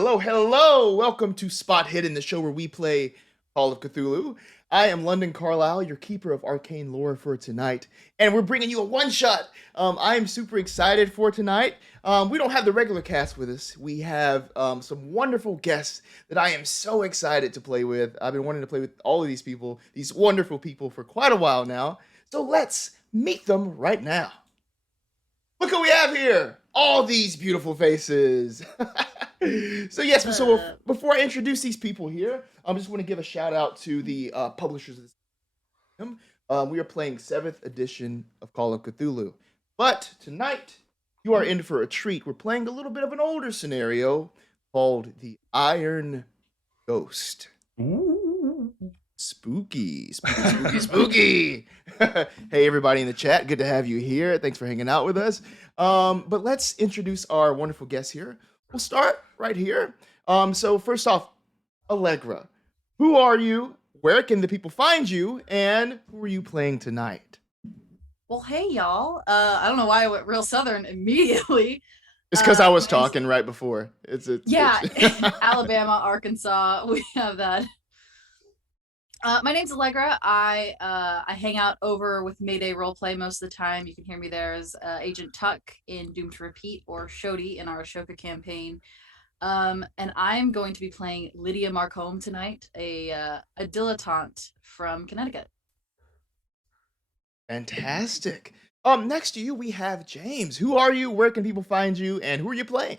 Hello, hello! Welcome to Spot Hidden, the show where we play Call of Cthulhu. I am London Carlisle, your keeper of arcane lore for tonight, and we're bringing you a one-shot. I am super excited for tonight. We don't have the regular cast with us. We have some wonderful guests that I am so excited to play with. I've been wanting to play with all of these people, these wonderful people, for quite a while now. So let's meet them right now. Look who we have here! All these beautiful faces. So before I introduce these people here, I just want to give a shout out to the publishers of this game. We are playing 7th edition of Call of Cthulhu. But tonight, you are in for a treat. We're playing a little bit of an older scenario called the Iron Ghost. Ooh. Spooky. Hey, everybody in the chat. Good to have you here. Thanks for hanging out with us. But let's introduce our wonderful guests here. We'll start right here. So first off, Allegra, who are you? Where can the people find you? And who are you playing tonight? Well, hey, y'all. I don't know why I went real Southern immediately. It's because I was talking right before. Yeah, Alabama, Arkansas, we have that. My name's Allegra. I hang out over with Mayday Roleplay most of the time. You can hear me there as Agent Tuck in Doomed to Repeat or Shodi in our Ashoka campaign. And I'm going to be playing Lydia Marcohlm tonight, a dilettante from Connecticut. Fantastic. Next to you, we have James. Who are you? Where can people find you? And who are you playing?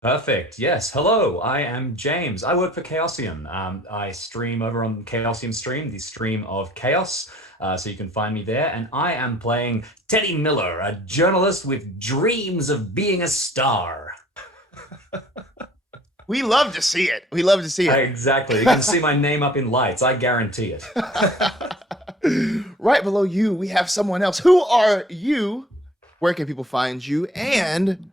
Perfect. Yes. Hello. I am James. I work for Chaosium. I stream over on Chaosium Stream, the stream of chaos. So you can find me there. And I am playing Teddy Miller, a journalist with dreams of being a star. We love to see it. Exactly. You can see my name up in lights. I guarantee it. Right below you, we have someone else. Who are you? Where can people find you? And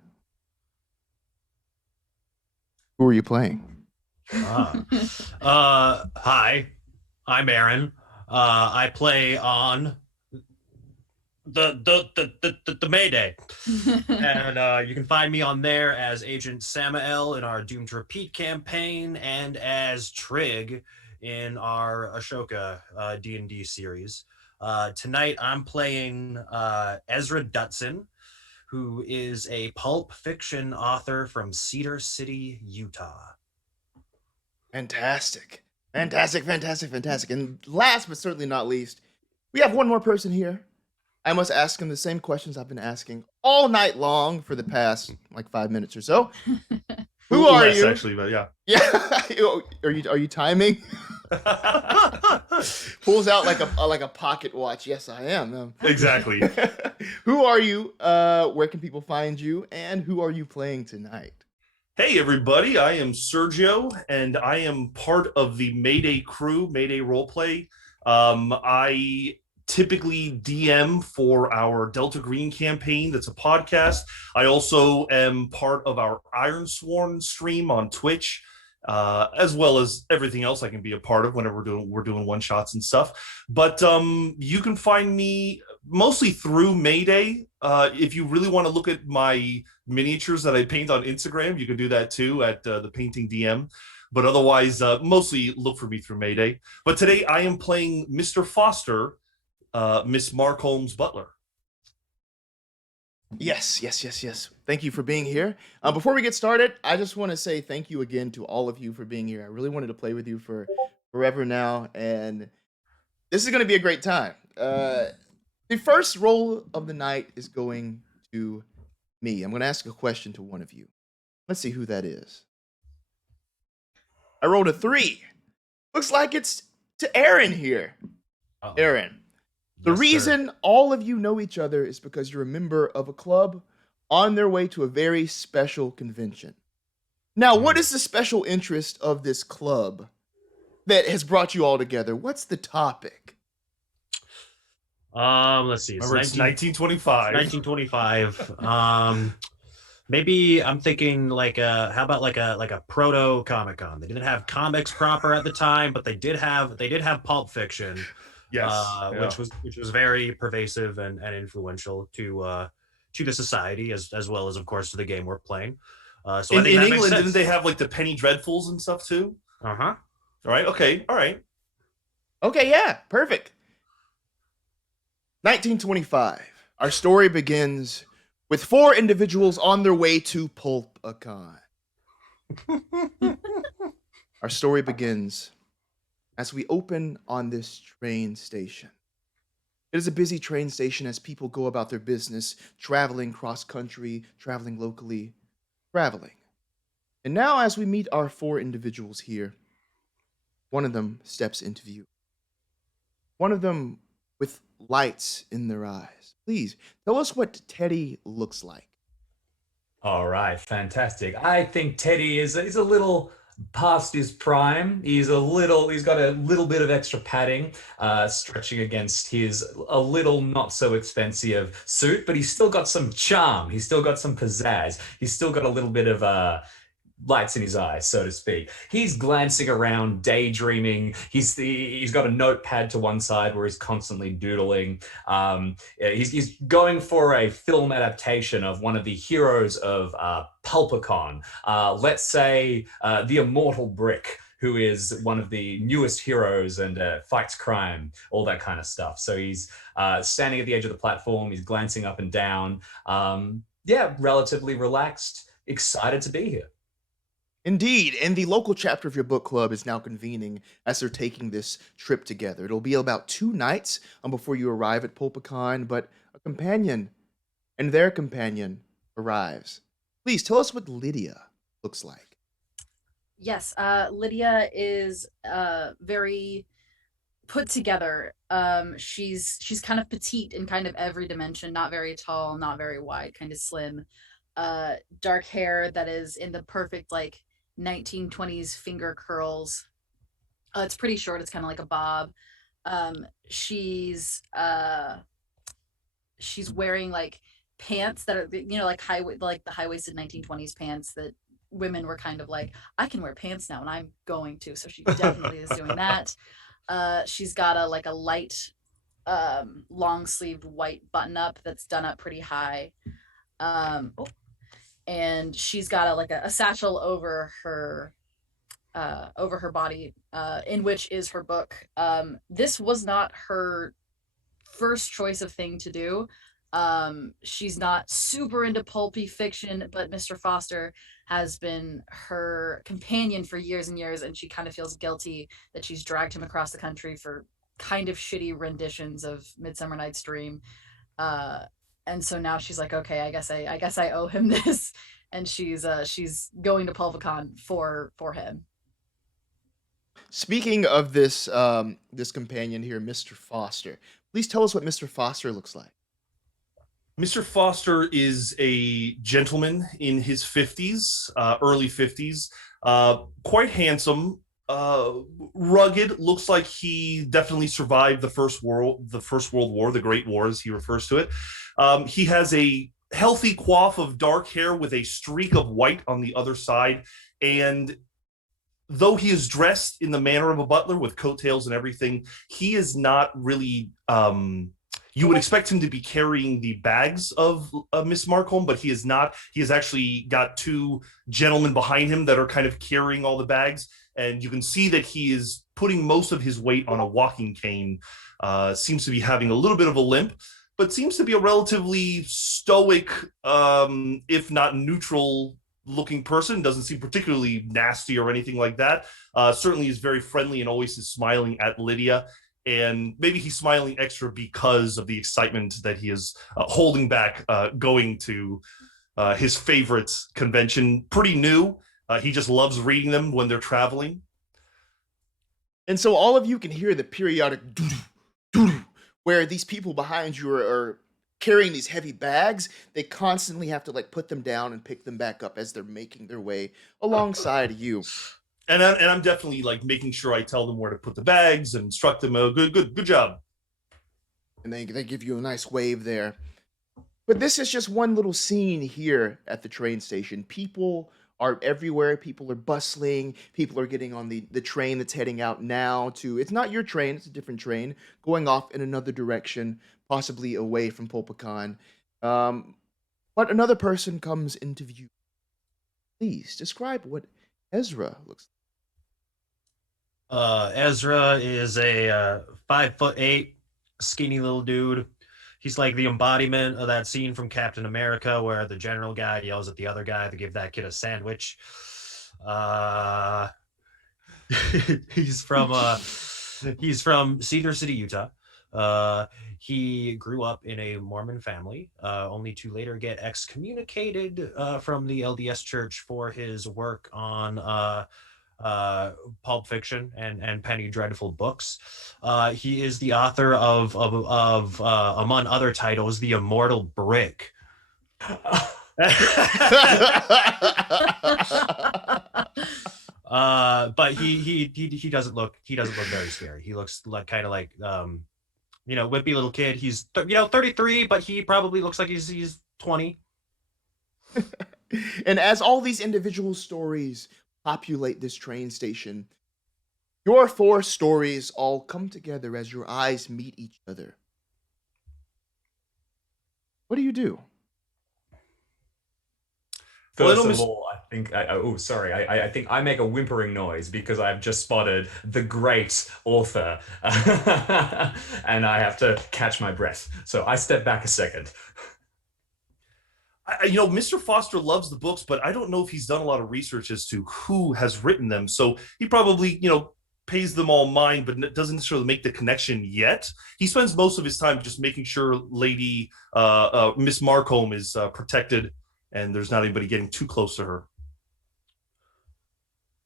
who are you playing? Hi, I'm Aaron. I play on the Mayday, and you can find me on there as Agent Samael in our Doomed to Repeat campaign, and as Trig in our Ashoka D&D series. Tonight I'm playing Ezra Dutson, who is a pulp fiction author from Cedar City, Utah. Fantastic. And last but certainly not least, we have one more person here. I must ask him the same questions I've been asking all night long for the past 5 minutes or so. Who are you? Actually, but yeah. Yeah. Are you timing? Pulls out like a pocket watch. Yes, I am. Exactly. Who are you? Where can people find you? And who are you playing tonight? Hey, everybody. I am Sergio, and I am part of the Mayday crew, Mayday Roleplay. I typically DM for our Delta Green campaign. That's a podcast. I also am part of our Iron Sworn stream on Twitch. As well as everything else I can be a part of whenever we're doing one shots and stuff. But you can find me mostly through Mayday. If you really want to look at my miniatures that I paint on Instagram, you can do that too at the Painting DM. But otherwise, mostly look for me through Mayday. But today I am playing Mr. Foster, Miss Marcohlm's butler. Yes. Thank you for being here. Before we get started, I just want to say thank you again to all of you for being here. I really wanted to play with you for forever now, and this is going to be a great time. The first roll of the night is going to me. I'm going to ask a question to one of you. Let's see who that is. I rolled a 3. Looks like it's to Aaron here. Uh-oh. Aaron. The reason all of you know each other is because you're a member of a club on their way to a very special convention. Now, what is the special interest of this club that has brought you all together? What's the topic? Let's see. It's 1925. 1925. Maybe I'm thinking how about like a proto Comic-Con? They didn't have comics proper at the time, but they did have Pulp Fiction. Yes, which was very pervasive and influential to the society as well as, of course, to the game we're playing. So in England, didn't they have like the penny dreadfuls and stuff too? Uh-huh. All right. Okay. All right. Okay, yeah, perfect. 1925. Our story begins with 4 individuals on their way to Pulpacon. Our story begins as we open on this train station. It is a busy train station as people go about their business, traveling cross-country, traveling locally, traveling. And now as we meet our 4 individuals here, one of them steps into view. One of them with lights in their eyes. Please, tell us what Teddy looks like. All right, fantastic. I think Teddy is a little past his prime. He's got a little bit of extra padding, stretching against his a little not so expensive suit, but he's still got some charm. He's still got some pizzazz. He's still got a little bit of lights in his eyes, so to speak. He's glancing around, daydreaming. He's got a notepad to one side where he's constantly doodling. He's going for a film adaptation of one of the heroes of Pulpacon. Let's say the Immortal Brick, who is one of the newest heroes and fights crime, all that kind of stuff. So he's standing at the edge of the platform. He's glancing up and down. Relatively relaxed, excited to be here. Indeed, and the local chapter of your book club is now convening as they're taking this trip together. It'll be about 2 nights before you arrive at Pulpacon, but a companion and their companion arrives. Please tell us what Lydia looks like. Yes, Lydia is very put together. She's kind of petite in kind of every dimension, not very tall, not very wide, kind of slim. Dark hair that is in the perfect like 1920s finger curls. It's pretty short. It's kind of like a bob. She's wearing like pants that are, like the high-waisted 1920s pants that women were kind of like, I can wear pants now and I'm going to. So she definitely is doing that. She's got a light long-sleeved white button-up that's done up pretty high. And she's got a satchel over her body, in which is her book. This was not her first choice of thing to do. She's not super into pulpy fiction, but Mr. Foster has been her companion for years and years, and she kind of feels guilty that she's dragged him across the country for kind of shitty renditions of Midsummer Night's Dream. And so now she's like, okay, I guess I owe him this, and she's going to Pulpacon for him. Speaking of this this companion here, Mr. Foster, please tell us what Mr. Foster looks like. Mr. Foster is a gentleman in his 50s, early 50s, quite handsome, rugged. Looks like he definitely survived the First World War, the Great War, as he refers to it. He has a healthy coif of dark hair with a streak of white on the other side, and though he is dressed in the manner of a butler with coattails and everything, he is not really. You would expect him to be carrying the bags of Miss Marcohlm, but he is not. He has actually got 2 gentlemen behind him that are kind of carrying all the bags, and you can see that he is putting most of his weight on a walking cane. Seems to be having a little bit of a limp, but seems to be a relatively stoic, if not neutral looking person. Doesn't seem particularly nasty or anything like that. Certainly is very friendly and always is smiling at Lydia. And maybe he's smiling extra because of the excitement that he is holding back going to his favorite convention. Pretty new. He just loves reading them when they're traveling. And so all of you can hear the periodic doo-doo, doo-doo, where these people behind you are carrying these heavy bags. They constantly have to put them down and pick them back up as they're making their way alongside you. And I'm definitely making sure I tell them where to put the bags and instruct them. Good job. And they give you a nice wave there. But this is just one little scene here at the train station. People are everywhere. People are bustling. People are getting on the train that's heading out now to, it's not your train, it's a different train, going off in another direction, possibly away from Pulpacon. But another person comes into view. Please describe what Ezra looks Ezra is a 5'8" skinny little dude. He's like the embodiment of that scene from Captain America where the general guy yells at the other guy to give that kid a sandwich. Uh, he's from Cedar City, Utah. He grew up in a Mormon family, only to later get excommunicated from the LDS Church for his work on Pulp Fiction and Penny Dreadful books. He is the author of among other titles, The Immortal Brick. But he doesn't look very scary. He looks like kind of like wimpy little kid. He's 33, but he probably looks like he's 20. And as all these individual stories populate this train station, your 4 stories all come together as your eyes meet each other. What do you do? First of all, I think. I think I make a whimpering noise because I've just spotted the great author, and I have to catch my breath. So I step back a second. Mr. Foster loves the books, but I don't know if he's done a lot of research as to who has written them. So he probably, pays them all mind, but doesn't necessarily make the connection yet. He spends most of his time just making sure Lady Miss Marcohlm is protected and there's not anybody getting too close to her.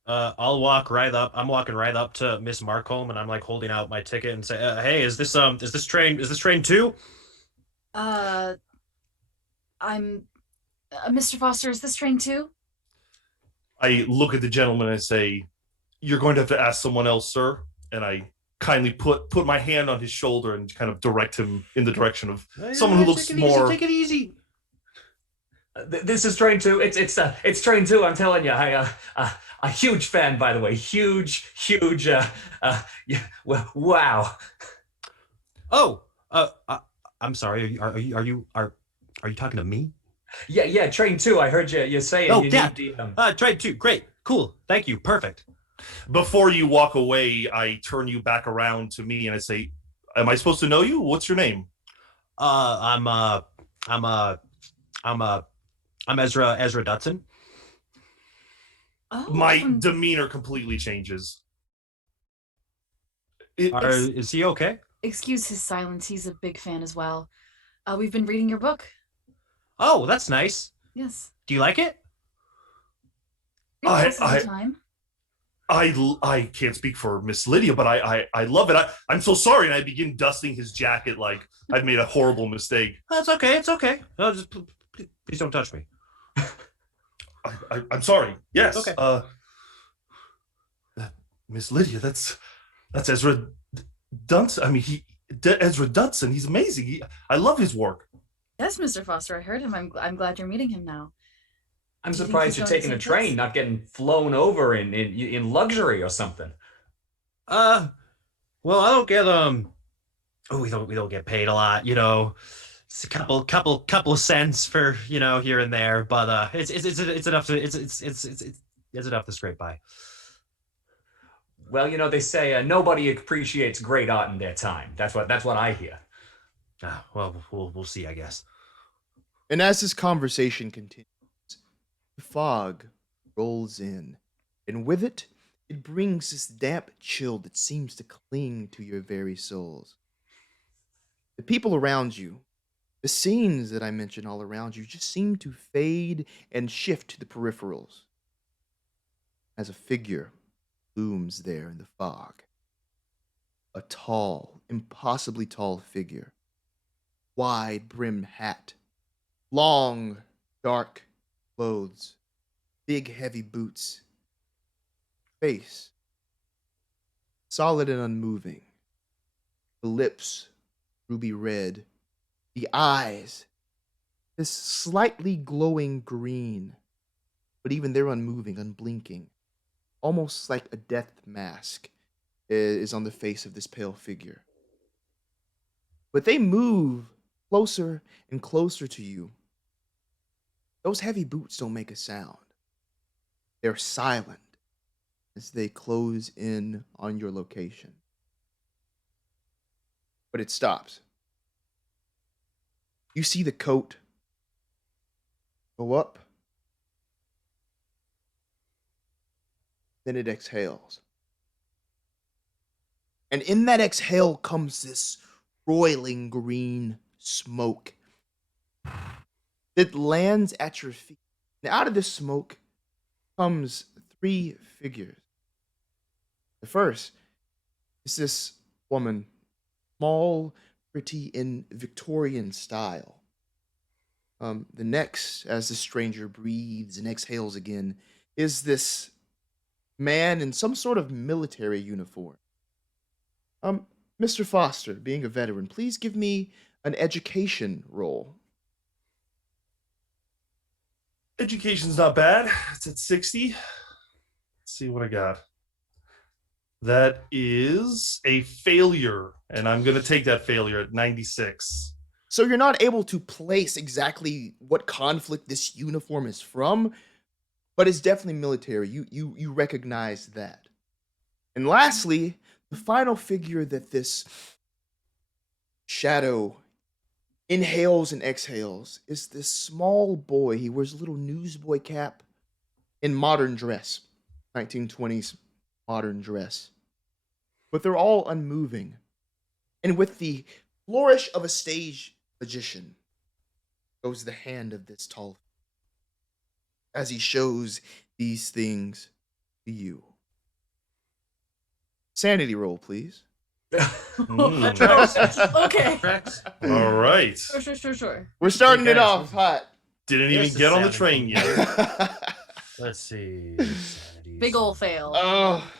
I'll walk right up. I'm walking right up to Miss Marcohlm, and I'm like holding out my ticket and say, "Hey, is this train 2?" I'm Mr. Foster, is this train 2? I look at the gentleman and I say, "You're going to have to ask someone else, sir." And I kindly put my hand on his shoulder and kind of direct him in the direction of someone who looks more. Take it easy. This is train 2. It's train 2. I'm telling you. A huge fan, by the way. Huge. Yeah. Well, wow. Oh, I'm sorry. Are you talking to me? Yeah. Train 2. I heard you saying. Oh, you yeah. need Train 2. Great. Cool. Thank you. Perfect. Before you walk away, I turn you back around to me and I say, "Am I supposed to know you? What's your name?" I'm Ezra Dutson. Oh, My demeanor completely changes. Is he okay? Excuse his silence. He's a big fan as well. We've been reading your book. Oh, that's nice. Yes. Do you like it? I can't speak for Miss Lydia, but I love it. I'm so sorry, and I begin dusting his jacket like I've made a horrible mistake. That's okay. It's okay. No, just please don't touch me. I'm sorry. Yes. Okay. Miss Lydia, that's Ezra Dutson. I mean, Ezra Dutson. He's amazing. I love his work. Yes, Mr. Foster, I heard him. I'm glad you're meeting him now. I'm surprised you're taking a train, not getting flown over in luxury or something. Well, I don't get we don't get paid a lot, It's a couple of cents for here and there, but it's enough to it's enough to scrape by. Well, they say nobody appreciates great art in their time. That's what I hear. Well, we'll see, I guess. And as this conversation continues, the fog rolls in, and with it, it brings this damp chill that seems to cling to your very souls. The people around you, the scenes that I mentioned all around you, just seem to fade and shift to the peripherals as a figure looms there in the fog. A tall, impossibly tall figure. Wide-brimmed hat. Long, dark clothes. Big, heavy boots. Face. Solid and unmoving. The lips, ruby red. The eyes, this slightly glowing green. But even they're unmoving, unblinking. Almost like a death mask is on the face of this pale figure. But they move closer and closer to you. Those heavy boots don't make a sound. They're silent as they close in on your location. But it stops. You see the coat go up, then it exhales. And in that exhale comes this roiling green smoke that lands at your feet. And out of this smoke comes 3 figures. The first is this woman, small, pretty, in Victorian style. The next, as the stranger breathes and exhales again, is this man in some sort of military uniform. Mr. Foster, being a veteran, please give me an education roll. Education's not bad. It's at 60. Let's see what I got. That is a failure, and I'm going to take that failure at 96. So you're not able to place exactly what conflict this uniform is from, but it's definitely military. You recognize that. And lastly, the final figure that this shadow inhales and exhales is this small boy. He wears a little newsboy cap in modern dress, 1920s modern dress. But they're all unmoving. And with the flourish of a stage magician goes the hand of this tall as he shows these things to you. Sanity roll, please. Okay. Tracks. All right. Sure. We're starting Okay, it guys. off hot. Didn't This even is get on the sounding train yet. Let's see. Sanity. Big ol' fail. Oh,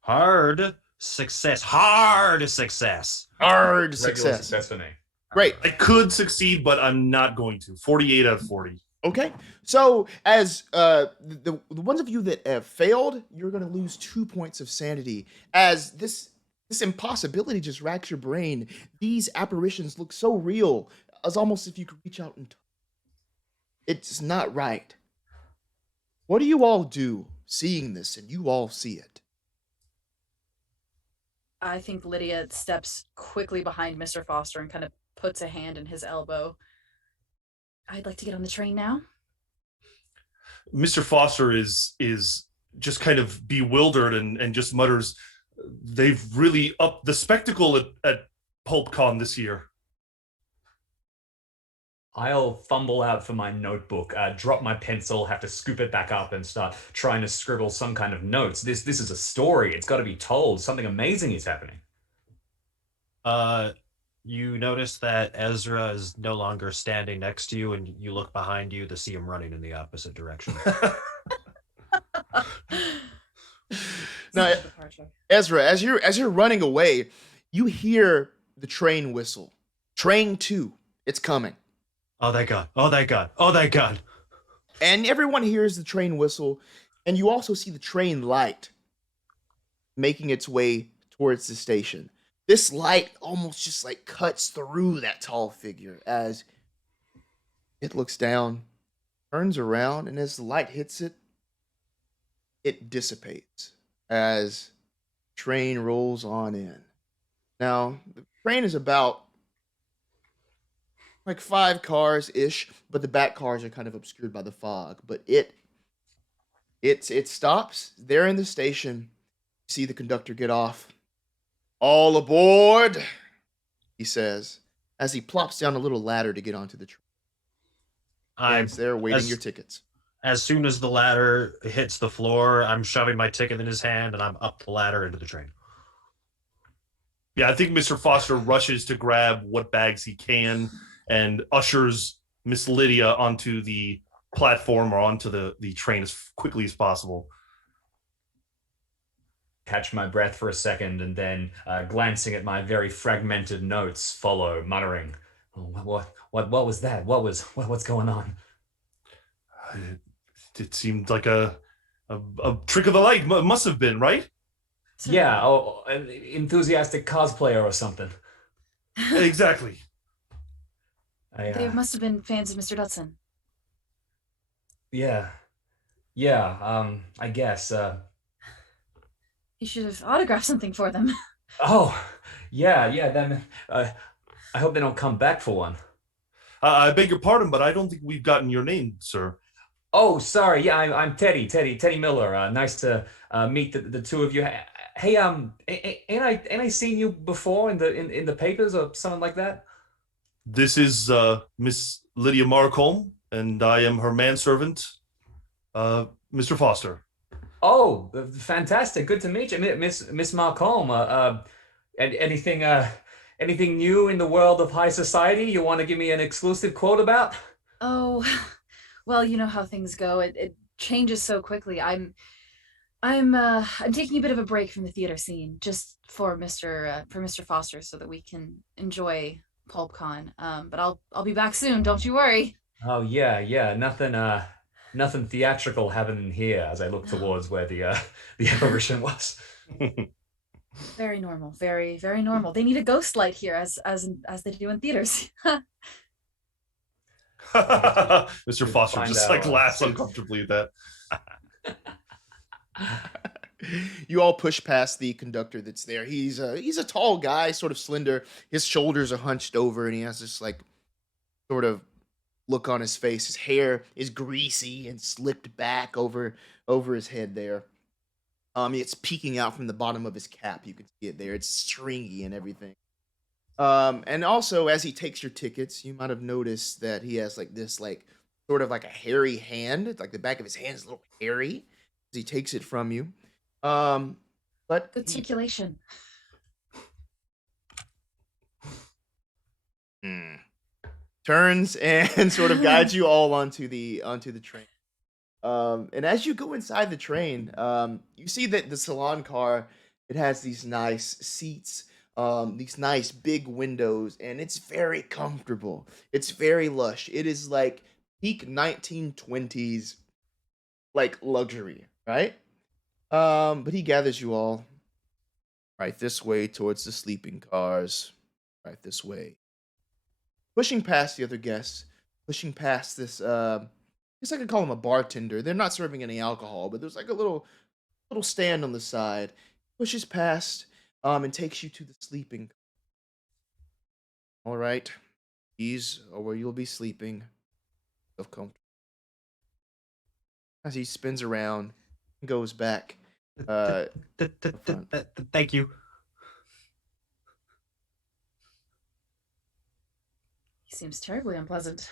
Hard success. Hard success. hard Regular success. success for me. Great. I could succeed, but I'm not going to. 48 out of 40. Okay. So as the ones of you that have failed, you're going to lose 2 points of sanity as this impossibility just racks your brain. These apparitions look so real, as almost if you could reach out and touch. It's not right. What do you all do seeing this and you all see it? I think Lydia steps quickly behind Mr. Foster and kind of puts a hand in his elbow. I'd like to get on the train now. Mr. Foster is just kind of bewildered and just mutters, they've really upped the spectacle at PulpCon this year. I'll fumble out for my notebook, drop my pencil, have to scoop it back up and start trying to scribble some kind of notes. This is a story. It's got to be told. Something amazing is happening. You notice that Ezra is no longer standing next to you, and you look behind you to see him running in the opposite direction. Now, Ezra, as you're running away, you hear the train whistle. Train 2, it's coming. Oh, thank God. Oh, thank God. Oh, thank God. And everyone hears the train whistle, and you also see the train light making its way towards the station. This light almost just like cuts through that tall figure as it looks down, turns around, and as the light hits it, it dissipates as the train rolls on in. Now, the train is about like 5 cars-ish, but the back cars are kind of obscured by the fog. But it stops there in the station. You see the conductor get off. All aboard, he says, as he plops down a little ladder to get onto the train. I'm There waiting as- your tickets. As soon as the ladder hits the floor, I'm shoving my ticket in his hand, and I'm up the ladder into the train. Yeah, I think Mr. Foster rushes to grab what bags he can and ushers Miss Lydia onto the platform or onto the train as quickly as possible. Catch my breath for a second and then, glancing at my very fragmented notes, follow, muttering, "Oh, what was that? What's going on?" It seemed like a trick of the light. Must have been, right? Yeah, an enthusiastic cosplayer or something. Exactly. They must have been fans of Mr. Dutson. Yeah. Yeah, I guess. You should have autographed something for them. Oh, yeah. Then I hope they don't come back for one. I beg your pardon, but I don't think we've gotten your name, sir. Oh, sorry. Yeah, I'm Teddy Miller. Nice to meet the two of you. Hey, ain't I seen you before in the papers or something like that? This is Miss Lydia Marcohlm, and I am her manservant, Mr. Foster. Oh, fantastic! Good to meet you, Miss Marcohlm. Anything anything new in the world of high society you want to give me an exclusive quote about? Oh, well, you know how things go. It changes so quickly. I'm taking a bit of a break from the theater scene just for Mr. Foster so that we can enjoy PulpCon. But I'll be back soon. Don't you worry. Oh yeah. Nothing theatrical happening here as I look No. towards where the the apparition was. Very normal. Very very normal. They need a ghost light here as they do in theaters. Mr. Foster Find just out, like laughs uncomfortably at that. You all push past the conductor that's there. He's a tall guy, sort of slender. His shoulders are hunched over, and he has this like sort of look on his face. His hair is greasy and slicked back over his head there. It's peeking out from the bottom of his cap. You can see it there. It's stringy and everything. And also as he takes your tickets, you might have noticed that he has like this like sort of like a hairy hand. It's like the back of his hand is a little hairy as he takes it from you. But Good circulation. turns and sort of guides you all onto the train. And as you go inside the train, you see that the salon car, it has these nice seats, these nice big windows, and it's very comfortable. It's very lush. It is like peak 1920s like luxury, right? But he gathers you all right this way towards the sleeping cars, right this way. Pushing past the other guests, pushing past this I guess I could call him a bartender. They're not serving any alcohol, but there's like a little stand on the side. Pushes past and takes you to the sleeping. All right. These are where you'll be sleeping. Feel comfortable. As he spins around and goes back. Thank you. He seems terribly unpleasant.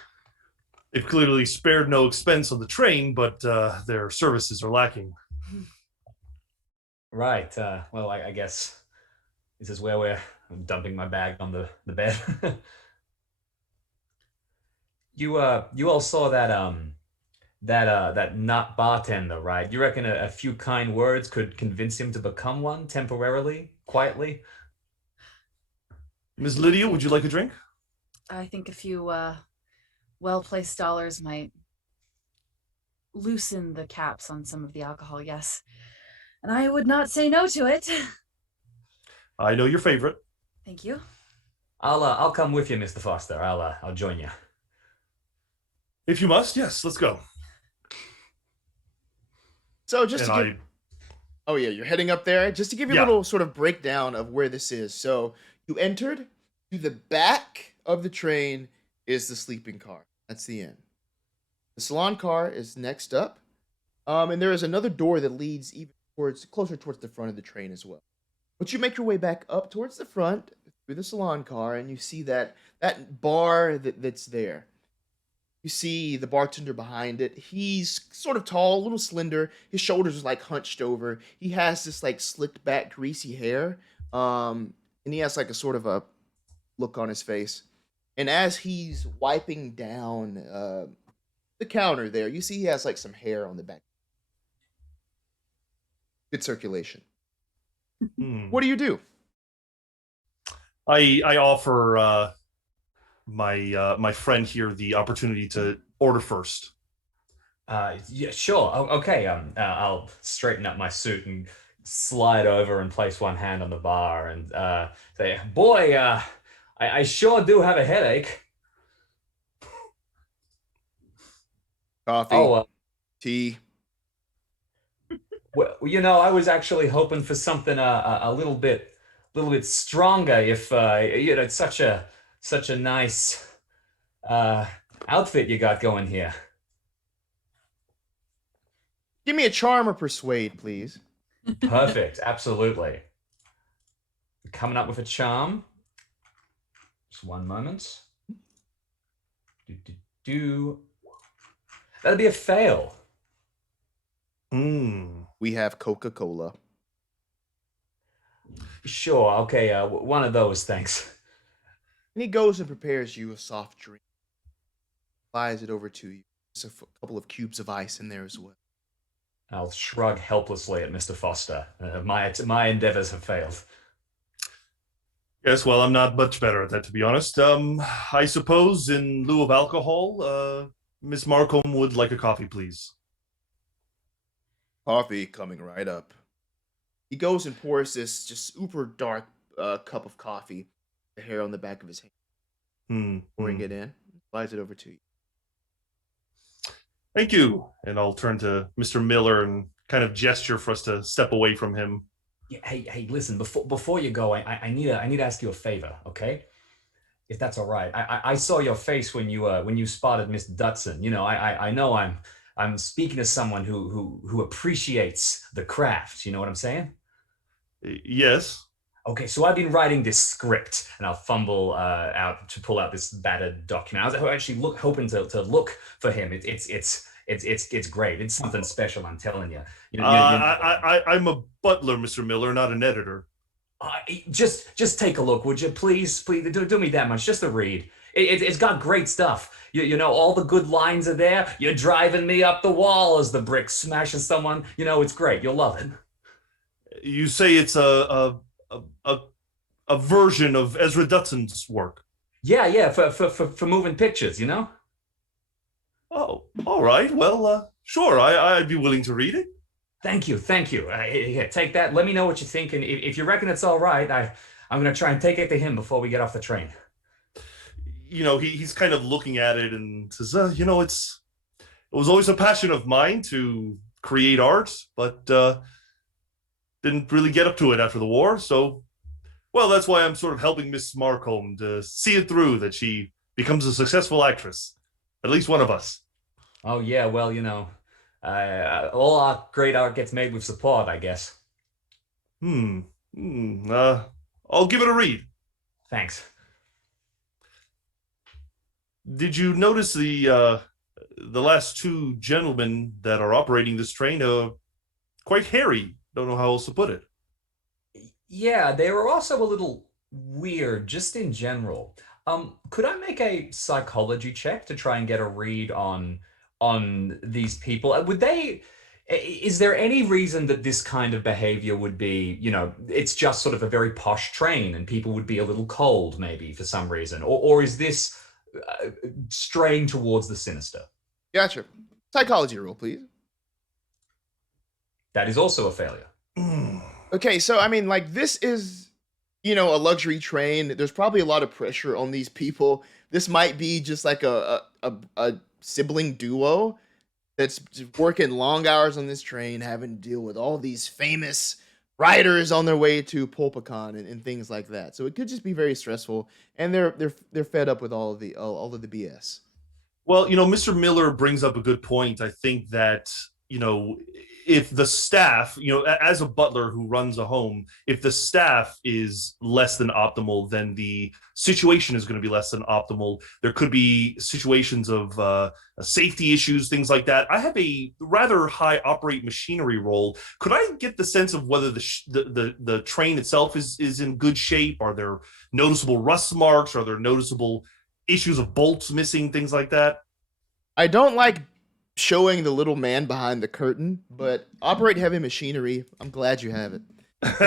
They've clearly spared no expense on the train, but their services are lacking. Right. Well, I guess this is where we're dumping my bag on the bed. You all saw that nut bartender, right? You reckon a few kind words could convince him to become one temporarily, quietly? Ms. Lydia, would you like a drink? I think a few well-placed dollars might loosen the caps on some of the alcohol, yes. And I would not say no to it. I know your favorite. Thank you. I'll come with you, Mr. Foster. I'll join you. If you must, yes, let's go. So just And to give, oh yeah, you're heading up there. Just to give you a Yeah. little sort of breakdown of where this is. So you entered to the back of the train is the sleeping car. That's the end. The salon car is next up. And there is another door that leads even closer towards the front of the train as well. But you make your way back up towards the front through the salon car, and you see that bar that's there. You see the bartender behind it. He's sort of tall, a little slender. His shoulders are like hunched over. He has this like slicked back, greasy hair. And he has like a sort of a look on his face. And as he's wiping down the counter there, you see he has like some hair on the back. Good circulation. What do you do? I offer my friend here the opportunity to order first. Yeah, sure. Okay. I'll straighten up my suit and slide over and place one hand on the bar and say, "Boy, I sure do have a headache." Coffee, Oh, tea. Well, I was actually hoping for something a little bit stronger. If it's such a nice uh, outfit you got going here. Give me a charm or persuade, please. Perfect, absolutely. Coming up with a charm. Just one moment. Do, do, do. That'd be a fail. We have Coca-Cola. Sure. Okay. One of those, thanks. And he goes and prepares you a soft drink. Flies it over to you. There's a couple of cubes of ice in there as well. I'll shrug helplessly at Mr. Foster. My endeavors have failed. Yes, well, I'm not much better at that, to be honest. I suppose in lieu of alcohol, Miss Marcohlm would like a coffee, please. Coffee coming right up. He goes and pours this just super dark cup of coffee, the hair on the back of his hand, pouring it in, slides it over to you. Thank you. And I'll turn to Mr. Miller and kind of gesture for us to step away from him. Yeah, hey, listen. Before you go, I need to ask you a favor, okay? If that's all right. I saw your face when you spotted Miss Dutson. I know I'm speaking to someone who appreciates the craft. You know what I'm saying? Yes. Okay, so I've been writing this script, and I'll fumble out to pull out this battered document. I was actually hoping to look for him. It's great. It's something special. I'm telling you. I'm a butler, Mr. Miller, not an editor. Just take a look, would you? Please do me that much. Just a read. It's got great stuff. You know, all the good lines are there. You're driving me up the wall as the brick smashes someone. It's great. You'll love it. You say it's a version of Ezra Dutson's work. Yeah, for moving pictures, Oh, all right. Well, sure. I'd be willing to read it. Thank you. Here, take that. Let me know what you think, and if you reckon it's all right, I'm gonna try and take it to him before we get off the train. He's kind of looking at it and says, it was always a passion of mine to create art, but didn't really get up to it after the war. So, well, that's why I'm sort of helping Miss Marcohlm to see it through, that she becomes a successful actress. At least one of us. Oh, yeah, well, all our great art gets made with support, I guess. I'll give it a read. Thanks. Did you notice the last two gentlemen that are operating this train are quite hairy? Don't know how else to put it. Yeah, they were also a little weird, just in general. Could I make a psychology check to try and get a read on these people? Is there any reason that this kind of behavior would be, it's just sort of a very posh train and people would be a little cold maybe for some reason? Or is this straying towards the sinister? Gotcha. Psychology roll, please. That is also a failure. Okay, so I mean, like, this is, a luxury train. There's probably a lot of pressure on these people. This might be just like a sibling duo that's working long hours on this train, having to deal with all these famous writers on their way to Pulpicon and things like that. So it could just be very stressful, and they're fed up with all of the BS. Well, Mr. Miller brings up a good point. I think that, if the staff, as a butler who runs a home, if the staff is less than optimal, then the situation is going to be less than optimal. There could be situations of safety issues, things like that. I have a rather high operate machinery roll. Could I get the sense of whether the train itself is in good shape? Are there noticeable rust marks? Are there noticeable issues of bolts missing, things like that? I don't like showing the little man behind the curtain, but operate heavy machinery. I'm glad you have it. Got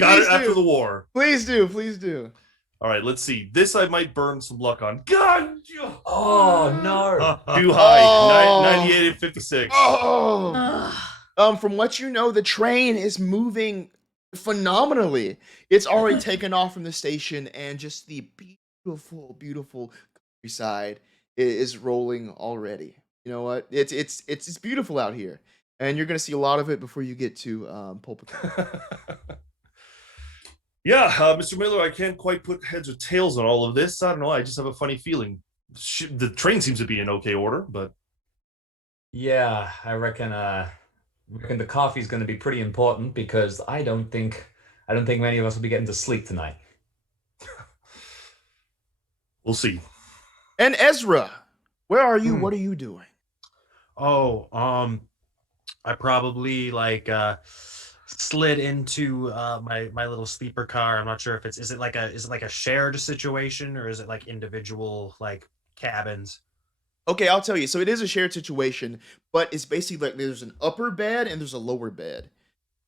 it after the war. Please do. All right, let's see. This I might burn some luck on. God! Oh, no. Too high. 98 and 56. From what you know, the train is moving phenomenally. It's already taken off from the station, and just the beautiful countryside is rolling already. You know what? It's beautiful out here. and you're going to see a lot of it before you get to Pulpit. Yeah, Mr. Miller, I can't quite put heads or tails on all of this. I don't know. I just have a funny feeling. The train seems to be in okay order, but Yeah, I reckon the coffee's going to be pretty important because I don't think many of us will be getting to sleep tonight. we'll see. And Ezra, where are you? What are you doing? Oh, I probably like slid into my little sleeper car. I'm not sure if is it like a shared situation or is it like individual like cabins? Okay, I'll tell you. So it is a shared situation, but it's basically like there's an upper bed and there's a lower bed.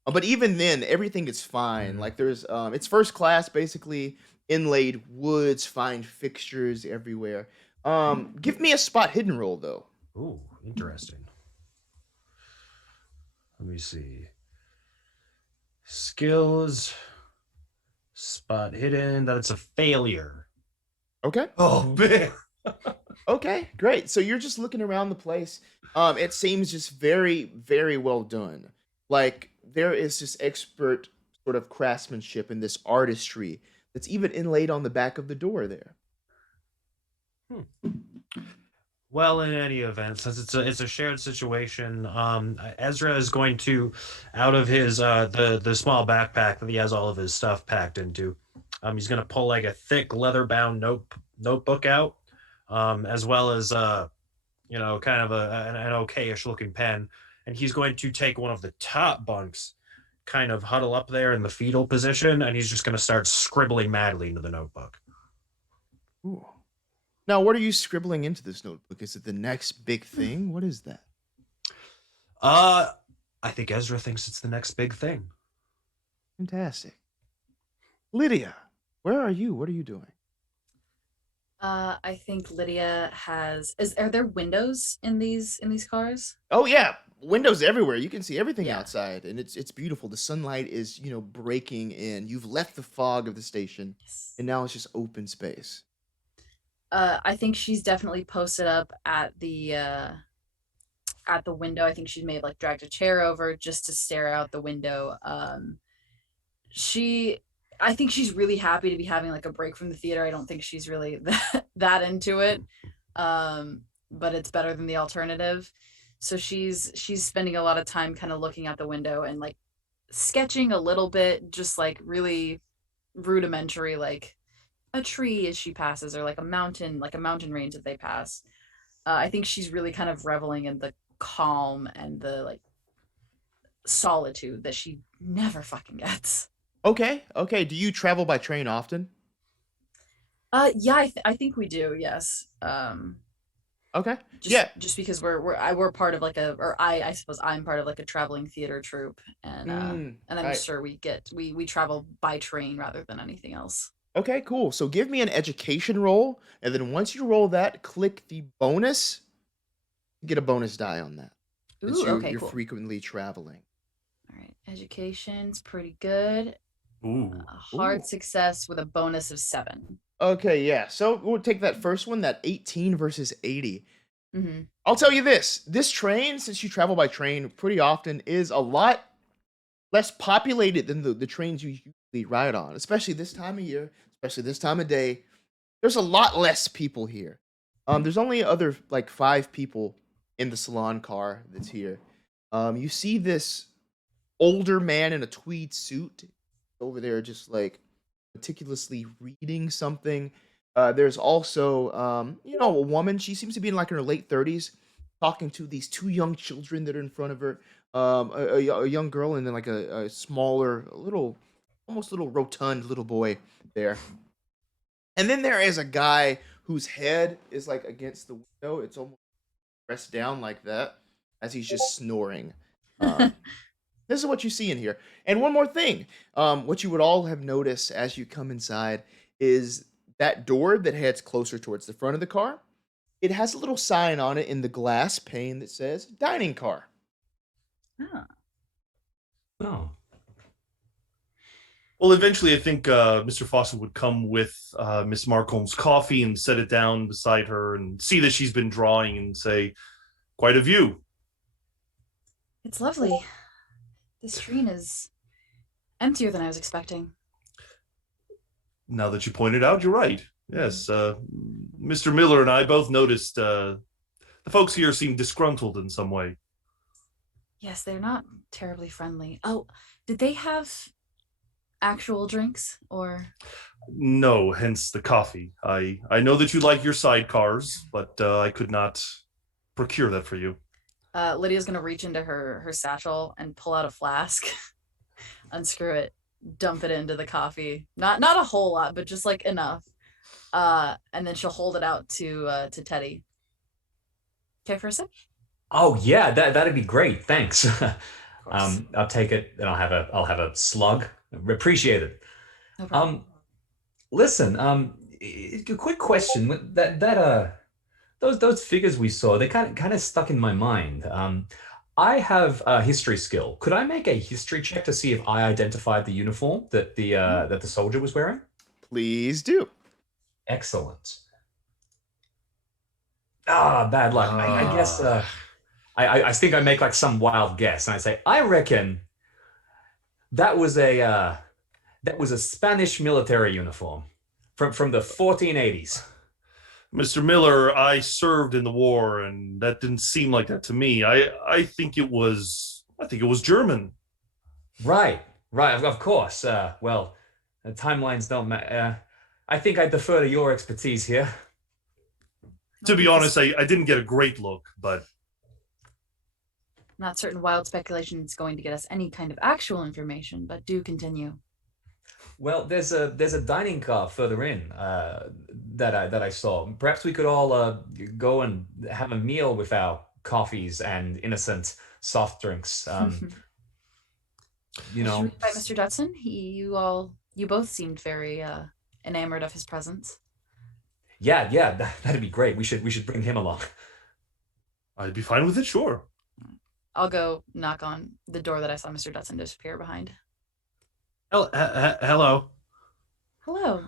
But even then, everything is fine. Mhm. Like there's it's first class, basically inlaid woods, fine fixtures everywhere. Give me a spot hidden roll though. Ooh, interesting. Let me see. Skills, spot hidden. That it's a failure. Okay. Oh, man. Okay, great. So you're just looking around the place. It seems just very, very well done. Like there is just expert sort of craftsmanship in this artistry that's even inlaid on the back of the door there. Well, in any event, since it's a shared situation, Ezra is going to, out of his the small backpack that he has all of his stuff packed into, he's going to pull like a thick leather bound notebook out, as well as kind of an okayish looking pen, and he's going to take one of the top bunks, kind of huddle up there in the fetal position, and he's just going to start scribbling madly into the notebook. Ooh. Now, what are you scribbling into this notebook? Is it the next big thing? What is that? I think Ezra thinks it's the next big thing. Fantastic. Lydia, where are you? What are you doing? I think Lydia are there windows in these cars? Oh yeah, windows everywhere. You can see everything Yeah. outside, and it's beautiful. The sunlight is breaking in. You've left the fog of the station, Yes. and now it's just open space. I think she's definitely posted up at the window. I think she may have like dragged a chair over just to stare out the window. I think she's really happy to be having like a break from the theater. I don't think she's really that into it. But it's better than the alternative. So she's spending a lot of time kind of looking out the window and like sketching a little bit, just like really rudimentary, like a tree as she passes or like a mountain range that they pass. I think she's really kind of reveling in the calm and the like solitude that she never fucking gets. Okay. Do you travel by train often? Yeah, I think we do. Yes. Okay. Just because we're part of like I suppose I'm part of like a traveling theater troupe, and I'm sure we travel by train rather than anything else. Okay, cool. So give me an education roll, and then once you roll that, click the bonus. Get a bonus die on that. Ooh, okay, you're cool. frequently traveling. All right, education's pretty good. Ooh. Hard success with a bonus of 7. Okay, yeah. So we'll take that first one, that 18 versus 80. Mm-hmm. I'll tell you this train, since you travel by train pretty often, is a lot less populated than the trains you usually ride on, especially this time of year, especially this time of day. There's a lot less people here. There's only other like 5 people in the salon car that's here. You see this older man in a tweed suit over there just like meticulously reading something. There's also a woman. She seems to be in like her late 30s, talking to these 2 young children that are in front of her. A young girl and then like a smaller, almost little rotund little boy there. And then there is a guy whose head is like against the window. It's almost pressed down like that as he's just snoring. This is what you see in here. And one more thing, what you would all have noticed as you come inside is that door that heads closer towards the front of the car. It has a little sign on it in the glass pane that says dining car. Oh. Well, eventually, I think Mr. Fawcett would come with Miss Marcohlm's coffee and set it down beside her and see that she's been drawing and say, "Quite a view." It's lovely. This screen is emptier than I was expecting. Now that you pointed out, you're right. Yes, Mr. Miller and I both noticed the folks here seem disgruntled in some way. Yes, they're not terribly friendly. Oh, did they have actual drinks or? No, hence the coffee. I know that you like your sidecars, but I could not procure that for you. Lydia's gonna reach into her satchel and pull out a flask, unscrew it, dump it into the coffee. Not a whole lot, but just like enough. And then she'll hold it out to Teddy. Okay for a sip? Oh yeah, that'd be great. Thanks. Of course. I'll take it and I'll have a slug. Appreciate it. No problem. Listen, a quick question. Those figures we saw, they kind of stuck in my mind. I have a history skill. Could I make a history check to see if I identified the uniform that the soldier was wearing? Please do. Excellent. Bad luck. I guess I think I make like some wild guess, and I say I reckon that was a Spanish military uniform from the 1480s. Mr. Miller, I served in the war, and that didn't seem like that to me. I think it was German. Right, of course. Well, the timelines don't matter. I think I defer to your expertise here. To be honest, I didn't get a great look, but Not certain wild speculation is going to get us any kind of actual information, but do continue. Well, there's a dining car further in that I saw. Perhaps we could all go and have a meal with our coffees and innocent soft drinks. You Should we know, invite Mr. Dutson? You both seemed very enamored of his presence. yeah, that'd be great. We should bring him along. I'd be fine with it, sure. I'll go knock on the door that I saw Mr. Dutson disappear behind. Hello. Hello.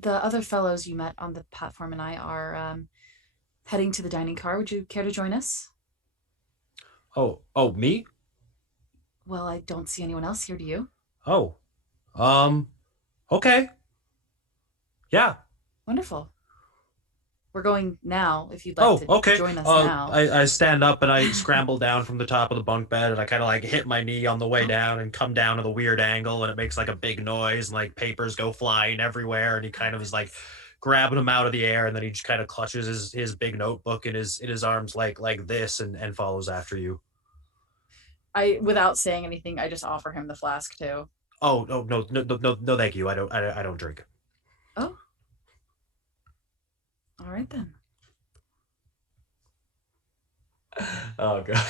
The other fellows you met on the platform and I are heading to the dining car. Would you care to join us? Oh, me? Well, I don't see anyone else here, do you? Oh. Okay. Yeah. Wonderful. We're going now, if you'd like to okay. join us now. I stand up and I scramble down from the top of the bunk bed and I kind of like hit my knee on the way down and come down at a weird angle and it makes like a big noise and like papers go flying everywhere and he kind of is like grabbing them out of the air and then he just kind of clutches his big notebook in his arms like this and follows after you. Without saying anything, I just offer him the flask too. Oh no, thank you. I don't drink. Oh. All right then. Oh god.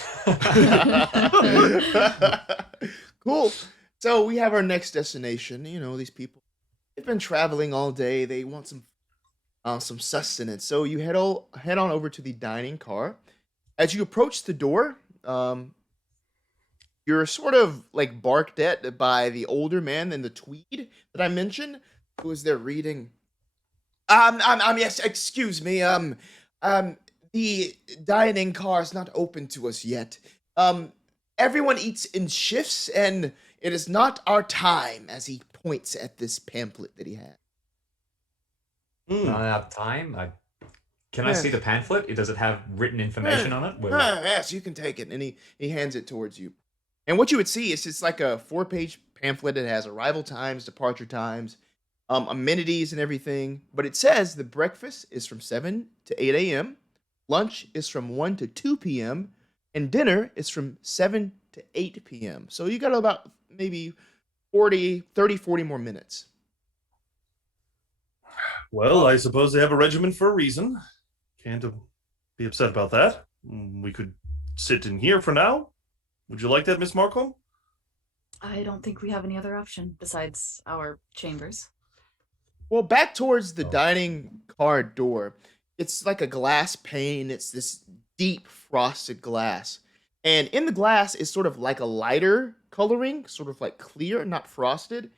Cool. So we have our next destination. You know, these people, they've been traveling all day. They want some sustenance. So you head on over to the dining car. As you approach the door, you're sort of like barked at by the older man in the tweed that I mentioned, who is there reading. Yes, excuse me. The dining car is not open to us yet. Everyone eats in shifts, and it is not our time, as he points at this pamphlet that he had. Not enough time. Can I see the pamphlet? Does it have written information on it? Yes, you can take it. And he hands it towards you. And what you would see is it's like a 4-page pamphlet. It has arrival times, departure times, amenities and everything. But it says the breakfast is from 7 to 8 a.m., lunch is from 1 to 2 p.m., and dinner is from 7 to 8 p.m. So you got about maybe 40 more minutes. Well, I suppose they have a regimen for a reason. Can't be upset about that. We could sit in here for now. Would you like that, Miss Marcohlm? I don't think we have any other option besides our chambers. Well, back towards the dining car door, it's like a glass pane. It's this deep frosted glass. And in the glass is sort of like a lighter coloring, sort of like clear, not frosted,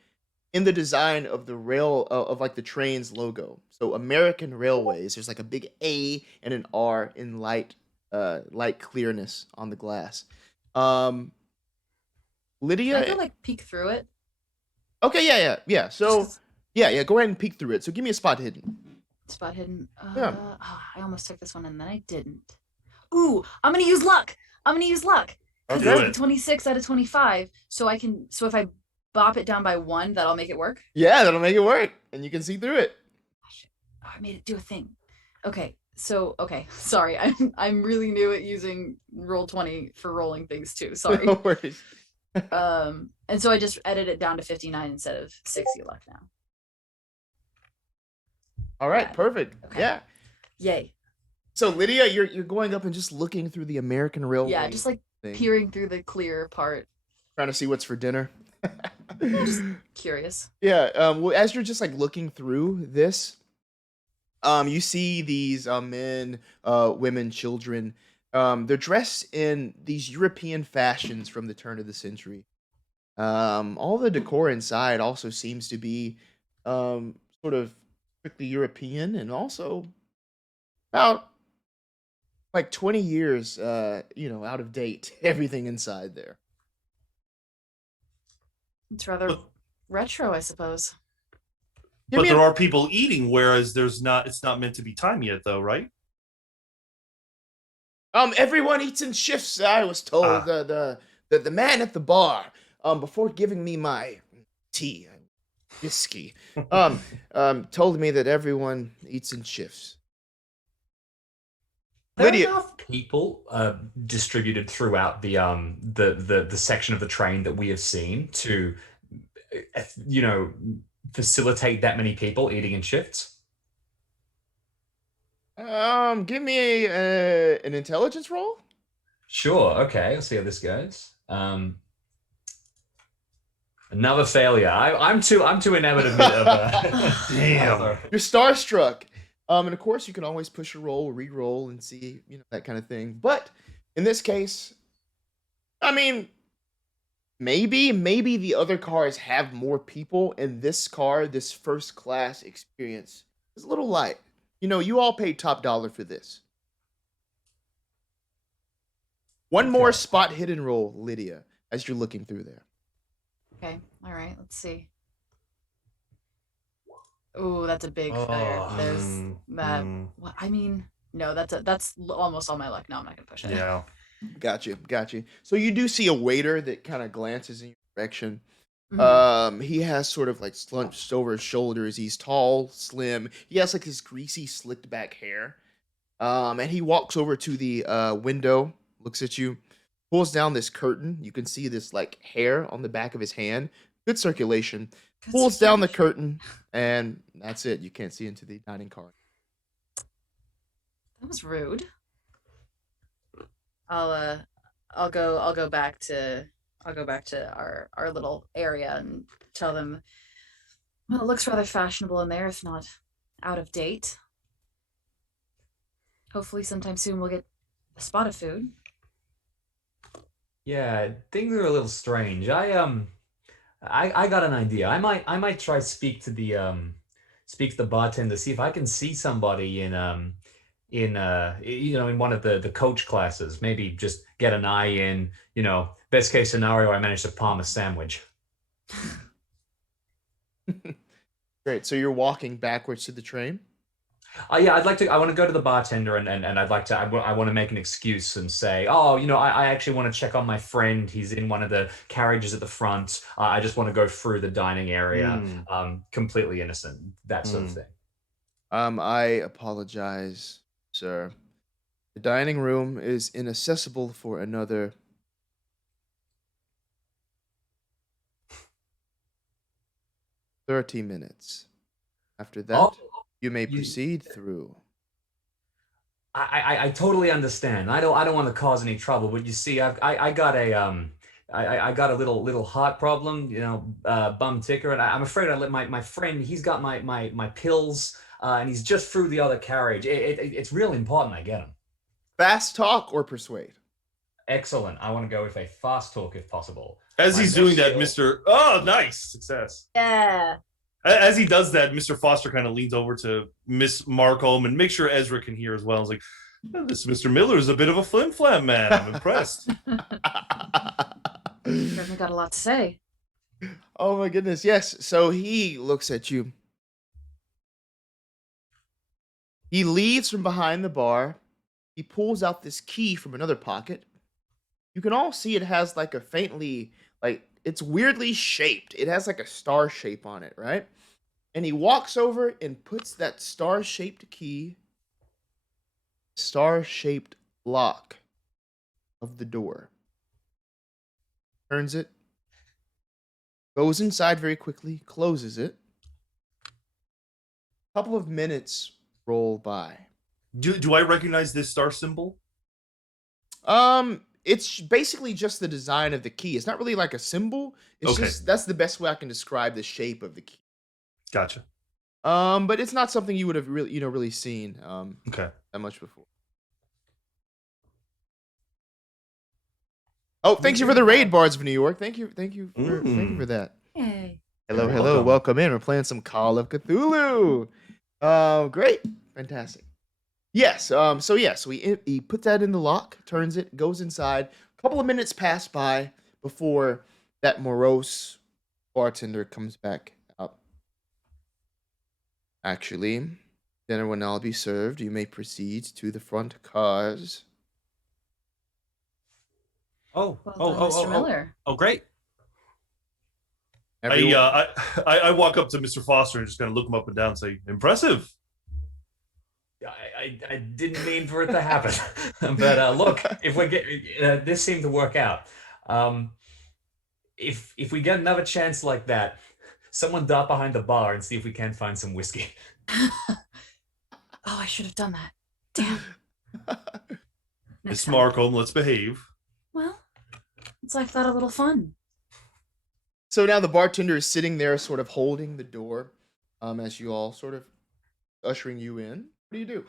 in the design of the rail of like the train's logo. So American Railways, there's like a big A and an R in light light clearness on the glass. Lydia. Can I go like peek through it? Okay, yeah. So yeah. Go ahead and peek through it. So give me a spot hidden. Spot hidden. Yeah. I almost took this one and then I didn't. Ooh, I'm gonna use luck. Because Do it's it. 26 out of 25. So if I bop it down by 1, that'll make it work. Yeah, that'll make it work, and you can see through it. Oh, shit. Oh, I made it do a thing. Okay. Sorry. I'm really new at using Roll20 for rolling things too. Sorry. No worries. And so I just edited it down to 59 instead of 60 luck now. All right, Yeah. perfect. Okay. Yeah. Yay. So Lydia, you're going up and just looking through the American Railway. Yeah, just like thing, peering through the clear part. trying to see what's for dinner. Just curious. Yeah. Well, as you're just like looking through this, you see these men, women, children. They're dressed in these European fashions from the turn of the century. All the decor inside also seems to be sort of strictly European and also about like 20 years out of date. Everything inside there. It's rather But- retro, I suppose. Give But me there are people eating, whereas it's not meant to be time yet, though, right? Everyone eats in shifts. I was told Ah. the man at the bar before giving me my tea, whiskey, told me that everyone eats in shifts. There are Lydia- enough people distributed throughout the section of the train that we have seen to, facilitate that many people eating in shifts. Give me an intelligence roll. Sure. Okay. Let's see how this goes. Another failure. I'm too enamored of Damn. You're starstruck. And of course, you can always push a roll, re-roll, and see, that kind of thing. But in this case, I mean, maybe the other cars have more people, and this car, this first class experience, is a little light. You all paid top dollar for this. One more Okay. spot hidden roll, Lydia, as you're looking through there. Okay. All right. Let's see. Ooh, that's a big failure. Oh, There's that. What I mean, no, that's almost all my luck. No, I'm not gonna push it. Yeah. Got you. So you do see a waiter that kind of glances in your direction. Mhm. He has sort of like slunched over his shoulders. He's tall, slim. He has like this greasy, slicked back hair. And he walks over to the window, looks at you, pulls down this curtain. You can see this like hair on the back of his hand. Good circulation. Good Pulls down the circulation. curtain, and that's it. You can't see into the dining car. That was rude. I'll go back to our little area and tell them, well, it looks rather fashionable in there, if not out of date. Hopefully sometime soon we'll get a spot of food. Yeah, things are a little strange. I got an idea. I might try speak to the bartender, see if I can see somebody in one of the coach classes. Maybe just get an eye in. Best case scenario, I manage to palm a sandwich. Great. So you're walking backwards to the train? Yeah, I want to go to the bartender and I want to make an excuse and say, oh, I actually want to check on my friend. He's in one of the carriages at the front. I just want to go through the dining area. Completely innocent, that sort of thing. I apologize, sir. The dining room is inaccessible for another 30 minutes. After that, Oh, you may you- proceed through. I totally understand. I don't want to cause any trouble, but you see, I got a little heart problem, bum ticker, and I'm afraid I let my friend. He's got my pills, and he's just through the other carriage. It's really important I get him. Fast talk or persuade? Excellent. I want to go with a fast talk if possible. As My he's doing that, skill- Mr. Oh, nice success. Yeah. As he does that, Mr. Foster kind of leans over to Miss Marcohlm and make sure Ezra can hear as well. He's like, Well, this Mr. Miller is a bit of a flim-flam man. I'm impressed. Certainly got a lot to say. Oh my goodness, yes. So he looks at you. He leaves from behind the bar. He pulls out this key from another pocket. You can all see it has like a faintly, like, it's weirdly shaped. It has like a star shape on it, right? And he walks over and puts that star-shaped key, star-shaped lock of the door. Turns it, goes inside very quickly, closes it. A couple of minutes roll by. Do I recognize this star symbol? It's basically just the design of the key. It's not really like a symbol. It's Okay. just that's the best way I can describe the shape of the key. Gotcha. But it's not something you would have really seen Okay. that much before. Oh, thank you for the raid, Bards of New York. Thank you for that. Yay. Hello, You're hello, welcome. welcome in. We're playing some Call of Cthulhu. Great, fantastic. Yes. So he puts that in the lock, turns it, goes inside. A couple of minutes pass by before that morose bartender comes back up. Actually, dinner will now be served. You may proceed to the front cars. Well done, Mr. Miller. Oh, great. Everyone- I walk up to Mr. Foster and just kind of look him up and down and say, impressive. I didn't mean for it to happen, but look, if we get this seemed to work out. If we get another chance like that, someone dart behind the bar and see if we can find some whiskey. Oh, I should have done that. Damn. Miss Next time. Marcohlm, let's behave. Well, it's like that a little fun. So now the bartender is sitting there, sort of holding the door, as you all sort of ushering you in. What do you do?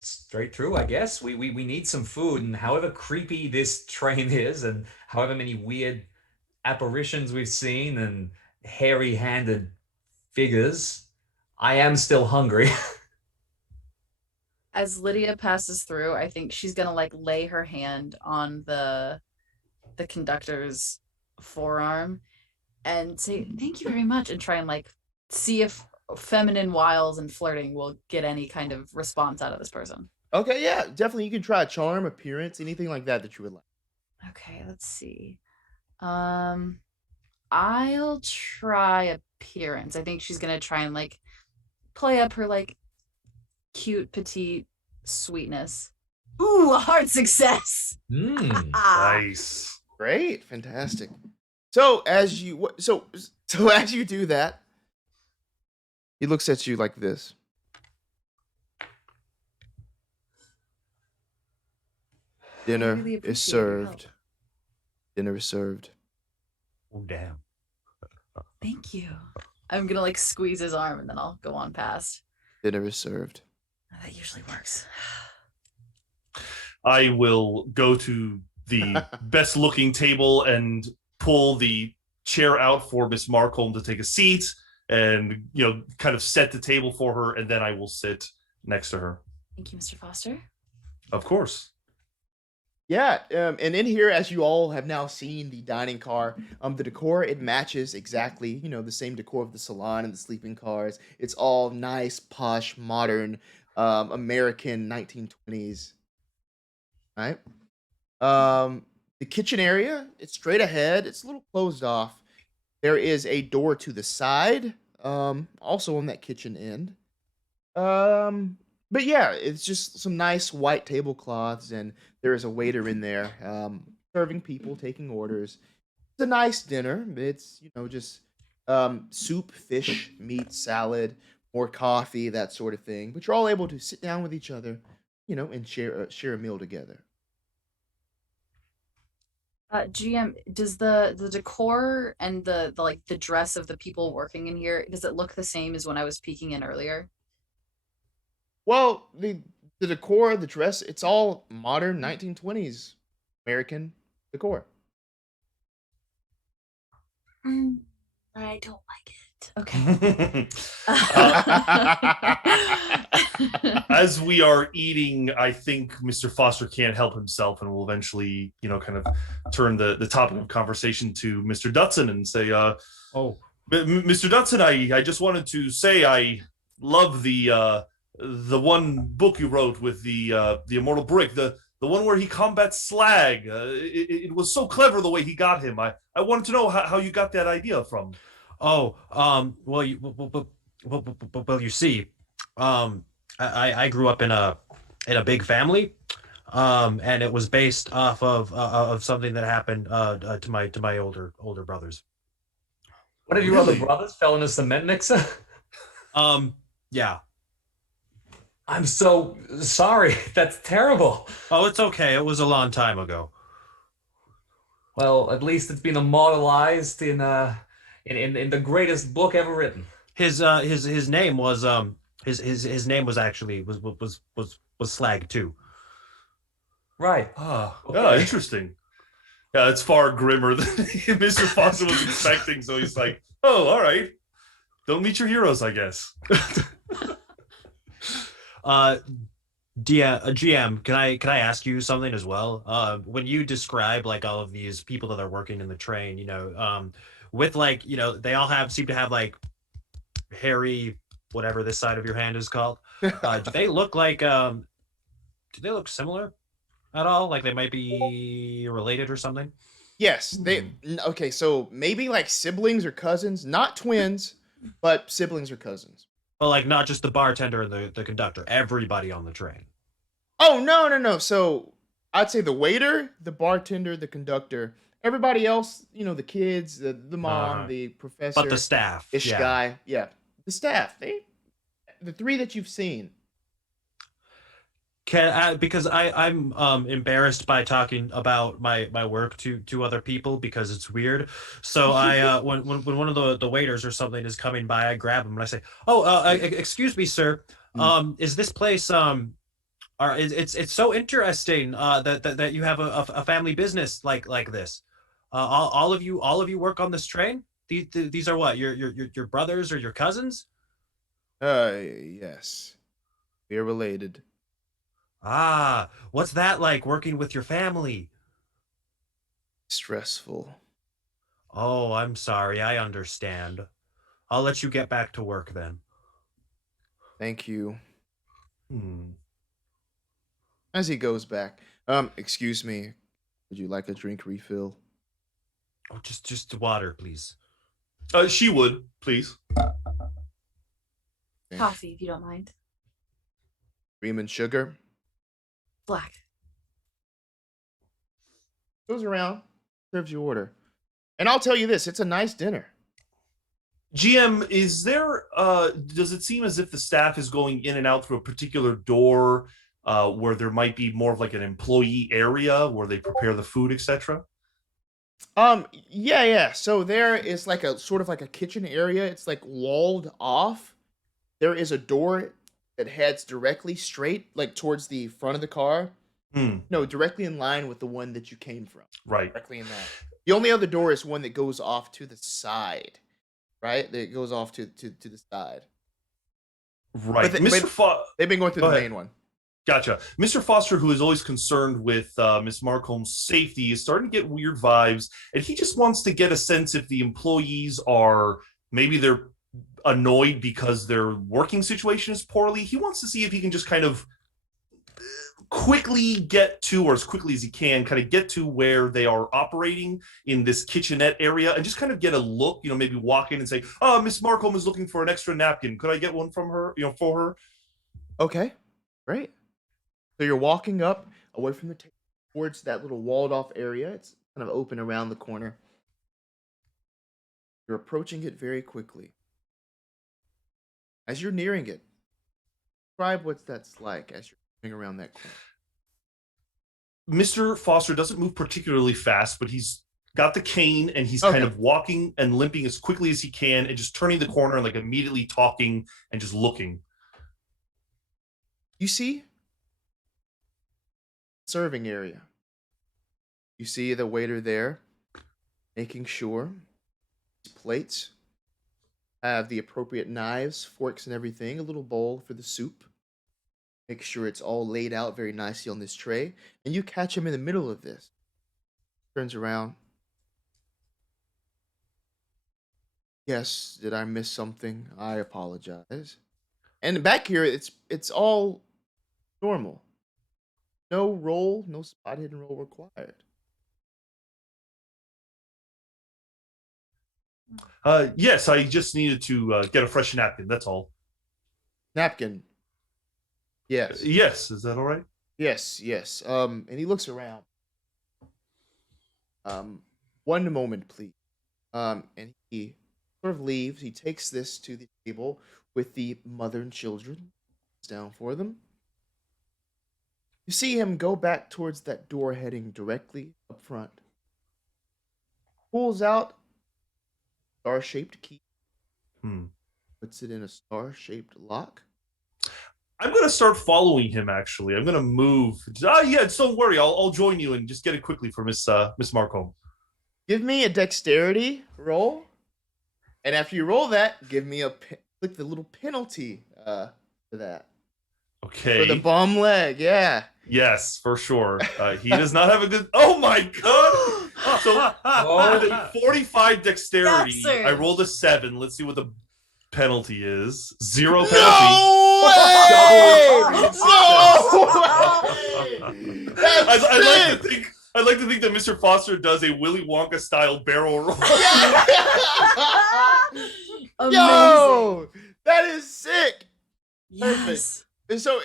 Straight through, I guess. We need some food, and however creepy this train is, and however many weird apparitions we've seen, and hairy-handed figures, I am still hungry. As Lydia passes through, I think she's gonna like lay her hand on the conductor's forearm and say thank you very much, and try and like see if feminine wiles and flirting will get any kind of response out of this person. Okay, yeah, definitely. You can try a charm, appearance, anything like that you would like. Okay, let's see. I'll try appearance. I think she's gonna try and like play up her like cute petite sweetness. Ooh, a hard success. Nice. Great, fantastic. So as you as you do that, he looks at you like this. Dinner really is appreciate your help. served. Dinner is served. Oh, damn. Thank you. I'm gonna like squeeze his arm and then I'll go on past. Dinner is served. That usually works. I will go to the best looking table and pull the chair out for Miss Marcohlm to take a seat and, kind of set the table for her. And then I will sit next to her. Thank you, Mr. Foster. Of course. Yeah, and in here, as you all have now seen the dining car, the decor, it matches exactly, the same decor of the salon and the sleeping cars. It's all nice, posh, modern, American 1920s. Right? The kitchen area, it's straight ahead. It's a little closed off. There is a door to the side, also on that kitchen end. But yeah, it's just some nice white tablecloths, and there is a waiter in there, serving people, taking orders. It's a nice dinner. It's, just soup, fish, meat, salad, more coffee, that sort of thing. But you're all able to sit down with each other, and share a meal together. GM, does the decor and the like the dress of the people working in here, does it look the same as when I was peeking in earlier? Well, the decor, the dress, it's all modern 1920s American decor. I don't like it. Okay. As we are eating, I think Mr. Foster can't help himself and will eventually, kind of turn the topic of conversation to Mr. Dutson and say, Oh, Mr. Dutson, I just wanted to say I love the one book you wrote with the immortal brick, the one where he combats Slag. It was so clever the way he got him. I wanted to know how you got that idea from. well, you see, I grew up in a big family, and it was based off of something that happened to my older brothers. What have your other brothers fell in a cement mixer? Yeah. I'm so sorry. That's terrible. Oh, it's okay. It was a long time ago. Well, at least it's been immortalized in the greatest book ever written. His name was his name was actually was Slag too. Right. Yeah, interesting. Yeah, it's far grimmer than Mr. Foster was expecting. So he's like, "Oh, all right. Don't meet your heroes, I guess." GM, can I ask you something as well? When you describe like all of these people that are working in the train, with like, they all seem to have like hairy, whatever this side of your hand is called. Do they look like do they look similar at all? Like they might be related or something? Yes, okay, so maybe like siblings or cousins, not twins, but siblings or cousins. Well, like not just the bartender and the conductor, everybody on the train. Oh, no. So I'd say the waiter, the bartender, the conductor, everybody else, the kids, the mom, the professor, But the staff, ish yeah. guy. Yeah. The staff, the three that you've seen. Because I'm embarrassed by talking about my work to other people because it's weird. So I when one of the waiters or something is coming by, I grab him and I say, "Oh, excuse me, sir. Is this place it's so interesting that you have a family business like this. All of you work on this train? These are what? Your brothers or your cousins?" Yes. We're related. Ah, what's that like working with your family? Stressful. Oh, I'm sorry. I understand. I'll let you get back to work then. Thank you. Hmm. As he goes back, excuse me. Would you like a drink refill? Oh, just water, please. She would, please. Coffee, if you don't mind. Cream and sugar. Black. Goes around, serves your order. And I'll tell you this, it's a nice dinner. GM, is there does it seem as if the staff is going in and out through a particular door where there might be more of like an employee area where they prepare the food, etc.? Yeah. So there is like a sort of like a kitchen area. It's like walled off. There is a door that heads directly straight, like towards the front of the car. No, directly in line with the one that you came from. Right. Directly in that. The only other door is one that goes off to the side. Right? That goes off to the side. Right. They've been going through the main one. Gotcha. Mr. Foster, who is always concerned with Miss Marcohlm's safety, is starting to get weird vibes, and he just wants to get a sense if the employees are they're annoyed because their working situation is poorly. He wants to see if he can just kind of quickly get to, or as quickly as he can, kind of get to where they are operating in this kitchenette area and just kind of get a look, maybe walk in and say, "Oh, Miss Marcohlm is looking for an extra napkin. Could I get one from her, for her?" Okay, great. So you're walking up away from the table towards that little walled off area. It's kind of open around the corner. You're approaching it very quickly. As you're nearing it, describe what that's like as you're moving around that corner. Mr. Foster doesn't move particularly fast, but he's got the cane and he's kind of walking and limping as quickly as he can and just turning the corner and like immediately talking and just looking. You see serving area. You see the waiter there making sure his plates have the appropriate knives, forks, and everything. A little bowl for the soup. Make sure it's all laid out very nicely on this tray. And you catch him in the middle of this. Turns around. Yes, did I miss something? I apologize. And back here, it's all normal. No roll, no spot hidden roll required. Yes, I just needed to get a fresh napkin. That's all. Napkin. Yes. Yes, is that all right? Yes, yes. And he looks around. One moment, please. And he sort of leaves. He takes this to the table with the mother and children. It's down for them. You see him go back towards that door heading directly up front. Pulls out star-shaped key. Puts it in a star-shaped lock. I'm gonna start following him. Actually, I'm gonna move. Yeah, don't worry. I'll join you and just get it quickly for Miss Marcohlm. Give me a dexterity roll, and after you roll that, give me click the little penalty for that. Okay. For the bum leg, yeah. Yes, for sure. He does not have a good. Oh my god! So 45 dexterity. Dutson. I rolled a 7. Let's see what the penalty is. 0 penalty. No way! No way! That's I'd like to think that Mr. Foster does a Willy Wonka style barrel roll. Amazing. Yo, that is sick. Yes. And so,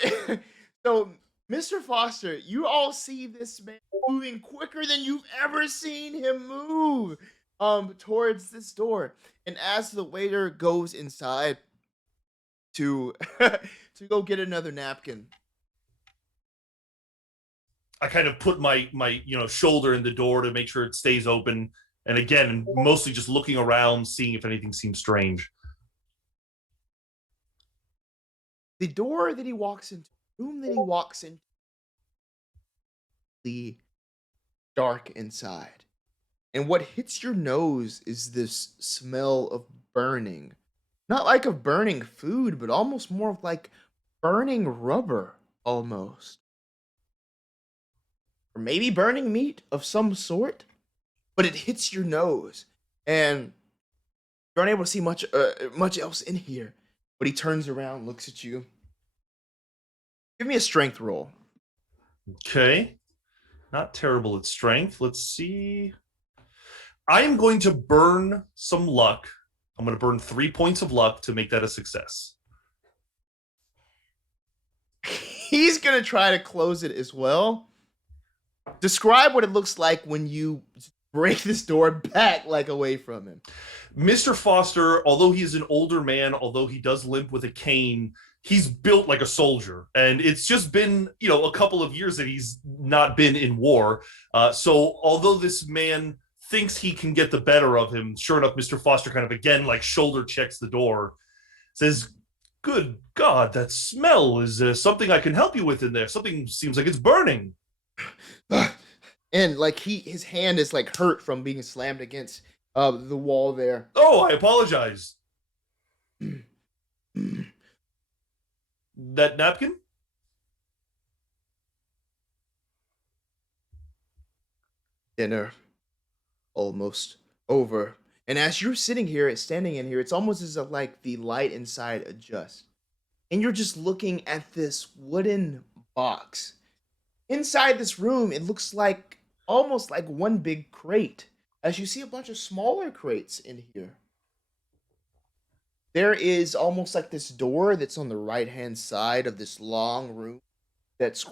Mr. Foster, you all see this man moving quicker than you've ever seen him move, towards this door. And as the waiter goes inside to to go get another napkin, I kind of put my shoulder in the door to make sure it stays open, and again, mostly just looking around, seeing if anything seems strange. the door that he walks into, the room that he walks into, the dark inside. And what hits your nose is this smell of burning. Not like of burning food, but almost more of like burning rubber, almost. Or maybe burning meat of some sort. But it hits your nose. And you're unable to see much else in here. But he turns around, looks at you. Give me a strength roll. Okay. Not terrible at strength. Let's see. I am going to burn some luck. I'm going to burn 3 points of luck to make that a success. He's going to try to close it as well. Describe what it looks like when you break this door back, like, away from him. Mr. Foster, although he is an older man, although he does limp with a cane, he's built like a soldier. And it's just been, a couple of years that he's not been in war. So although this man thinks he can get the better of him, sure enough, Mr. Foster kind of again like shoulder checks the door, says, "Good God, that smell. Is there something I can help you with in there? Something seems like it's burning." And like his hand is like hurt from being slammed against the wall there. Oh, I apologize. That napkin? Dinner almost over. And as you're sitting here, standing in here, it's almost as if like the light inside adjusts. And you're just looking at this wooden box. Inside this room, it looks like almost like one big crate. As you see a bunch of smaller crates in here. There is almost like this door that's on the right-hand side of this long room. That's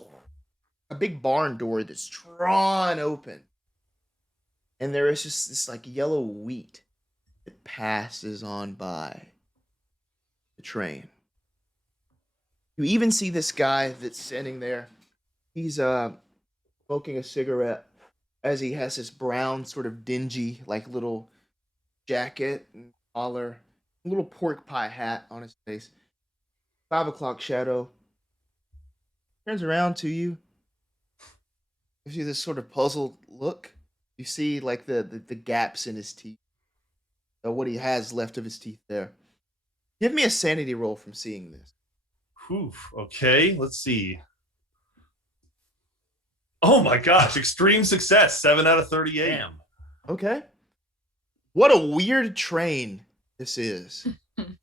a big barn door that's drawn open. And there is just this like yellow wheat that passes on by the train. You even see this guy that's standing there. He's smoking a cigarette as he has this brown sort of dingy like little jacket and collar, a little pork pie hat on his face. 5 o'clock shadow. Turns around to you. Gives you this sort of puzzled look. You see like the gaps in his teeth. What he has left of his teeth there. Give me a sanity roll from seeing this. Whew, okay, let's see. Oh my gosh, extreme success, 7 out of 38. Damn. Okay. What a weird train this is.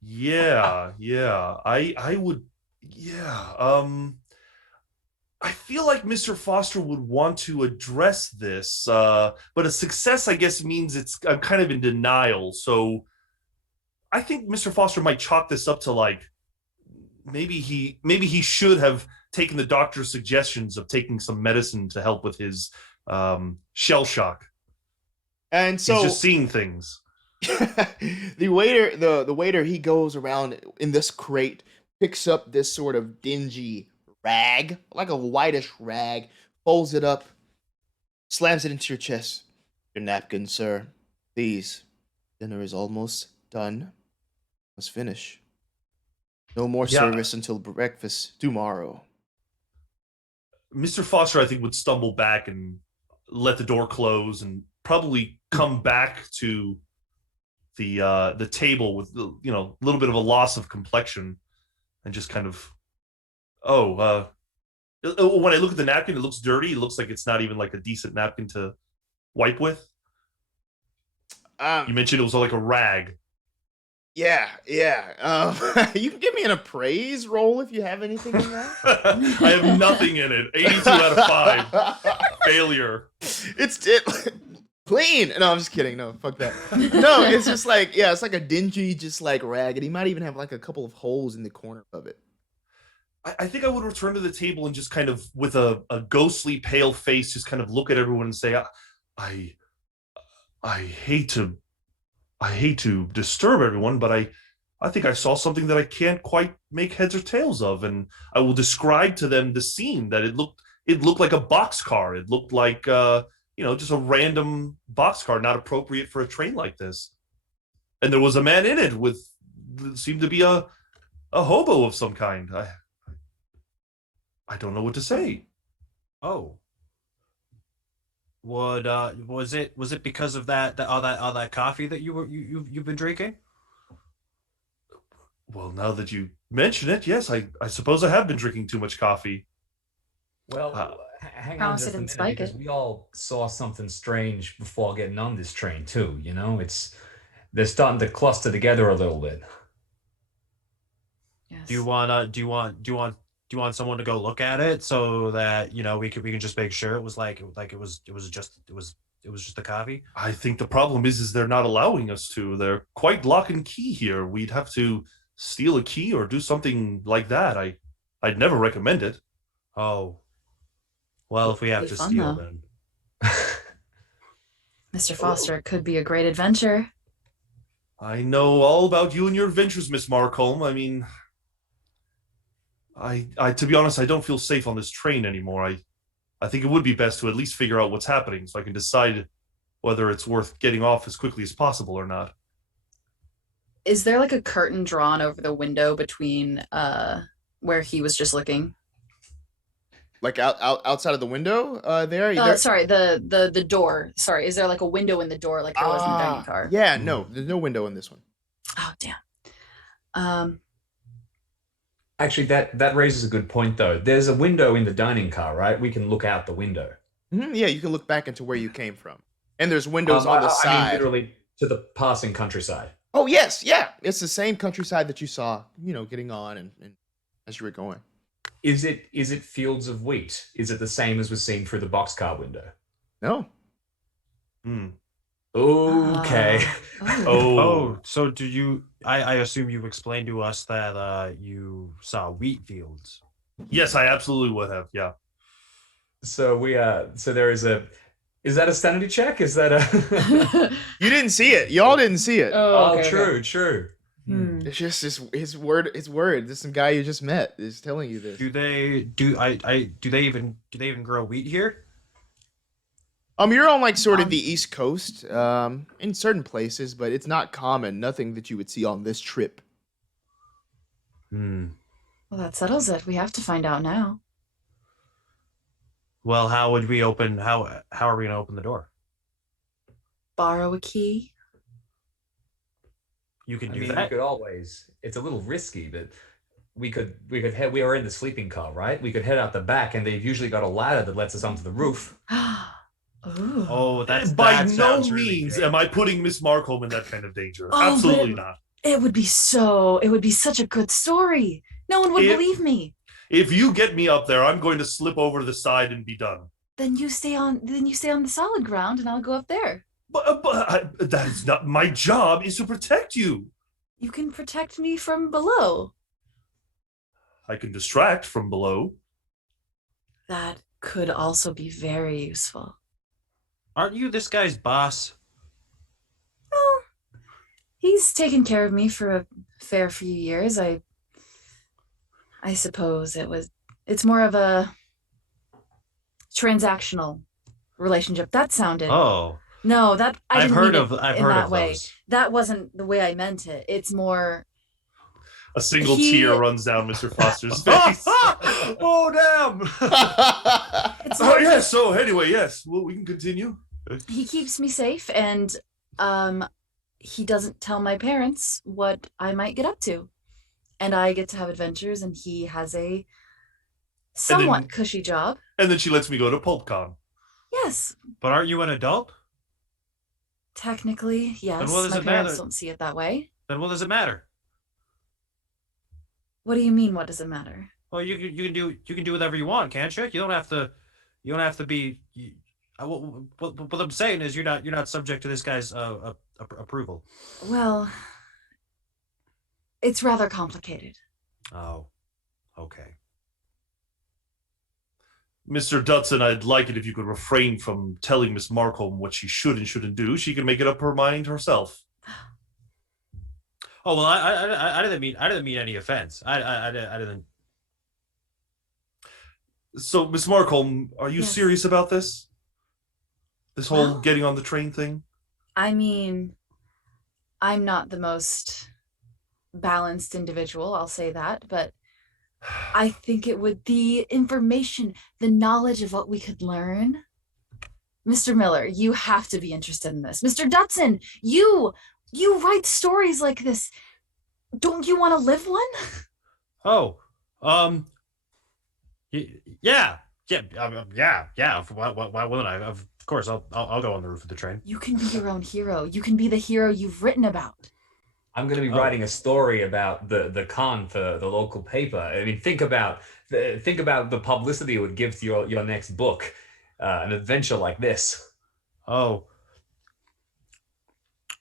Yeah. I would, I feel like Mr. Foster would want to address this, but a success, I guess, means I'm kind of in denial. So I think Mr. Foster might chalk this up to like maybe he should have taken the doctor's suggestions of taking some medicine to help with his shell shock. And so he's just seeing things. the waiter, he goes around in this crate, picks up this sort of dingy rag, like a whitish rag, folds it up, slams it into your chest. Your napkin, sir. Please. Dinner is almost done. Let's finish. No more service until breakfast tomorrow. Mr. Foster, I think, would stumble back and let the door close and probably come back to the table with a little bit of a loss of complexion and just kind of when I look at the napkin, it looks dirty. It looks like it's not even like a decent napkin to wipe with. You mentioned it was like a rag. Yeah. You can give me an appraise roll if you have anything in that. I have nothing in it. 82 out of 5. Failure. It's clean. No, I'm just kidding. No, fuck that. No, it's just like, it's like a dingy, just like rag. And he might even have like a couple of holes in the corner of it. I think I would return to the table and just kind of, with a ghostly pale face, just kind of look at everyone and say, I hate to disturb everyone, but I think I saw something that I can't quite make heads or tails of, and I will describe to them the scene. That it looked like a boxcar. It looked like just a random boxcar, not appropriate for a train like this. And there was a man in it seemed to be a hobo of some kind. I don't know what to say. Oh. Was it because of all that coffee that you've been drinking? Well, now that you mention it, yes, I suppose I have been drinking too much coffee. Well, hang on just a minute, because we all saw something strange before getting on this train too. They're starting to cluster together a little bit. Yes. Do you want someone to go look at it so that we can just make sure it was just the coffee? I think the problem is they're not allowing us to. They're quite lock and key here. We'd have to steal a key or do something like that. I'd never recommend it. Oh. Well, if we have to steal, then. Mr. Foster, it could be a great adventure. I know all about you and your adventures, Miss Marcohlm. I mean, I to be honest, I don't feel safe on this train anymore. I think it would be best to at least figure out what's happening so I can decide whether it's worth getting off as quickly as possible or not. Is there like a curtain drawn over the window between where he was just looking? Like outside of the window there? Sorry, the door. Sorry, is there like a window in the door like there was in the dining car? Yeah, no, there's no window in this one. Oh, damn. Actually, that raises a good point, though. There's a window in the dining car, right? We can look out the window. Mm-hmm. Yeah, you can look back into where you came from. And there's windows on the side. I mean, literally to the passing countryside. Oh, yes, yeah. It's the same countryside that you saw, getting on and as you were going. Is it fields of wheat? Is it the same as was seen through the boxcar window? No. Okay. So do you? I assume you've explained to us that you saw wheat fields. Yes, I absolutely would have. Yeah. So there is a. Is that a sanity check? Is that a? You didn't see it. Y'all didn't see it. Oh, okay, true. It's just his word. This some guy you just met is telling you this. Do they even grow wheat here? You're on like sort of the East Coast, in certain places, but it's not common. Nothing that you would see on this trip. Well, that settles it. We have to find out now. Well, how would we open? How are we going to open the door? Borrow a key. You can I do mean, that. we could always. It's a little risky, but we could head. We are in the sleeping car, right? We could head out the back, and they've usually got a ladder that lets us onto the roof. Ooh. Oh, By that no sounds really means am I putting Miss Marcohlm in that kind of danger. Oh, Absolutely but not. It would be such a good story. No one would believe me. If you get me up there, I'm going to slip over to the side and be done. Then you stay on the solid ground and I'll go up there. But that is not my job. Is to protect you. You can protect me from below. I can distract from below. That could also be very useful. Aren't you this guy's boss? Well, he's taken care of me for a fair few years. I suppose it's more of a transactional relationship. That sounded. Oh. No, that I I've didn't heard mean of it I've in heard that of way. those. That wasn't the way I meant it. It's more. A single tear runs down Mr. Foster's face. Oh damn! It's Oh more yes. So anyway, yes. Well, we can continue. he keeps me safe, and he doesn't tell my parents what I might get up to, and I get to have adventures, and he has a somewhat cushy job. And then she lets me go to PulpCon. Yes, But aren't you an adult? technically, yes. what does My it parents matter? don't see it that way. Then what does it matter? What do you mean? What does it matter? Well, you can do whatever you want, can't you? You don't have to be. What I'm saying is you're not subject to this guy's approval. Well, it's rather complicated. Oh, okay. Mr. Dutson, I'd like it if you could refrain from telling Miss Marcohlm what she should and shouldn't do. She can make it up her mind herself. Oh well, I didn't mean any offense. I didn't. So, Miss Marcohlm, are you Yes. serious about this? This whole Well- getting on the train thing? I mean, I'm not the most balanced individual, I'll say that, but I think it would the information, the knowledge of what we could learn. Mr. Miller, you have to be interested in this. Mr. Dutson, you write stories like this. Don't you want to live one? Oh, yeah. Why wouldn't I? Of course, I'll go on the roof of the train. You can be your own hero. You can be the hero you've written about. I'm going to be writing a story about the con for the local paper. I mean, think about the publicity it would give to your next book, an adventure like this. Oh,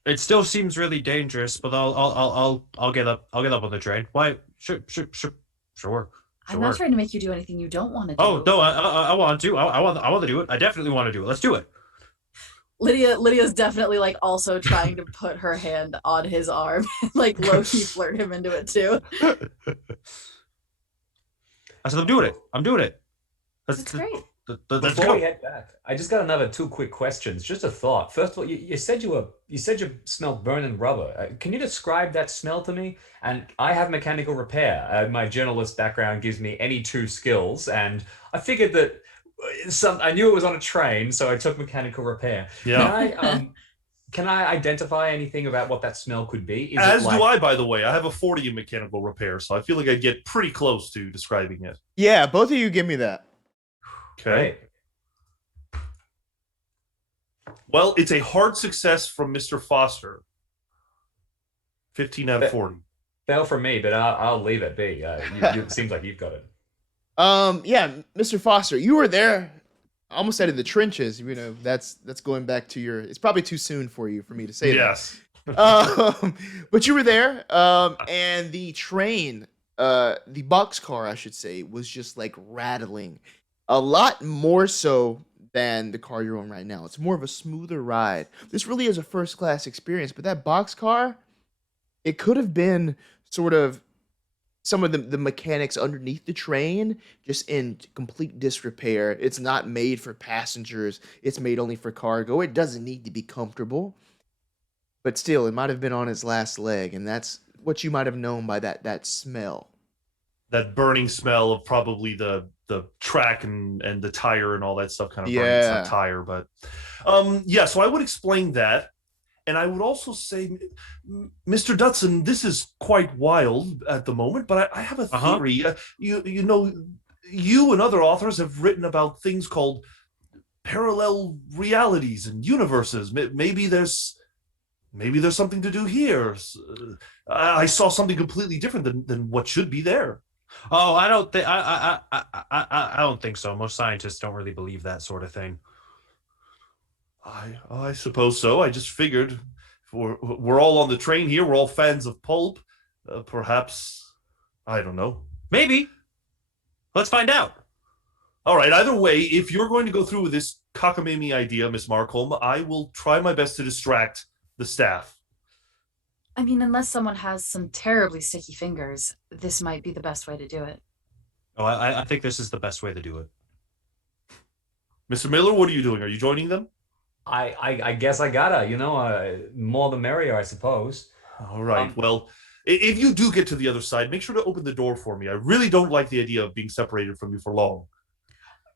it still seems really dangerous, but I'll get up on the train. Why? Sure. I'm not trying to make you do anything you don't want to do. Oh no, I want to. I want to do it. I definitely want to do it. Let's do it. Lydia's definitely like also trying to put her hand on his arm and like low-key flirt him into it too. I said, I'm doing it. That's great. Let's Before we go. head back, I just got another two quick questions. Just a thought. First of all, you said you smelled burning rubber. Can you describe that smell to me? And I have mechanical repair. My journalist background gives me any two skills, and I figured that I knew it was on a train, so I took mechanical repair. Yeah. Can I identify anything about what that smell could be? As do I, by the way. I have a 40 in mechanical repair, so I feel like I get pretty close to describing it. Yeah, both of you give me that. Okay. Right. Well, it's a hard success from Mr. Foster. 15 out of 40. Fail for me, but I'll leave it be. It seems like you've got it. Yeah, Mr. Foster, you were there. I almost said in the trenches. You know, that's going back to your. It's probably too soon for me to say Yes. that. But you were there. And the train, the boxcar, I should say, was just like rattling, a lot more so than the car you're on right now. It's more of a smoother ride. This really is a first class experience. But that boxcar, it could have been sort of some of the mechanics underneath the train just in complete disrepair. It's not made for passengers. It's made only for cargo. It doesn't need to be comfortable. But still, it might have been on its last leg, and that's what you might have known by that smell. That burning smell of probably the track and the tire and all that stuff kind of burning. It's not tire, but so I would explain that. And I would also say, Mr. Dutson, this is quite wild at the moment, but I have a theory. You know, you and other authors have written about things called parallel realities and universes. Maybe there's something to do here. I saw something completely different than what should be there. Oh, I don't think I don't think so. Most scientists don't really believe that sort of thing. I suppose so. I just figured if we're all on the train here. We're all fans of pulp. Perhaps, I don't know. Maybe. Let's find out. All right. Either way, if you're going to go through with this cockamamie idea, Miss Marcohlm, I will try my best to distract the staff. I mean, unless someone has some terribly sticky fingers, this might be the best way to do it. Oh, I think this is the best way to do it. Mr. Miller, what are you doing? Are you joining them? I guess I gotta, more the merrier, I suppose. All right. Well, if you do get to the other side, make sure to open the door for me. I really don't like the idea of being separated from you for long.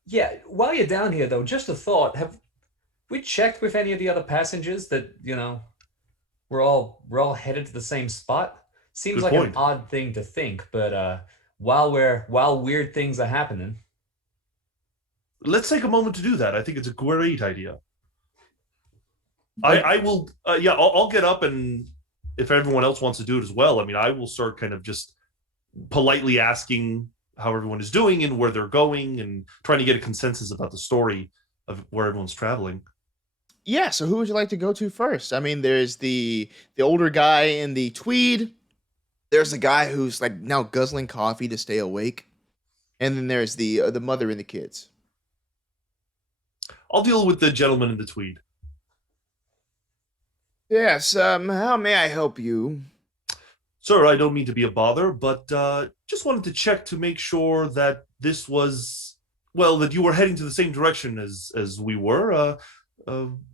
Yeah, while you're down here, though, just a thought. Have we checked with any of the other passengers that, we're all headed to the same spot? Seems Good like point. an odd thing to think, but while weird things are happening. Let's take a moment to do that. I think it's a great idea. I will, I'll get up, and if everyone else wants to do it as well, I mean, I will start kind of just politely asking how everyone is doing and where they're going and trying to get a consensus about the story of where everyone's traveling. Yeah, so who would you like to go to first? I mean, there's the older guy in the tweed. There's the guy who's like now guzzling coffee to stay awake. And then there's the mother and the kids. I'll deal with the gentleman in the tweed. Yes, how may I help you? Sir, I don't mean to be a bother, but just wanted to check to make sure that this was, that you were heading to the same direction as we were.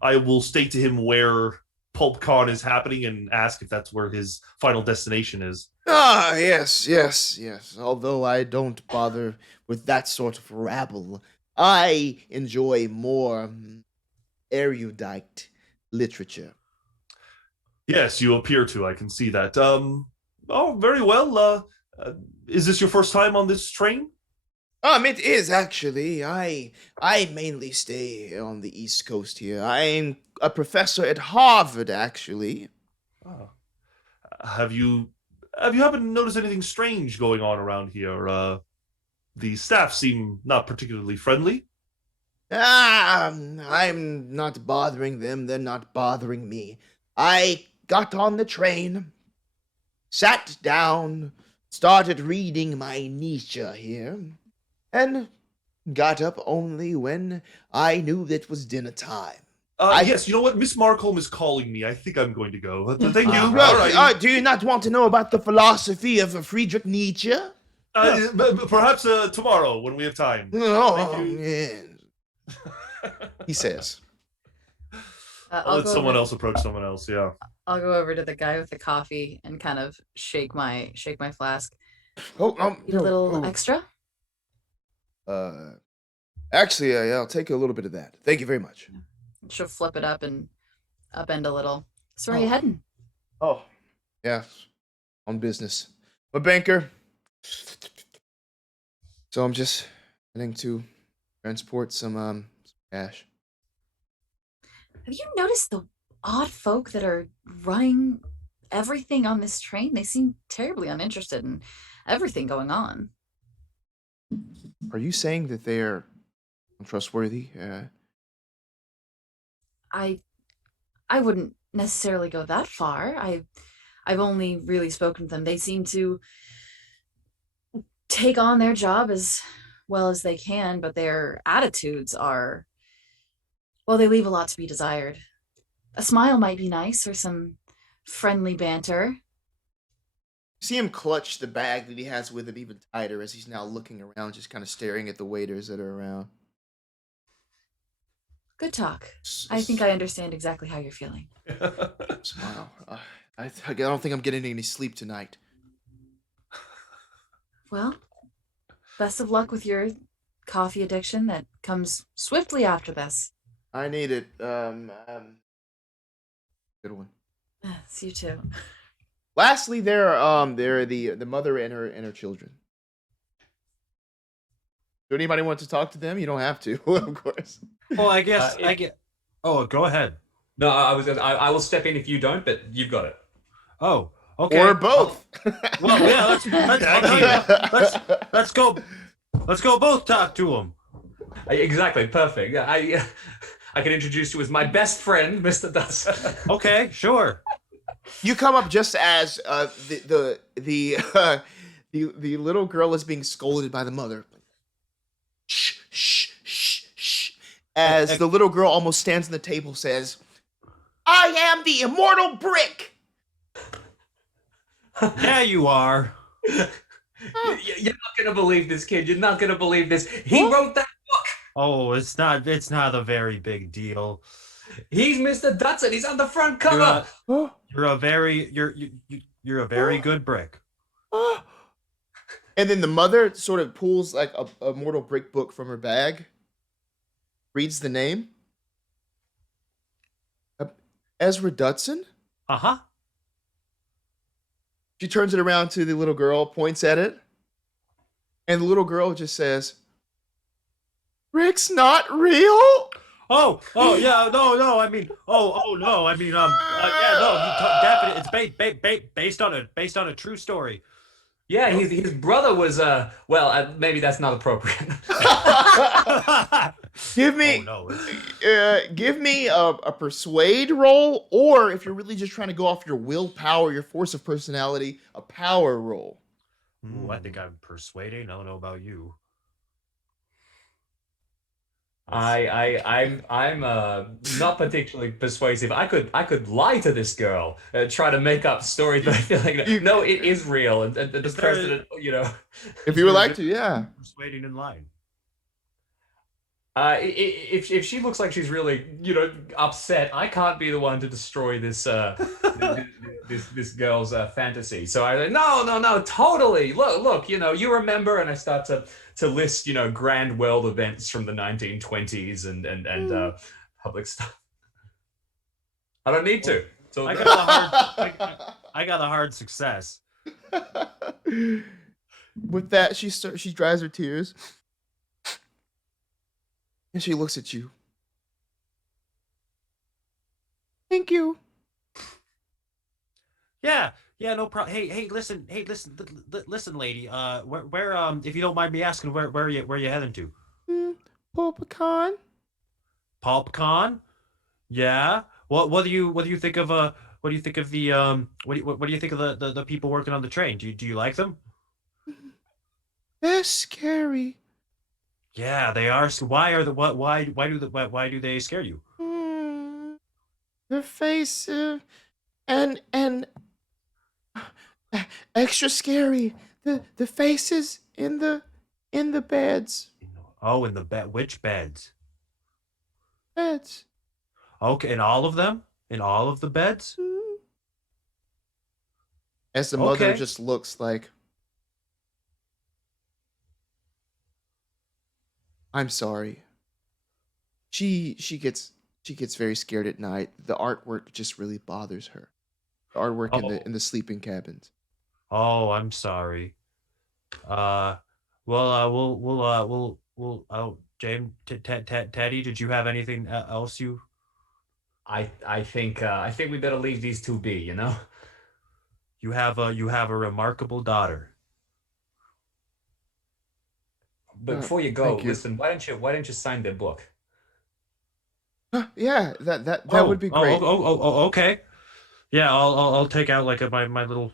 I will state to him where PulpCon is happening and ask if that's where his final destination is. Ah, yes. Although I don't bother with that sort of rabble, I enjoy more erudite literature. Yes, you appear to. I can see that. Very well. Is this your first time on this train? It is actually. I mainly stay on the East Coast here. I'm a professor at Harvard, actually. Oh. Have you happened to notice anything strange going on around here? The staff seem not particularly friendly. I'm not bothering them. They're not bothering me. I got on the train, sat down, started reading my Nietzsche here, and got up only when I knew it was dinner time. Yes, you know what? Miss Marcohlm is calling me. I think I'm going to go. Thank you. All Well, right. do you not want to know about the philosophy of Friedrich Nietzsche? Perhaps tomorrow when we have time. Oh, yes. He says. I'll let someone else approach someone else. Yeah. I'll go over to the guy with the coffee and kind of shake my flask. Need a little extra? Actually, yeah, I'll take a little bit of that. Thank you very much. She'll flip it up and upend a little. So where are you heading? Oh, yeah, on business. I'm a banker. So I'm just heading to transport some cash. Have you noticed the odd folk that are running everything on this train? They seem terribly uninterested in everything going on. Are you saying that they're untrustworthy? I wouldn't necessarily go that far. I've only really spoken to them. They seem to take on their job as well as they can, but their attitudes are, they leave a lot to be desired. A smile might be nice, or some friendly banter. See him clutch the bag that he has with him even tighter as he's now looking around, just kind of staring at the waiters that are around. Good talk. I think I understand exactly how you're feeling. Smile. I don't think I'm getting any sleep tonight. Well, best of luck with your coffee addiction that comes swiftly after this. I need it. Good one. It's you too. Lastly, there are the mother and her children. Do anybody want to talk to them? You don't have to, of course. Well, I guess I get. Oh, go ahead. No, I will step in if you don't, but you've got it. Oh, okay. Or both. Well, yeah. Let's go. Let's go. Both talk to him. Exactly, perfect. I can introduce you as my best friend, Mr. Dutson. Okay, sure. You come up just as the little girl is being scolded by the mother. Shh, shh, shh, shh. As the little girl almost stands on the table, says, "I am the immortal brick." Yeah, you are. You're not gonna believe this, kid. You're not gonna believe this. He wrote that book. Oh, it's not a very big deal. He's Mr. Dutson. He's on the front cover. You're a very good brick. And then the mother sort of pulls like a mortal brick book from her bag, reads the name. Ezra Dutson? Uh-huh. She turns it around to the little girl, points at it, and the little girl just says, "Brick's not real?" Oh, yeah, no. I mean, no. I mean, yeah, no. Definitely, it's based on a true story. Yeah, his brother was maybe that's not appropriate. Give me, Oh, give me a persuade roll, or if you're really just trying to go off your willpower, your force of personality, a power roll. Ooh, I think I'm persuading. I don't know about you. I'm not particularly persuasive. I could lie to this girl, try to make up stories, but I feel like no, it is real, and the president, If you would like to, yeah. Persuading in line. If she looks like she's really upset, I can't be the one to destroy this this girl's fantasy. So I like, no, totally. Look, you remember, and I start to list grand world events from the 1920s and public stuff. I don't need to. So I got a hard success. With that, she dries her tears. And she looks at you. Thank you. Yeah, no problem. Hey, listen, lady. Where, if you don't mind me asking, where are you heading to? Pulpicon. Pulpicon? Yeah. What do you think of the people working on the train? Do you like them? They're scary. Yeah, they are. Why do they scare you? Their face and extra scary. The faces in the beds. Oh, in the bed. Which beds? Beds. Okay, in all of them? In all of the beds? As the mother Okay. just looks like, "I'm sorry." She gets very scared at night. The artwork just really bothers her. The artwork in the sleeping cabins. Oh, I'm sorry. James, Teddy, did you have anything else you? I think we better leave these two be. You have a remarkable daughter. But before you go, thank you. listen. Why don't you sign their book? Yeah, that would be great. Okay. Yeah, I'll take out like my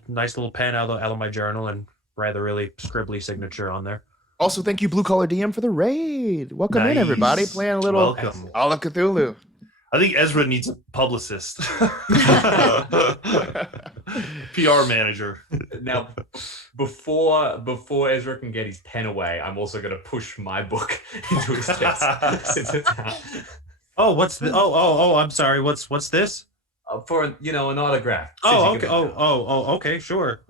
nice little pen out of my journal and write a really scribbly signature on there. Also, thank you, Blue Collar DM, for the raid. Welcome in, Nice. everybody. Playing a little Welcome. Call of Cthulhu. I think Ezra needs a publicist. PR manager. Now, before Ezra can get his pen away, I'm also going to push my book into his chest. Sit it down. Oh, what's the? Oh, I'm sorry. What's this? For an autograph. Oh, Since you okay. can- Okay, sure.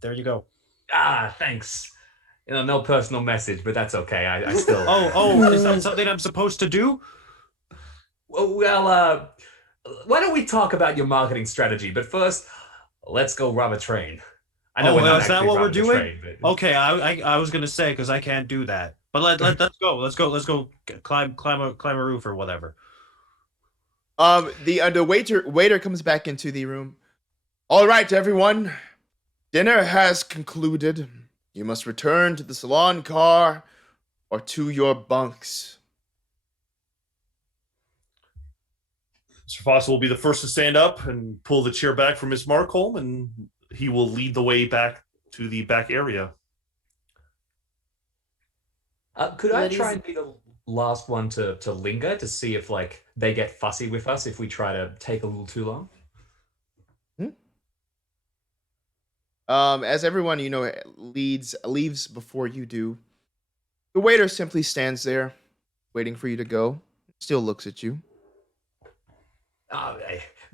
There you go. Thanks. No personal message, but that's okay. I still. Oh, is that something I'm supposed to do? Well, why don't we talk about your marketing strategy? But first, let's go rob a train. I know Oh, we're not is that actually what we're robbing a doing? train, but Okay, I was gonna say because I can't do that. But let's go. Let's go climb a roof or whatever. The waiter comes back into the room. All right, everyone. Dinner has concluded. You must return to the salon car or to your bunks. Mr. Foster will be the first to stand up and pull the chair back from Miss Marcohlm, and he will lead the way back to the back area. could I Lydia's- try and be the last one to linger to see if like they get fussy with us if we try to take a little too long? As everyone leaves before you do, the waiter simply stands there, waiting for you to go. Still looks at you.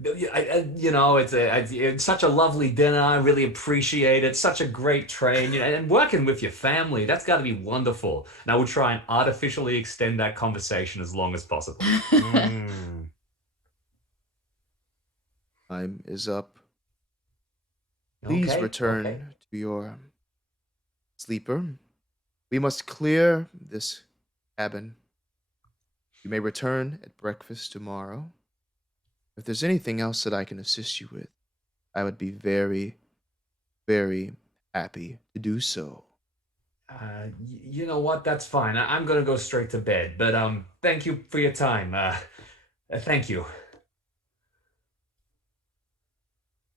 It's such a lovely dinner. I really appreciate it. Such a great train, and working with your family, that's got to be wonderful. And I will try and artificially extend that conversation as long as possible. Time is up. Please Okay, return okay. to your sleeper. We must clear this cabin. You may return at breakfast tomorrow. If there's anything else that I can assist you with, I would be very, very happy to do so. You know what? That's fine. I'm gonna go straight to bed. But thank you for your time. Thank you.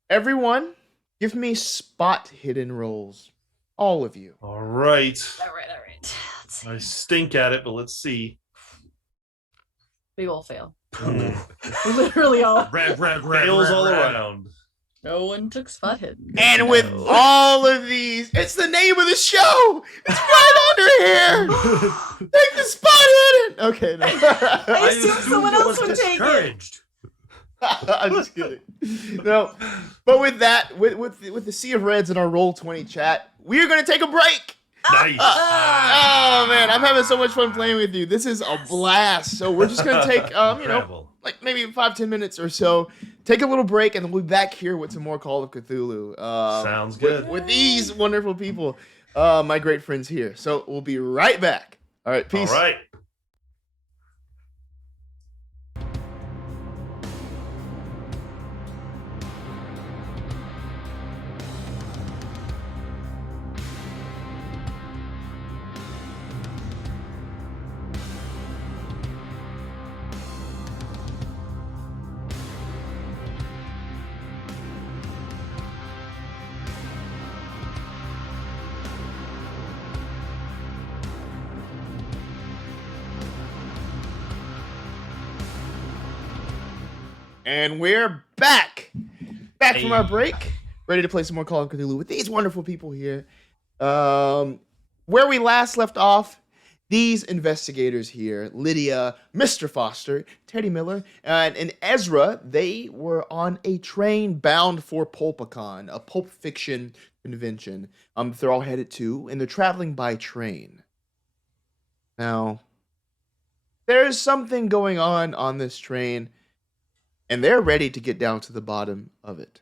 Everyone, give me spot hidden rolls. All of you. All right. All right. Let's see. I stink at it, but let's see. Big ol' fail. Literally all. Red. Fails all around. No one took spot hidden. And with all of these, it's the name of the show. It's right under here. Take the spot hidden. Okay, no. I assumed someone else would take it. discouraged. I'm just kidding. No, but with that, with the sea of reds in our Roll20 chat, we're gonna take a break. Nice. Oh man, I'm having so much fun playing with you. This is a blast. So we're just gonna take Incredible. like maybe 5-10 minutes or so. Take a little break, and then we'll be back here with some more Call of Cthulhu. Sounds good. With these wonderful people, my great friends here. So we'll be right back. All right, peace. All right. And we're back. Back from our Hey. break. Ready to play some more Call of Cthulhu with these wonderful people here. Where we last left off, these investigators here, Lydia, Mr. Foster, Teddy Miller, and Ezra, they were on a train bound for Pulpicon, a pulp fiction convention. They're all headed to, and they're traveling by train. Now, there's something going on this train, and they're ready to get down to the bottom of it.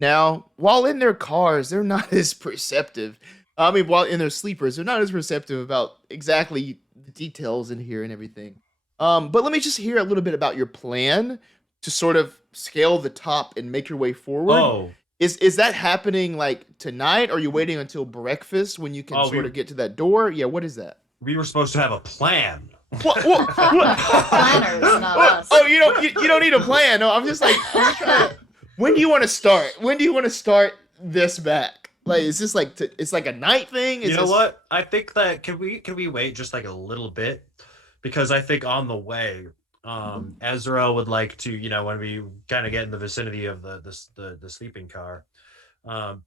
Now, while in their cars, they're not as perceptive. I mean, while in their sleepers, they're not as perceptive about exactly the details in here and everything. But let me just hear a little bit about your plan to sort of scale the top and make your way forward. Oh, Is that happening like tonight? Or are you waiting until breakfast when you can Oh, sort of get to that door? Yeah, what is that? we were supposed to have a plan. What? Planners, not us. Oh, you don't need a plan. No, I'm just trying to, when do you want to start? When do you want to start this back? Like, is this like it's like a night thing? Is You know this... what? I think that can we wait just like a little bit, because I think on the way, Ezra would like to, when we kind of get in the vicinity of the sleeping car,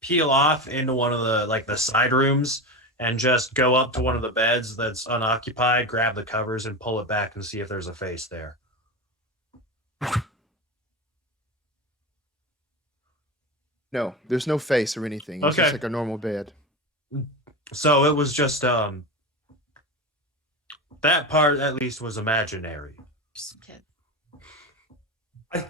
peel off into one of the side rooms and just go up to one of the beds that's unoccupied, grab the covers and pull it back and see if there's a face there. No, there's no face or anything. It's Okay. just like a normal bed. So it was just that part at least was imaginary. Just a kid.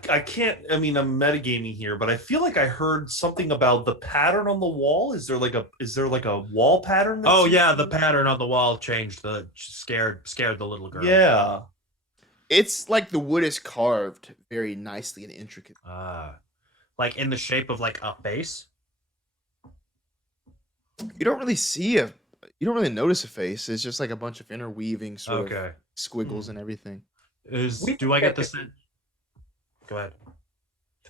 I can't. I mean, I'm metagaming here, but I feel like I heard something about the pattern on the wall. Is there like a wall pattern? Oh yeah, the pattern on the wall changed. The scared the little girl. Yeah. It's like the wood is carved very nicely and intricate. Like in the shape of like a face. You don't really notice a face. It's just like a bunch of interweaving sort of squiggles and everything. Do I get the sense? Go ahead.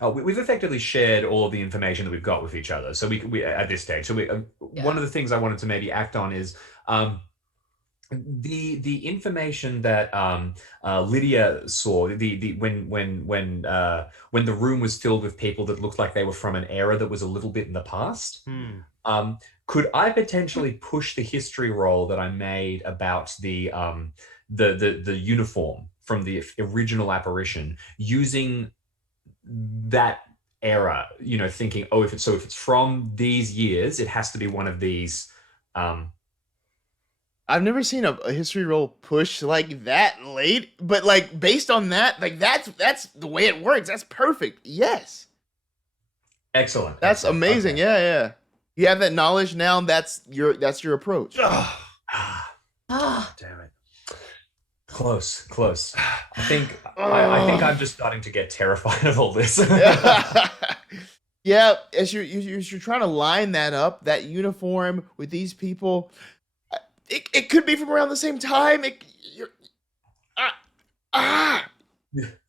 Oh, we've effectively shared all of the information that we've got with each other. So we at this stage. So one of the things I wanted to maybe act on is the information that Lydia saw. When the room was filled with people that looked like they were from an era that was a little bit in the past. Could I potentially push the history roll that I made about the uniform from the original apparition using that era, thinking, if it's from these years, it has to be one of these. I've never seen a history roll push like that late, but like based on that, like that's the way it works. That's perfect. Yes. Excellent. That's amazing. Okay. Yeah. You have that knowledge now. That's your approach. Damn it. Close. I think I'm just starting to get terrified of all this. Yeah, as you're trying to line that up, that uniform with these people, it could be from around the same time.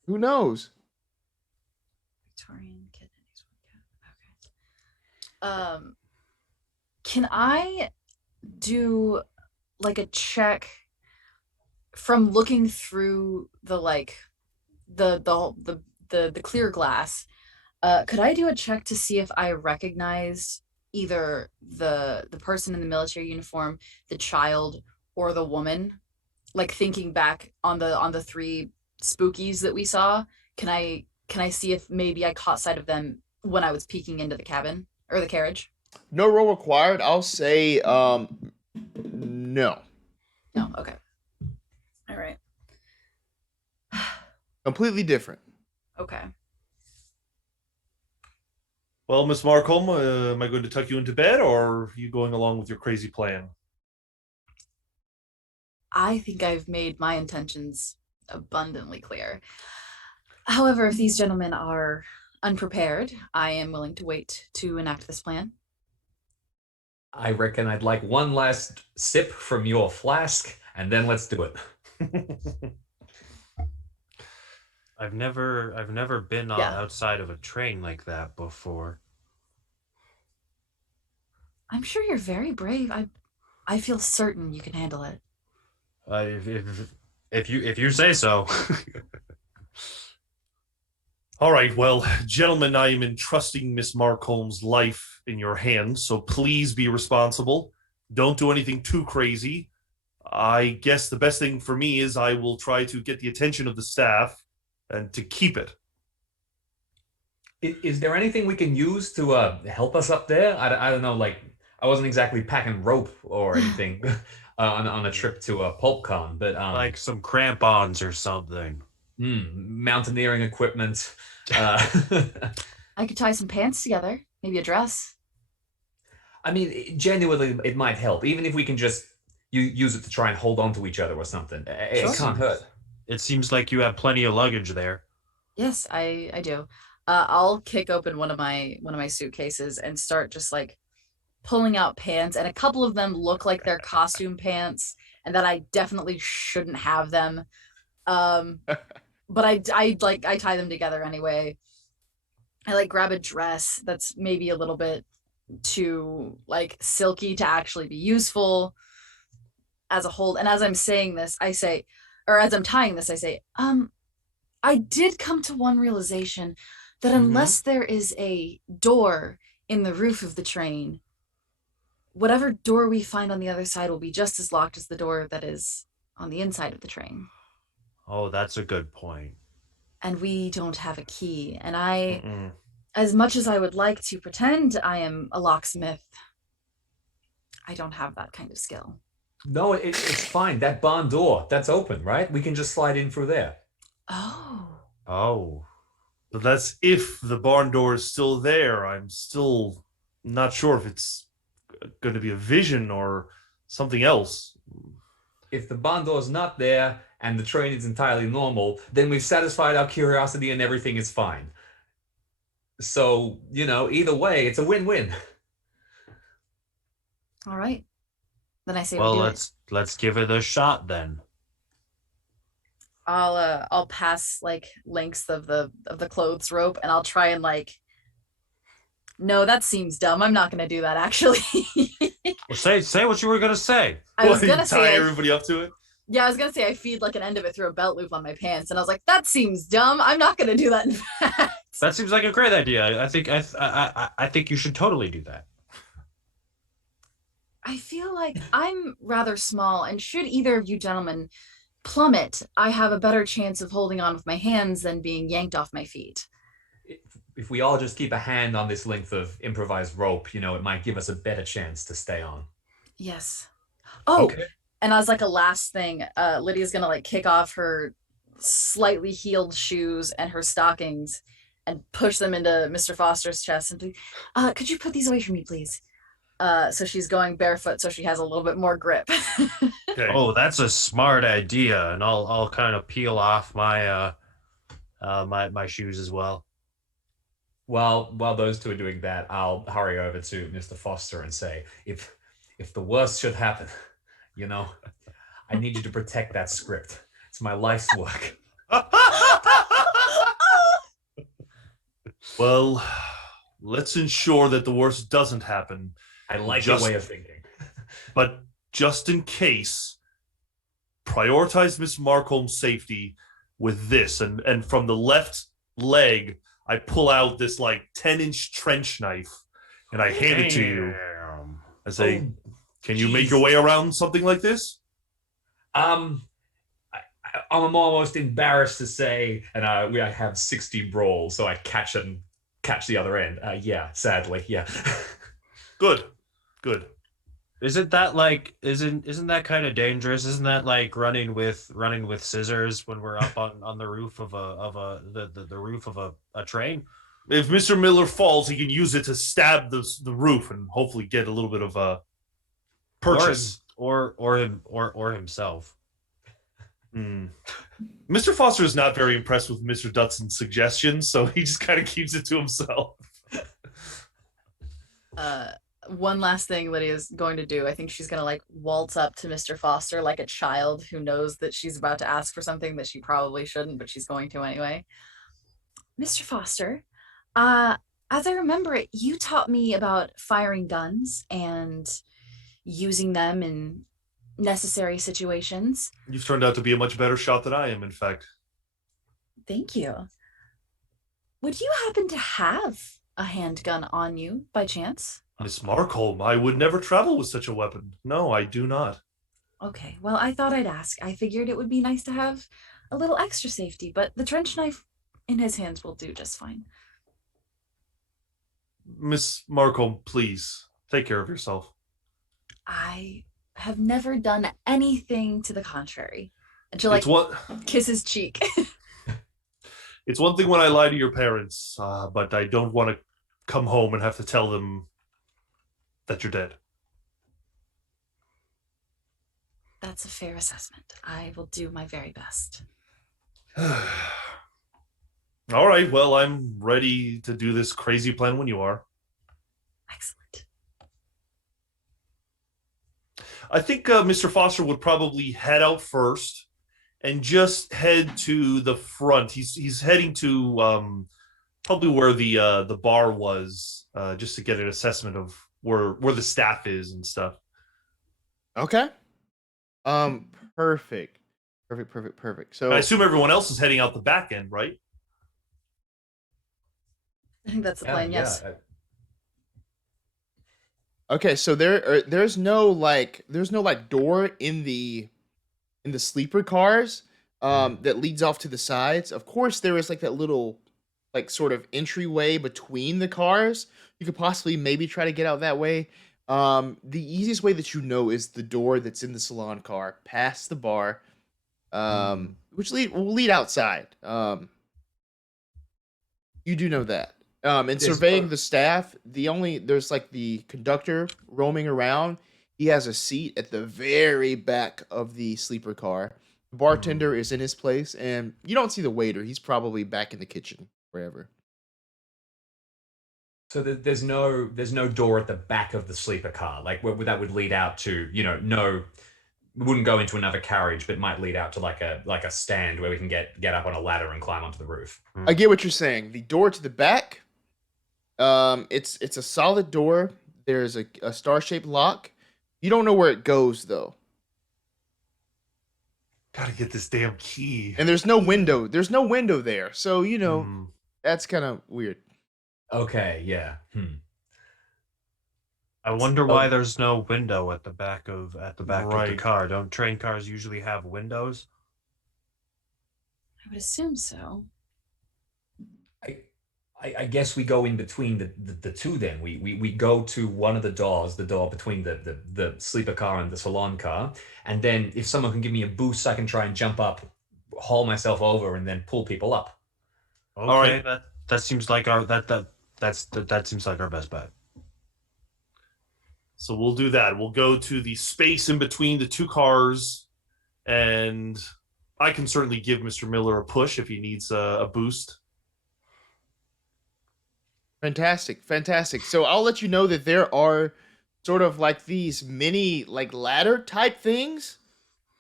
Who knows? Victorian kid. Okay. Can I do like a check from looking through the clear glass? Could I do a check to see if I recognize either the person in the military uniform, the child, or the woman? Like thinking back on the three spookies that we saw, can I see if maybe I caught sight of them when I was peeking into the cabin or the carriage? No roll required. I'll say no. No. Okay. All right. Completely different. Okay. Well, Miss Marcohlm, am I going to tuck you into bed, or are you going along with your crazy plan? I think I've made my intentions abundantly clear. However, if these gentlemen are unprepared, I am willing to wait to enact this plan. I reckon I'd like one last sip from your flask, and then let's do it. I've never been outside of a train like that before. I'm sure you're very brave. I feel certain you can handle it. If you say so. All right, well, gentlemen, I am entrusting Miss Marcohlm's life in your hands, so please be responsible. Don't do anything too crazy. I guess the best thing for me is I will try to get the attention of the staff and to keep it. Is there anything we can use to help us up there? I don't know, like, I wasn't exactly packing rope or anything on a trip to a PulpCon, but... like some crampons or something. Mountaineering equipment. I could tie some pants together, maybe a dress. I mean, genuinely, it might help, even if we can just use it to try and hold on to each other or something. It can't hurt. It seems like you have plenty of luggage there. Yes, I do. I'll kick open one of my suitcases and start just like pulling out pants, and a couple of them look like they're costume pants, and that I definitely shouldn't have them. But I tie them together anyway. I like grab a dress that's maybe a little bit too like silky to actually be useful as a whole. And as I'm saying this, I say, or as I'm tying this, I say, I did come to one realization that unless there is a door in the roof of the train, whatever door we find on the other side will be just as locked as the door that is on the inside of the train. Oh, that's a good point. And we don't have a key. And I, as much as I would like to pretend I am a locksmith, I don't have that kind of skill. No, it's fine. That barn door, that's open, right? We can just slide in through there. Oh. Oh. But that's if the barn door is still there. I'm still not sure if it's going to be a vision or something else. If the barn door's not there and the train is entirely normal, then we've satisfied our curiosity and everything is fine. So, either way, it's a win-win. All right. Then I say Well, we do it. let's give it a shot then. I'll pass like lengths of the clothes rope, and I'll try and no, that seems dumb. I'm not gonna do that actually. Well, say what you were gonna say. I was What, gonna you say tie I- everybody up to it. Yeah, I was gonna say I feed like an end of it through a belt loop on my pants, and I was like, that seems dumb. I'm not gonna do that in fact. That seems like a great idea. I think you should totally do that. I feel like I'm rather small, and should either of you gentlemen plummet, I have a better chance of holding on with my hands than being yanked off my feet. If we all just keep a hand on this length of improvised rope, it might give us a better chance to stay on. Yes. Oh, Okay. and as like a last thing, Lydia's gonna kick off her slightly heeled shoes and her stockings and push them into Mr. Foster's chest and be, could you put these away from me, please? So she's going barefoot, so she has a little bit more grip. Okay. Oh, that's a smart idea, and I'll kind of peel off my my shoes as well. While those two are doing that, I'll hurry over to Mr. Foster and say, if the worst should happen, I need you to protect that script. It's my life's work. Well, let's ensure that the worst doesn't happen. I like Just- your way of thinking. But just in case, prioritize Miss Marcohlm's safety with this. And from the left leg, I pull out this 10-inch trench knife and I hand it to you. Damn. I say, can you make jeez. your way around something like this? I'm almost embarrassed to say, and I have 60 rolls, so I catch the other end. Yeah, sadly, yeah. Good. Isn't that isn't that kind of dangerous? Isn't that like running with scissors when we're up on the roof of the roof of a train? If Mr. Miller falls, he can use it to stab the roof and hopefully get a little bit of a purchase. Or himself. Mr. Foster is not very impressed with Mr. Dutson's suggestions, so he just kind of keeps it to himself. One last thing Lydia's going to do. I think she's gonna waltz up to Mr. Foster like a child who knows that she's about to ask for something that she probably shouldn't, but she's going to anyway. Mr. Foster, as I remember it, you taught me about firing guns and using them in necessary situations. You've turned out to be a much better shot than I am, in fact. Thank you. Would you happen to have a handgun on you by chance? Miss Marcohlm, I would never travel with such a weapon. No, I do not. Okay, well, I thought I'd ask. I figured it would be nice to have a little extra safety, but the trench knife in his hands will do just fine. Miss Marcohlm, please, take care of yourself. I have never done anything to the contrary. And she'll kiss his cheek. It's one thing when I lie to your parents, but I don't want to come home and have to tell them that you're dead. That's a fair assessment. I will do my very best. All right, well, I'm ready to do this crazy plan when you are. Excellent. I think Mr. Foster would probably head out first and just head to the front. He's heading to probably where the bar was, just to get an assessment of where the staff is and stuff. Okay. Perfect. So I assume everyone else is heading out the back end, right? I think that's the plan, yes. okay, so there's no door in the sleeper cars that leads off to the sides. Of course, there is that little sort of entryway between the cars. You could possibly maybe try to get out that way. The easiest way that is the door that's in the salon car, past the bar, which will lead outside. You do know that. And There's surveying no- the staff, there's like the conductor roaming around. He has a seat at the very back of the sleeper car. The bartender is in his place, and you don't see the waiter. He's probably back in the kitchen, wherever. So there's no door at the back of the sleeper car, like where that would lead out to, no, we wouldn't go into another carriage, but might lead out to like a stand where we can get up on a ladder and climb onto the roof. I get what you're saying. The door to the back, it's a solid door. There's a star-shaped lock. You don't know where it goes though, Gotta get this damn key. and there's no window. There's no window there, so that's kind of weird. Okay, yeah. I wonder why there's no window at the back of the Right. car. Don't train cars usually have windows? I would assume so. I guess we go in between the two then. We go to one of the doors, the door between the sleeper car and the salon car. And then if someone can give me a boost, I can try and jump up, haul myself over, and then pull people up. Okay, All right. that seems like that seems like our best bet. So we'll do that. We'll go to the space in between the two cars, and I can certainly give Mr. Miller a push if he needs a boost. Fantastic. So I'll let you know that there are sort of like these mini like ladder type things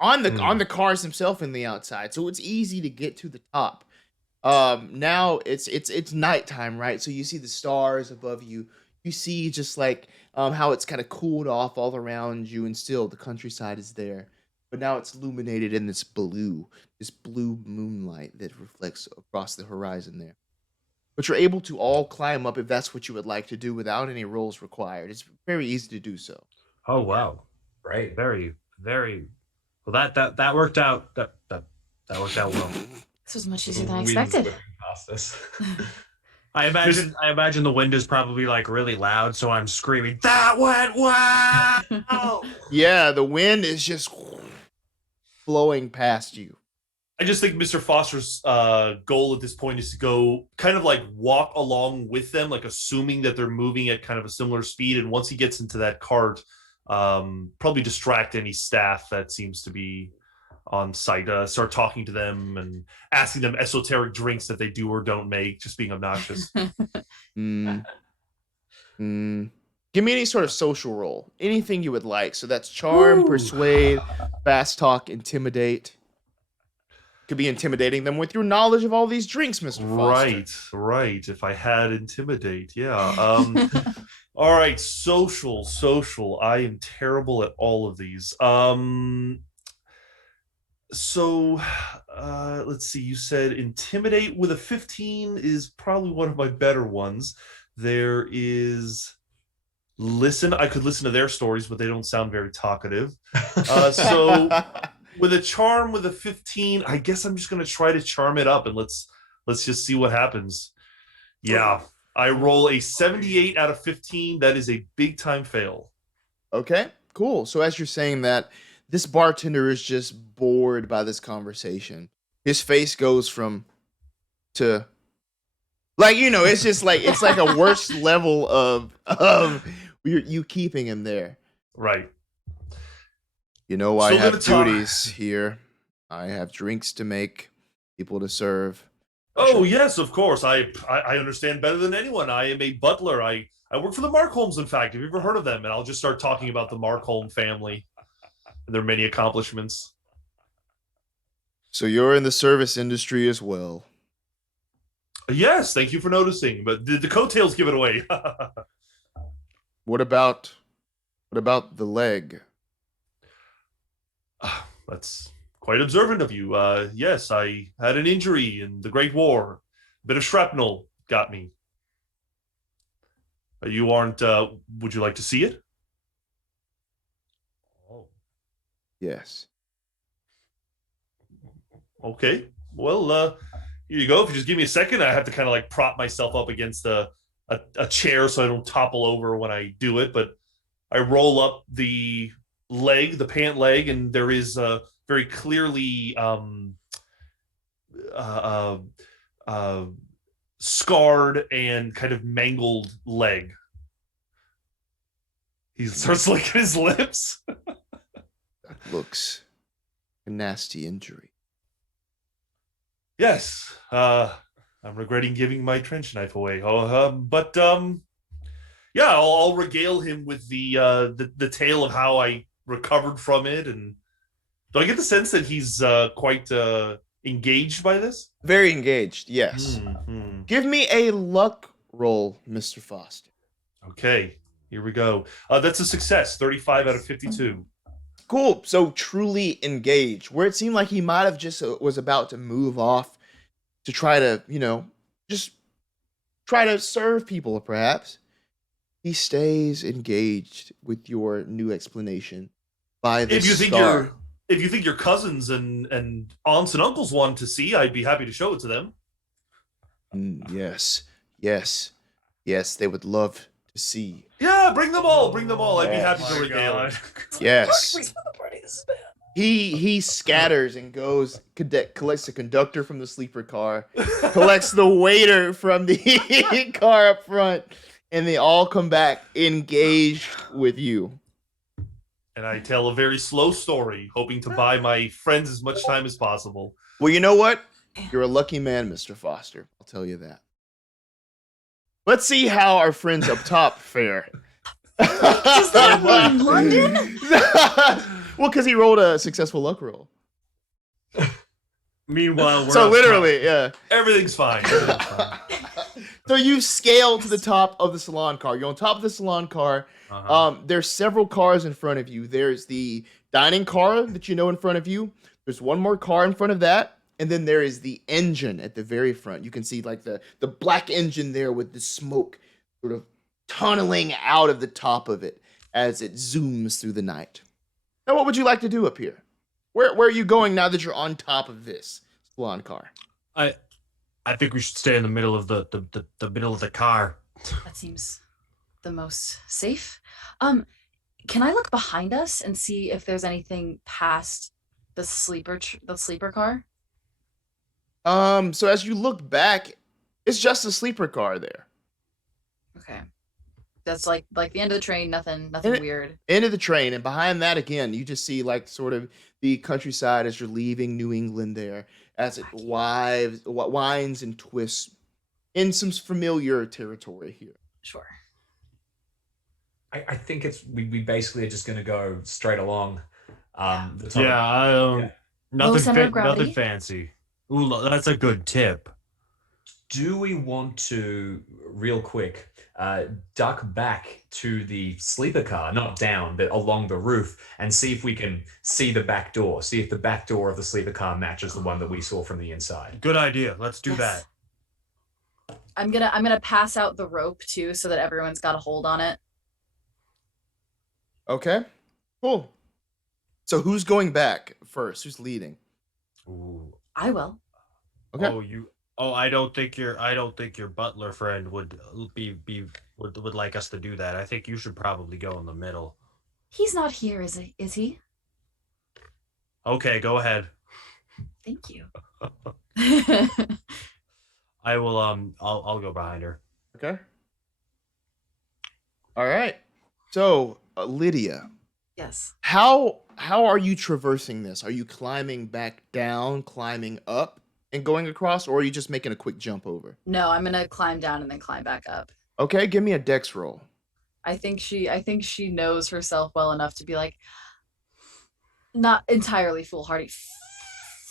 on the cars themselves in the outside, so it's easy to get to the top. Now it's nighttime, right? So you see the stars above you. You see just like how it's kind of cooled off all around you, and still the countryside is there. But now it's illuminated in this blue moonlight that reflects across the horizon there. But you're able to all climb up if that's what you would like to do without any rolls required. It's very easy to do so. Oh wow. Right. Very, very well that worked out that worked out well. This was much easier than I Wind's expected. whipping past us. I imagine the wind is probably like really loud, so I'm screaming, "That went wow!" Yeah, the wind is just blowing past you. I just think Mr. Foster's goal at this point is to go kind of like walk along with them, like assuming that they're moving at kind of a similar speed. And once he gets into that cart, probably distract any staff that seems to be on site, start talking to them and asking them esoteric drinks that they do or don't make, just being obnoxious. Give me any sort of social roll. Anything you would like. So that's charm, Woo. persuade, fast talk, intimidate. Could be intimidating them with your knowledge of all these drinks, Mr. Foster. Right. If I had intimidate, yeah. All right, social. I am terrible at all of these. So let's see. You said intimidate with a 15 is probably one of my better ones. There is listen. I could listen to their stories, but they don't sound very talkative. So with a charm with a 15, I guess I'm just gonna try to charm it up, and let's just see what happens. Yeah, I roll a 78 out of 15. That is a big time fail. Okay, cool. So as you're saying that, this bartender is just bored by this conversation. His face goes from to like, it's just like it's like a worse level of you keeping him there. Right. I Still have gonna talk. duties here. I have drinks to make, people to serve. Oh yes, of course. I understand better than anyone. I am a butler. I work for the Marcohlms, in fact. Have you ever heard of them? And I'll just start talking about the Marcohlm family and their many accomplishments. So you're in the service industry as well. Yes, thank you for noticing. But the coattails give it away. What about the leg? That's quite observant of you. Yes, I had an injury in the Great War. A bit of shrapnel got me. You aren't. Would you like to see it? Yes. Okay. Well, here you go. If you just give me a second, I have to kind of like prop myself up against a chair so I don't topple over when I do it. But I roll up the leg, the pant leg, and there is very clearly scarred and kind of mangled leg. He starts licking his lips. That looks a nasty injury. Yes, I'm regretting giving my trench knife away. But yeah, I'll regale him with the tale of how I recovered from it. And do I get the sense that he's quite engaged by this? Very engaged, yes. Mm-hmm. Give me a luck roll, Mr. Foster. Okay, here we go. That's a success, 35 out of 52. Cool. So truly engaged. Where it seemed like he might have just was about to move off to try to, just try to serve people, perhaps. He stays engaged with your new explanation by the If you scar. think your cousins and aunts and uncles want to see, I'd be happy to show it to them. Yes, they would love to see. Yeah, bring them all. I'd be happy to my regale. God. Yes. He scatters and goes, collects the conductor from the sleeper car, collects the waiter from the car up front, and they all come back engaged with you. And I tell a very slow story, hoping to buy my friends as much time as possible. Well, you know what? You're a lucky man, Mr. Foster. I'll tell you that. Let's see how our friends up top fare. Does that mean London? Well, because he rolled a successful luck roll. Meanwhile, we're So up literally, yeah. Everything's fine. So you scale to the top of the salon car. You're on top of the salon car. top. Uh-huh. There's several cars in front of you. There's the dining car that you know in front of you. There's one more car in front of that. And then there is the engine at the very front. You can see like the black engine there with the smoke sort of tunneling out of the top of it as it zooms through the night. Now, what would you like to do up here? Where are you going now that you're on top of this salon car? I think we should stay in the middle of the middle of the car. That seems the most safe. Can I look behind us and see if there's anything past the sleeper car? So as you look back, it's just a sleeper car there. Okay. That's like the end of the train, nothing And weird. End of the train, and behind that again, you just see like sort of the countryside as you're leaving New England there, as it winds and twists in some familiar territory here. Sure. I think we basically are just going to go straight along. The top Yeah, Low center of gravity. nothing fancy. Ooh, that's a good tip. Do we want to, real quick, duck back to the sleeper car, not down, but along the roof, and see if we can see the back door, see if the back door of the sleeper car matches the one that we saw from the inside? Good idea. Let's do Yes. that. I'm gonna pass out the rope too, so that everyone's got a hold on it. Okay, cool. So who's going back first? Who's leading? Ooh. I will. Okay. I don't think your butler friend would would like us to do that. I think you should probably go in the middle. He's not here, is he? Okay, go ahead. Thank you. I will I'll go behind her. Okay. All right. So Lydia, Yes. how are you traversing this? Are you climbing back down, climbing up, and going across, or are you just making a quick jump over? No, I'm gonna climb down and then climb back up. Okay, give me a dex roll. I think she knows herself well enough to be like, not entirely foolhardy.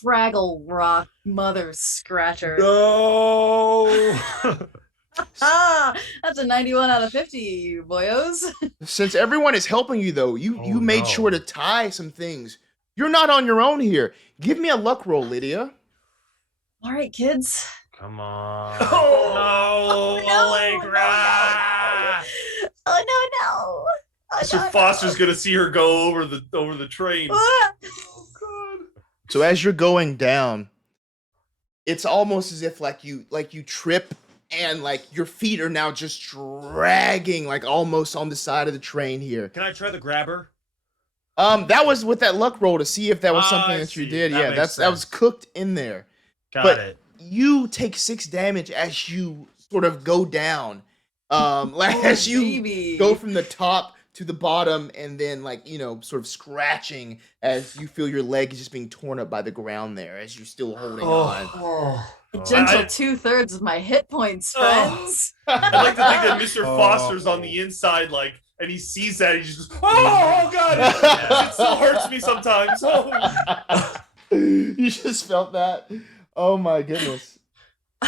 Fraggle Rock Mother Scratcher. No. Ah, that's a 91 out of 50, you boyos. Since everyone is helping you, though, you Oh, made no. sure to tie some things. You're not on your own here. Give me a luck roll, Lydia. All right, kids. Come on. Oh, no, no, Allegra. Oh no. Oh, Mr. no, Foster's no. gonna see her go over the train. Ah! So as you're going down, it's almost as if like you trip and like your feet are now just dragging like almost on the side of the train here. Can I try the grabber? That was with that luck roll to see if that was Ah, something I that you see. did. That Yeah, makes that was sense. cooked in there. Got But it. you take 6 damage as you sort of go down. Like as you go from the top to the bottom, and then like sort of scratching as you feel your leg is just being torn up by the ground there as you're still holding on. A gentle 2/3 of my hit points, friends. I'd like to think that Mr. Foster's on the inside, like, and he sees that, he just goes, oh God, it still hurts me sometimes. Oh. You just felt that. Oh my goodness.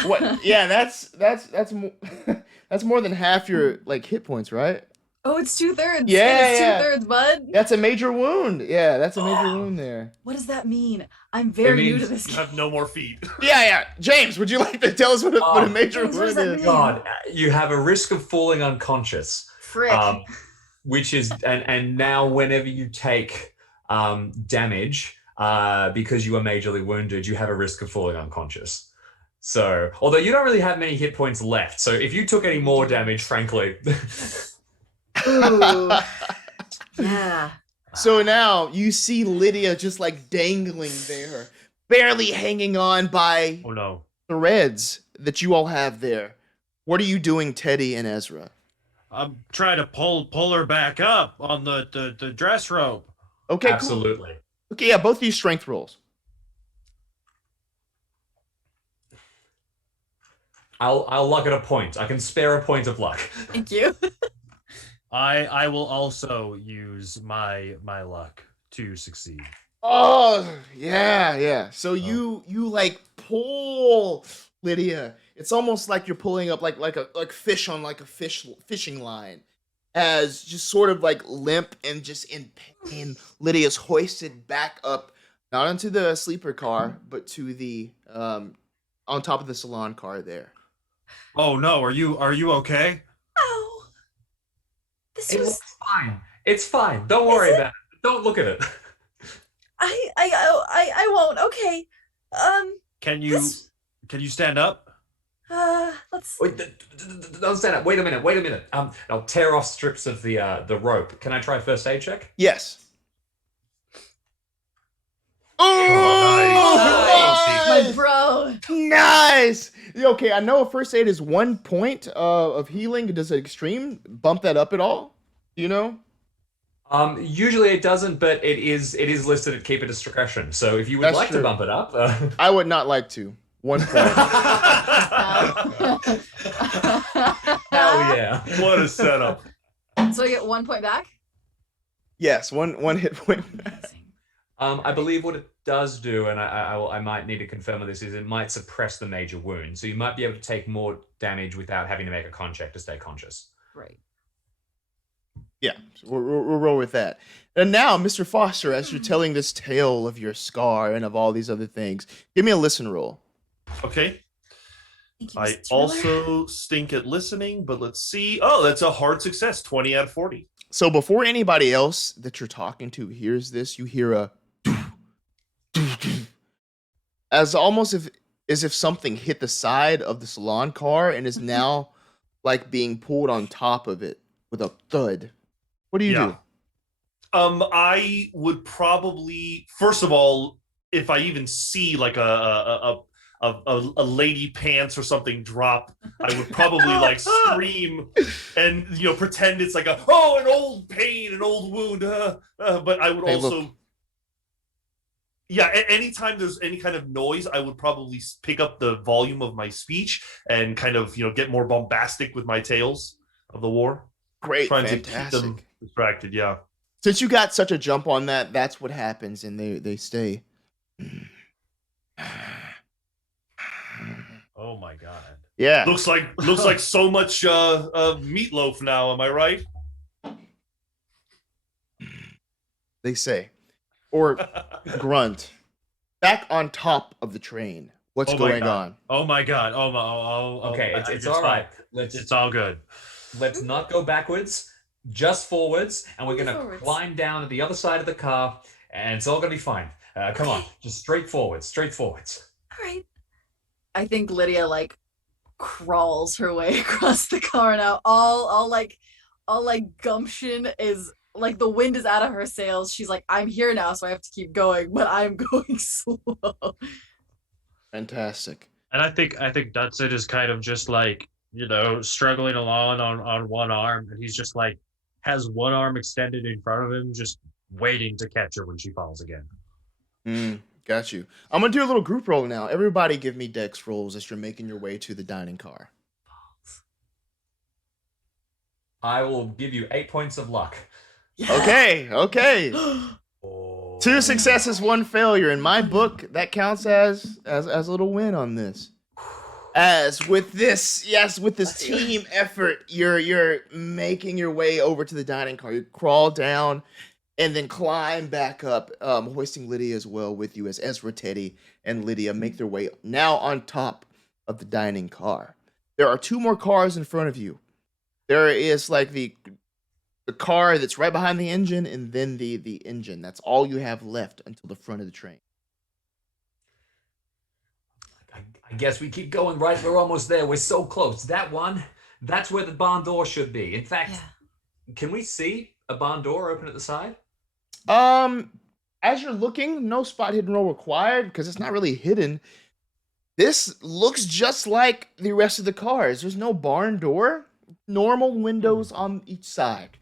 What? Yeah, that's that's more than half your like hit points, right? Oh, it's 2/3. Yeah, it's 2/3, bud. That's a major wound. Yeah, that's a major wound there. What does that mean? I'm very new to this You game. have no more feet. Yeah. James, would you like to tell us what a major James, what does wound that is? mean? God, you have a risk of falling unconscious. Frick. Which is and now whenever you take damage because you are majorly wounded, you have a risk of falling unconscious. So, although you don't really have many hit points left, so if you took any more damage, frankly. Ooh. Yeah. So now you see Lydia just like dangling there, barely hanging on by Oh no. threads that you all have there. What are you doing, Teddy and Ezra? I'm trying to pull her back up on the dress rope. Okay, Absolutely. cool. Okay, yeah, both of you strength rolls. I'll luck at a point. I can spare a point of luck. Thank you. I will also use my luck to succeed. Oh, yeah. So you like pull Lydia. It's almost like you're pulling up like fish on like a fishing line, as just sort of like limp and just in pain. Lydia's hoisted back up, not onto the sleeper car, but to the on top of the salon car there. Oh no, are you okay? Oh. This was fine. It's fine. Don't worry about it. Don't look at it. I won't. Okay. Can you stand up? Let's Wait, don't stand up. Wait a minute. I'll tear off strips of the rope. Can I try a first aid check? Yes. my bro. Nice. Okay, I know a first aid is 1 point of healing. Does an extreme bump that up at all? You know? Usually it doesn't, but it is listed at keep at discretion. So if you would That's like true. to bump it up, I would not like to. 1 point. hell yeah. What a setup. So I get 1 point back? Yes, one hit point. I believe what it does do, and I might need to confirm with this, is it might suppress the major wound. So you might be able to take more damage without having to make a con check to stay conscious. Right. Yeah, so we'll roll with that. And now, Mr. Foster, as you're telling this tale of your scar and of all these other things, give me a listen roll. Okay. Thank you, I Mr. Miller. also stink at listening, but let's see. Oh, that's a hard success. 20 out of 40. So before anybody else that you're talking to hears this, you hear a as almost as if something hit the side of the salon car and is now like being pulled on top of it with a thud. What do you do? I would probably, first of all, if I even see like a lady pants or something drop, I would probably like scream and pretend it's like an old pain, an old wound. But I would also, anytime there's any kind of noise, I would probably pick up the volume of my speech and kind of get more bombastic with my tales of the war. Great, Trying fantastic. to keep them distracted. Yeah. Since you got such a jump on that, that's what happens, and they stay. Oh my god. Yeah. Looks like so much meatloaf now. Am I right? They say. Or grunt. Back on top of the train. What's Oh my going God. on? Oh my god. Oh. Okay, I- it's all right. It's all good. Let's not go backwards, just forwards, and we're Only gonna forwards. climb down to the other side of the car, and it's all gonna be fine. Come on, just straight forwards. All right. I think Lydia like crawls her way across the car now. All like gumption is like the wind is out of her sails. She's like, I'm here now, so I have to keep going, but I'm going slow. Fantastic. And I think Dutson is kind of just like, struggling along on one arm, and he's just like has one arm extended in front of him, just waiting to catch her when she falls again. Got you. I'm gonna do a little group roll now. Everybody give me dex rolls as you're making your way to the dining car. I will give you 8 points of luck. Okay. 2 successes, 1 failure. In my book, that counts as a little win on this. As with this team effort, you're making your way over to the dining car. You crawl down and then climb back up, hoisting Lydia as well with you as Ezra, Teddy, and Lydia make their way now on top of the dining car. There are 2 more cars in front of you. There is like the car that's right behind the engine, and then the engine. That's all you have left until the front of the train. I guess we keep going, right? We're almost there. We're so close. That one, that's where the barn door should be. In fact, Can we see a barn door open at the side? As you're looking, no spot hidden roll required because it's not really hidden. This looks just like the rest of the cars. There's no barn door. Normal windows on each side.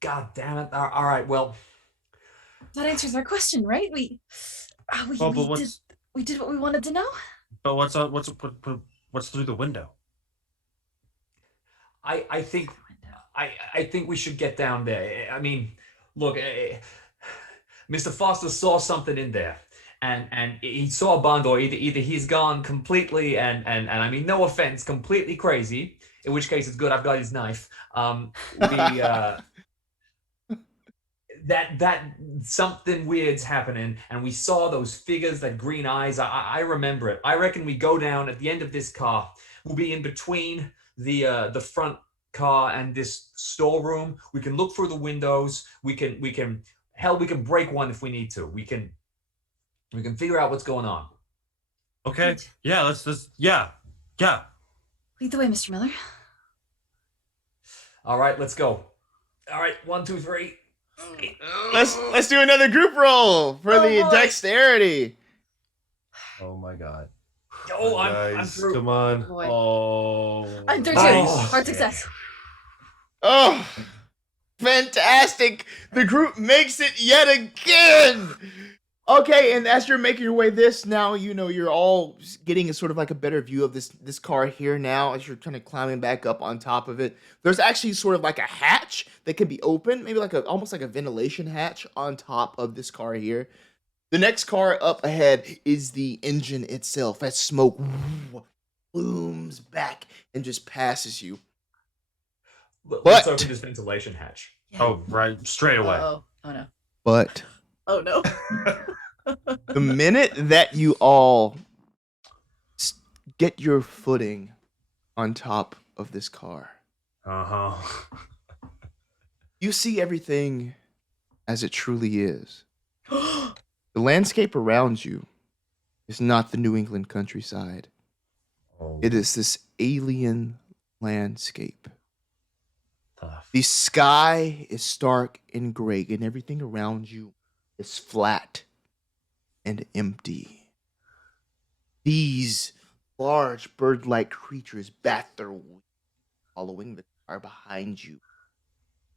God damn it. All right, well. That answers our question, right? We did what we wanted to know. But what's through the window? I think we should get down there. I mean, look, Mr. Foster saw something in there. And he saw a barn door. Either he's gone completely and I mean, no offense, completely crazy. In which case, it's good. I've got his knife. That something weird's happening, and we saw those figures, that green eyes. I remember it. I reckon we go down at the end of this car. We'll be in between the front car and this storeroom. We can look through the windows. We can break one if we need to. We can figure out what's going on. Okay. Yeah, let's yeah. Lead the way, Mr. Miller. All right, let's go. All right, 1, 2, 3. Let's do another group roll for the dexterity. Oh my god. Oh, I'm through. Come on. Oh. I'm through too. Oh. Hard success. Oh, fantastic. The group makes it yet again. Okay, and as you're making your way now, you're all getting a sort of like a better view of this car here now as you're kind of climbing back up on top of it. There's actually sort of like a hatch that can be open, maybe like almost like a ventilation hatch on top of this car here. The next car up ahead is the engine itself as smoke blooms back and just passes you. Let's open this ventilation hatch. Yeah. Oh, right, straight away. Oh no. But Oh no. the minute that you all get your footing on top of this car, you see everything as it truly is. The landscape around you is not the New England countryside. Oh. It is this alien landscape. Tough. The sky is stark and gray, and everything around you is flat and empty. These large bird-like creatures bat their wings, following the car behind you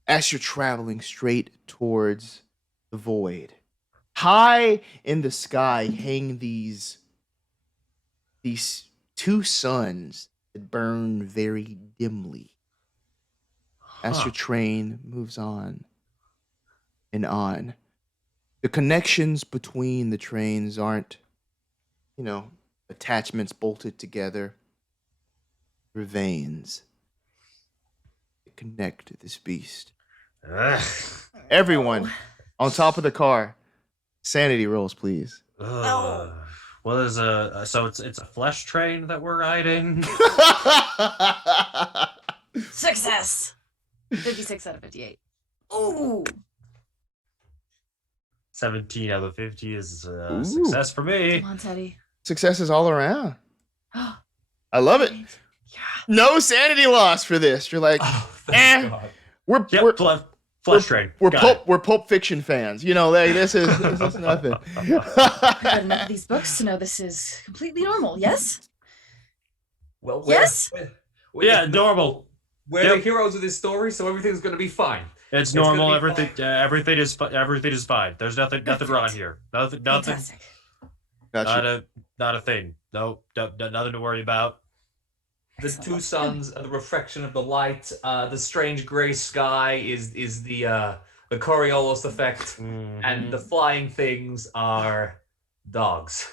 as you're traveling straight towards the void. High in the sky hang these 2 suns that burn very dimly as your train moves on and on. The connections between the trains aren't, attachments bolted together. They're veins that connect this beast. Ugh. Everyone on top of the car, sanity rolls, please. Ugh. Well, there's so it's a flesh train that we're riding. Success. 56 out of 58. Ooh. 17 out of 50 is a success for me. Come on, Teddy. Successes all around. I love it. Yeah. No sanity loss for this. You're like, Oh, thank God. we're Yep, Flush train. We're Got it. Pulp Fiction fans. You know, like, this is nothing. I've read enough of these books to know this is completely normal. Yes. Well, Yes? Yeah, normal. We're Yep. the heroes of this story, so everything's going to be fine. It's gonna normal. be Everything. fine. Everything is. Everything is fine. There's nothing wrong here. Nothing. Fantastic. Gotcha. Not a thing. No, nothing to worry about. The two suns are the reflection of the light. The strange gray sky is the Coriolis effect, and the flying things are dogs.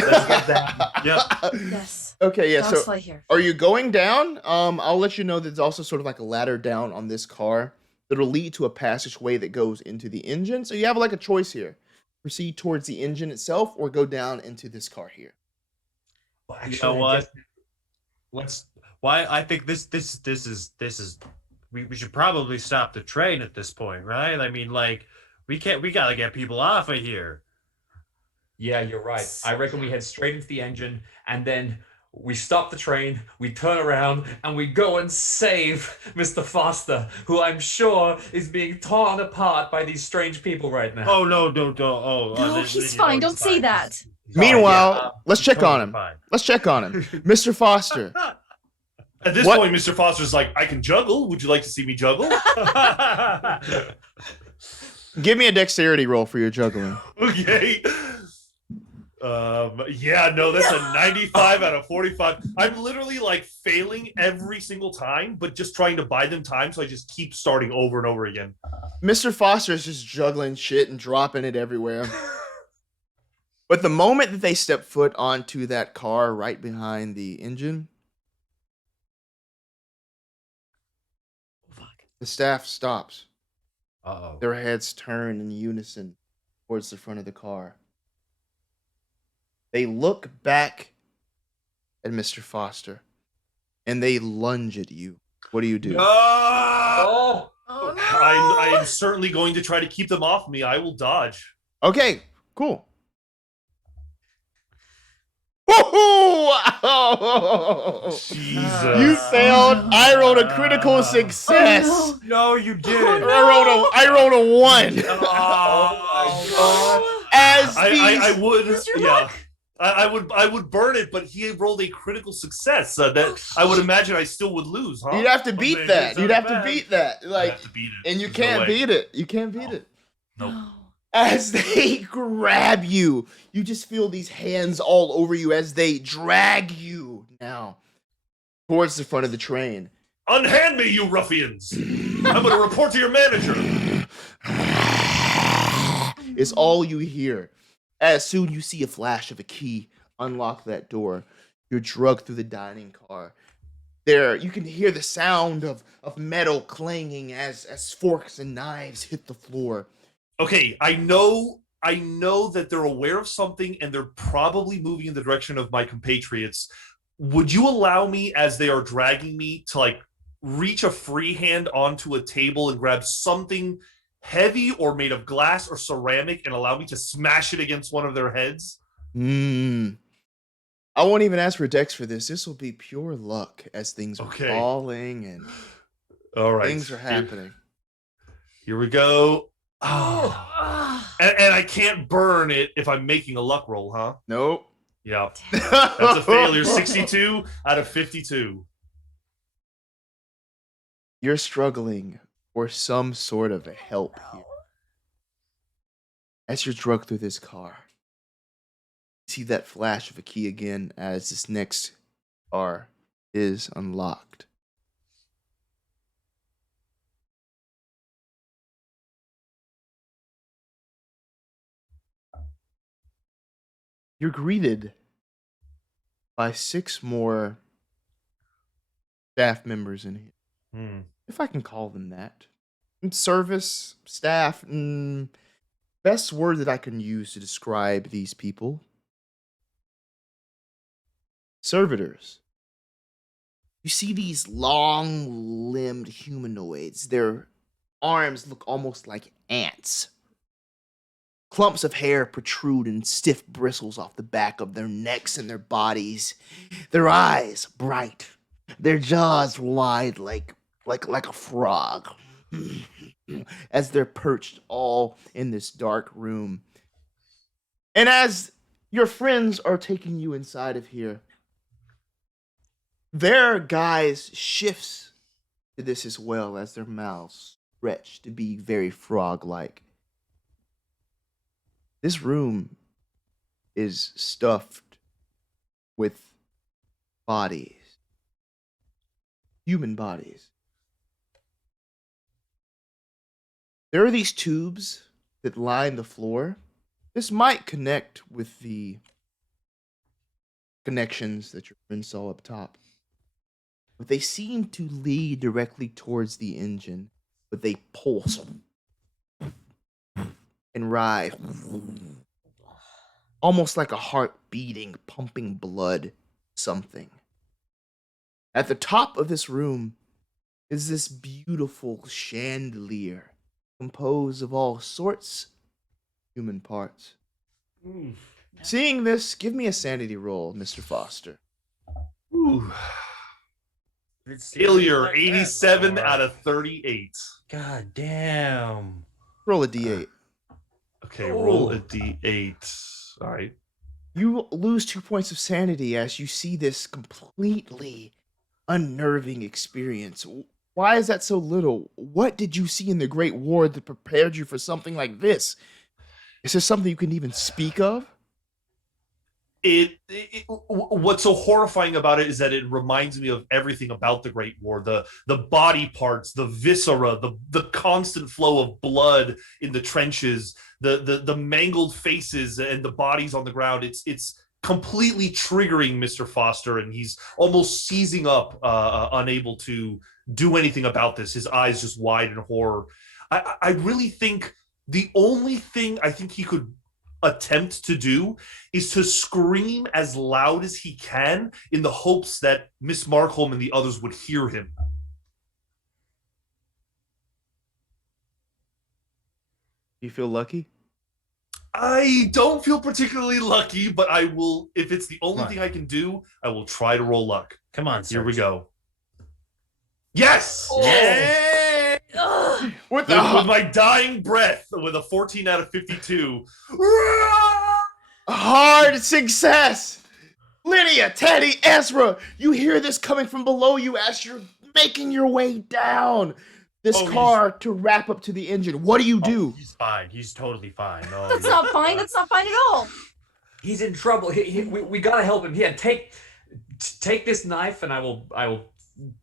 Let's get that. Yep. Yes. Okay, yeah. Dogs So, fly here. are you going down? I'll let you know there's also sort of like a ladder down on this car that'll lead to a passageway that goes into the engine. So you have like a choice here: proceed towards the engine itself, or go down into this car here. Well, You actually, know I what? guess- Why I think this is we should probably stop the train at this point, right? I mean, like we gotta get people off of here. Yeah, you're right. I reckon we head straight into the engine, and then we stop the train, we turn around, and we go and save Mr. Foster, who I'm sure is being torn apart by these strange people right now. Oh no, don't. Oh, No, he's fine. Don't say that. Meanwhile, let's check on him. Fine. Let's check on him, Mr. Foster. At this What? point, Mr. Foster's like, I can juggle. Would you like to see me juggle? Give me a dexterity roll for your juggling. Okay. Yeah, no, that's a 95 out of 45. I'm literally like failing every single time, but just trying to buy them time, so I just keep starting over and over again. Mr. Foster is just juggling shit and dropping it everywhere. But the moment that they step foot onto that car right behind the engine, the staff stops. Uh-oh. Their heads turn in unison towards the front of the car. They look back at Mr. Foster and they lunge at you. What do you do? Oh! Oh no! I am certainly going to try to keep them off me. I will dodge. Okay, cool. Woohoo! Jesus. You failed. I rolled a critical success. Oh, No, you didn't. I rolled a 1. Oh, As I these, would, Mr. yeah. Luck? I would burn it, but he rolled a critical success. That I would imagine I still would lose, huh? you'd have to beat Okay, that. it's You'd not have to bad. beat that. I Like, have to beat it. and you There's no can't way. beat it. You can't beat No. it. Nope. No. As they grab you, you just feel these hands all over you as they drag you now towards the front of the train. Unhand me, you ruffians! I'm going to report to your manager. It's all you hear. As soon you see a flash of a key unlock that door, you're drugged through the dining car. There, you can hear the sound of metal clanging as forks and knives hit the floor. Okay, I know that they're aware of something and they're probably moving in the direction of my compatriots. Would you allow me, as they are dragging me, to like reach a free hand onto a table and grab something heavy or made of glass or ceramic and allow me to smash it against one of their heads? I won't even ask for Dex for this. This will be pure luck as things are Okay. falling and All right. things are happening. Here we go. Ah. And I can't burn it if I'm making a luck roll, huh? Nope. Yeah. That's a failure. 62 out of 52. You're struggling for some sort of a help here. As you're drugged through this car, you see that flash of a key again as this next car is unlocked. You're greeted by 6 more staff members in here. If I can call them that. Service, staff, best word that I can use to describe these people. Servitors. You see these long-limbed humanoids. Their arms look almost like ants. Clumps of hair protrude in stiff bristles off the back of their necks and their bodies. Their eyes bright. Their jaws wide like a frog. as they're perched all in this dark room. And as your friends are taking you inside of here, their guise shifts to this as well, as their mouths stretch to be very frog-like. This room is stuffed with bodies. Human bodies. There are these tubes that line the floor. This might connect with the connections that your friend saw up top. But they seem to lead directly towards the engine, but they pulse and writhe. Almost like a heart beating, pumping blood, something. At the top of this room is this beautiful chandelier composed of all sorts of human parts. Seeing this, give me a sanity roll, Mr. Foster. Ooh. Failure, 87 out of 38. God damn. Roll a d8. Okay, roll a d8. All right. You lose 2 points of sanity as you see this completely unnerving experience. Why is that so little? What did you see in the Great War that prepared you for something like this? Is there something you can even speak of? What's so horrifying about it is that it reminds me of everything about the Great War, the body parts, the viscera, the constant flow of blood in the trenches, the mangled faces and the bodies on the ground. It's completely triggering Mr. Foster, and he's almost seizing up, unable to do anything about this, his eyes just wide in horror. I really think the only thing I think he could attempt to do is to scream as loud as he can in the hopes that Miss Marcohlm and the others would hear him. Do you feel lucky? I don't feel particularly lucky, but I will, if it's the only thing I can do, I will try to roll luck. Come on, Here we go. Yes! Oh. Yay! With With my dying breath, with a 14 out of 52. hard success! Lydia, Teddy, Ezra, you hear this coming from below you as you're making your way down this car to wrap up to the engine. What do you do? He's fine. He's totally fine. Oh, That's not fine. That's not fine at all. He's in trouble. We gotta help him. Here, take this knife, and I will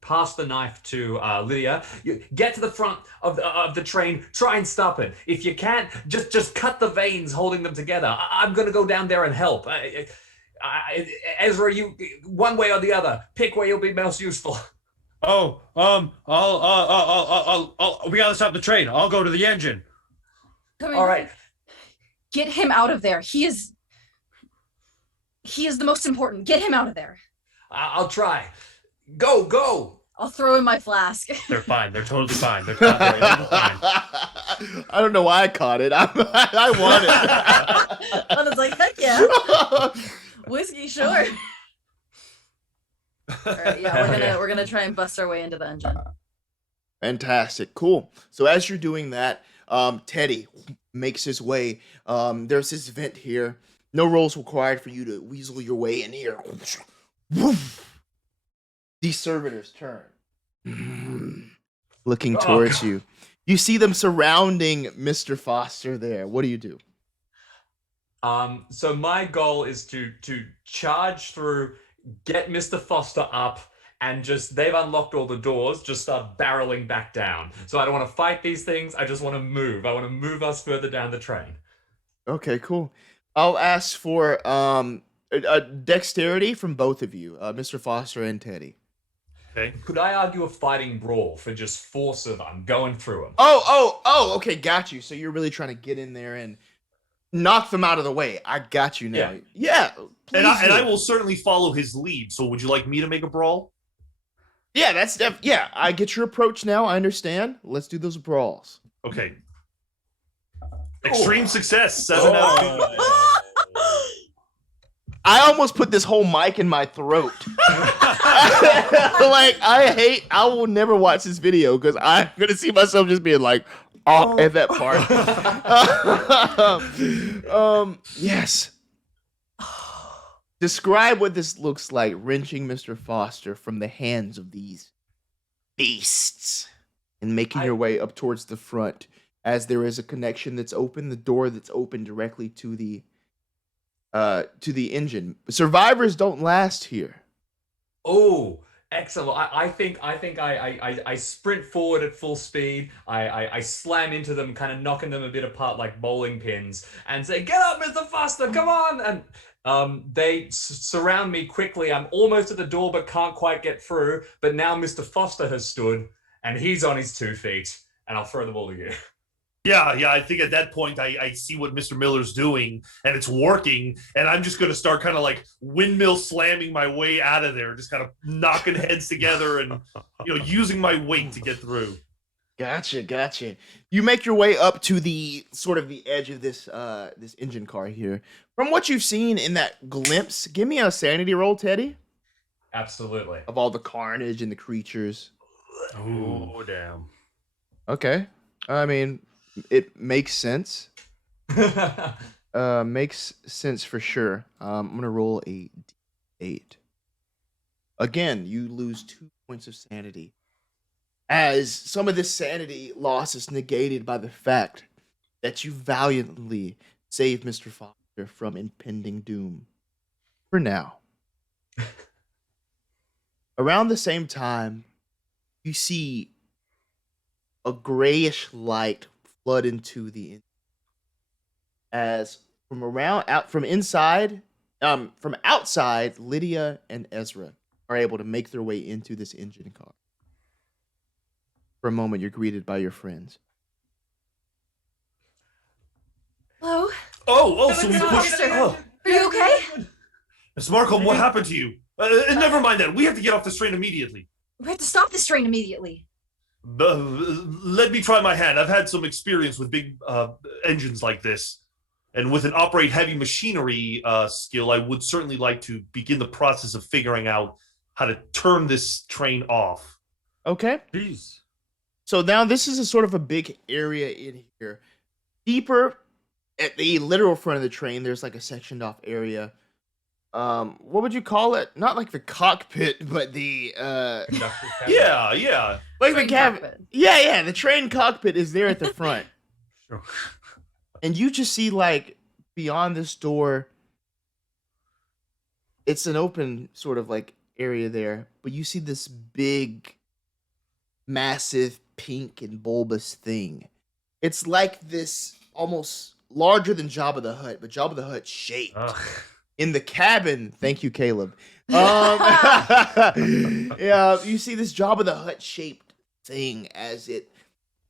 pass the knife to Lydia. You get to the front of the train. Try and stop it. If you can't, just cut the veins holding them together. I'm gonna go down there and help. Ezra, you one way or the other. Pick where you'll be most useful. Oh, we gotta stop the train. I'll go to the engine. All right. Get him out of there. He is the most important. Get him out of there. I'll try. Go. I'll throw in my flask. They're fine. They're totally fine. They're fine. I don't know why I caught it. I want it. I was like, heck yeah. Whiskey, sure. All right, yeah, we're gonna try and bust our way into the engine. Fantastic, cool. So as you're doing that, Teddy makes his way. There's this vent here. No rolls required for you to weasel your way in here. These servitors turn, looking towards you. You see them surrounding Mr. Foster there. What do you do? So my goal is to charge through, get Mr. Foster up, and they've unlocked all the doors, just start barreling back down. So I don't want to fight these things, I just want to move. I want to move us further down the train. Okay, cool. I'll ask for a dexterity from both of you, Mr. Foster and Teddy. Okay. Could I argue a fighting brawl for just force of I'm going through them? Oh, okay, got you. So you're really trying to get in there and knock them out of the way. I got you now. Yeah, and I will certainly follow his lead. So would you like me to make a brawl? Yeah, I get your approach now. I understand. Let's do those brawls. Okay. Extreme success. 7 out of 2. I almost put this whole mic in my throat. I will never watch this video because I'm gonna see myself just being like, at that part. Yes. Describe what this looks like, wrenching Mr. Foster from the hands of these beasts and making your way up towards the front as there is a connection that's open, the door that's open directly to the engine. Survivors don't last here. Oh, excellent. I think I sprint forward at full speed. I slam into them, kind of knocking them a bit apart like bowling pins, and say, "Get up, Mr. Foster, come on!" And they surround me quickly. I'm almost at the door, but can't quite get through. But now Mr. Foster has stood, and he's on his 2 feet, and I'll throw the ball to you. Yeah, I think at that point I see what Mr. Miller's doing, and it's working, and I'm just going to start kind of like windmill slamming my way out of there, just kind of knocking heads together and, using my weight to get through. Gotcha. You make your way up to the sort of the edge of this engine car here. From what you've seen in that glimpse, give me a sanity roll, Teddy. Absolutely. Of all the carnage and the creatures. Oh, damn. Okay. I mean, it makes sense. Makes sense for sure. I'm going to roll a d8. Again, you lose 2 points of sanity, as some of this sanity loss is negated by the fact that you valiantly saved Mr. Foster from impending doom. For now. Around the same time, you see a grayish light flood into the engine. As from outside, Lydia and Ezra are able to make their way into this engine car. For a moment, you're greeted by your friends. Hello? So we pushed. Are you okay? Miss Marcohlm, what happened to you? Never mind that. We have to get off this train immediately. We have to stop this train immediately. Let me try my hand. I've had some experience with big engines like this. And with an operate heavy machinery skill, I would certainly like to begin the process of figuring out how to turn this train off. Okay. Jeez. So now this is a sort of a big area in here. Deeper at the literal front of the train, there's like a sectioned off area. What would you call it? Not like the cockpit, but the Yeah. like Train the cabin. cockpit. Yeah, the train cockpit is there at the front. Sure. And you just see like beyond this door, it's an open sort of like area there, but you see this big, massive pink and bulbous thing. It's like this almost larger than Jabba the Hutt, but Jabba the Hutt shaped. Ugh. In the cabin, thank you, Caleb. You see this Jabba the Hutt shaped thing as it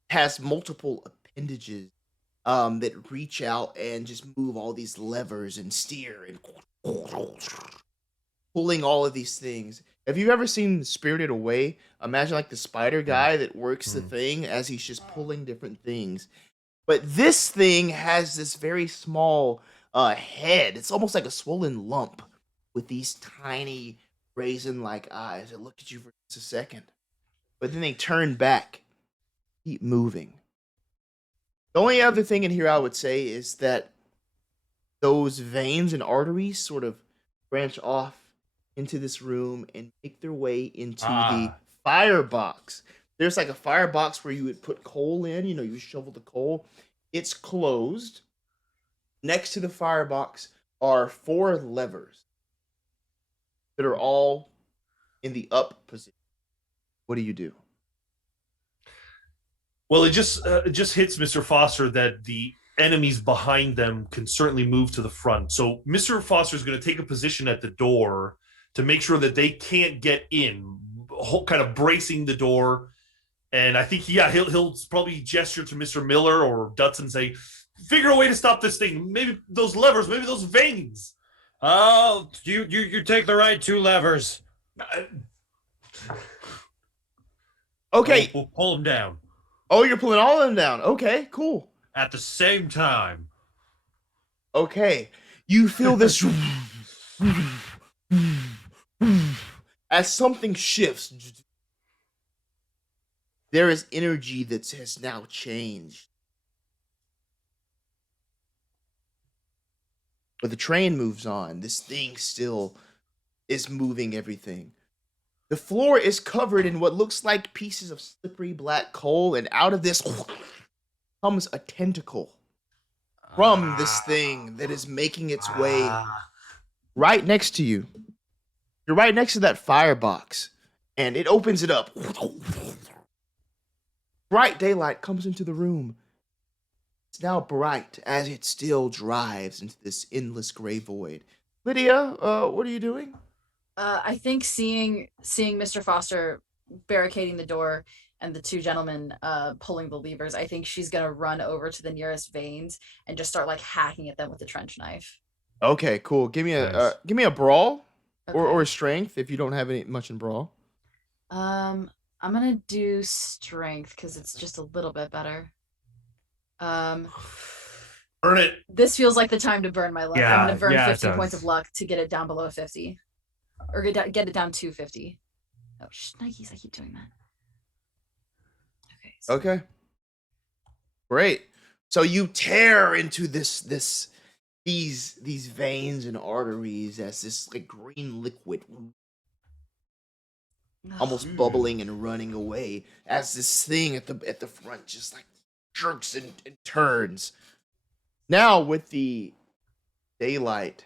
has multiple appendages that reach out and just move all these levers and steer and pulling all of these things. Have you ever seen Spirited Away? Imagine like the spider guy that works the thing as he's just pulling different things. But this thing has this very small head. It's almost like a swollen lump with these tiny raisin-like eyes that look at you for just a second. But then they turn back, keep moving. The only other thing in here I would say is that those veins and arteries sort of branch off into this room and make their way into the firebox. There's like a firebox where you would put coal in, you shovel the coal. It's closed. Next to the firebox are 4 levers that are all in the up position. What do you do? Well, it just hits Mr. Foster that the enemies behind them can certainly move to the front. So Mr. Foster is going to take a position at the door to make sure that they can't get in, kind of bracing the door. And I think, he'll probably gesture to Mr. Miller or Dutson and say, figure a way to stop this thing. Maybe those levers, maybe those veins. Oh, you take the right 2 levers. Okay. We'll pull them down. Oh, you're pulling all of them down. Okay, cool. At the same time. Okay. You feel this as something shifts. there is energy that has now changed. But the train moves on. This thing still is moving everything. The floor is covered in what looks like pieces of slippery black coal, and out of this comes a tentacle from this thing that is making its way right next to you. You're right next to that firebox, and it opens it up. Bright daylight comes into the room. It's now bright as it still drives into this endless gray void. Lydia, what are you doing? I think seeing Mr. Foster barricading the door and the two gentlemen pulling the levers, I think she's gonna run over to the nearest veins and just start like hacking at them with the trench knife. Okay, cool. Give me a brawl or a strength if you don't have any much in brawl. I'm gonna do strength because it's just a little bit better. Burn it. This feels like the time to burn my luck. I'm gonna burn 50 it points of luck to get it down below 50. Or get it down to 50. Oh, Nikes, I keep doing that. Okay. So Okay. Great. So you tear into these veins and arteries as this like green liquid almost bubbling and running away as this thing at the front just like jerks and turns. Now with the daylight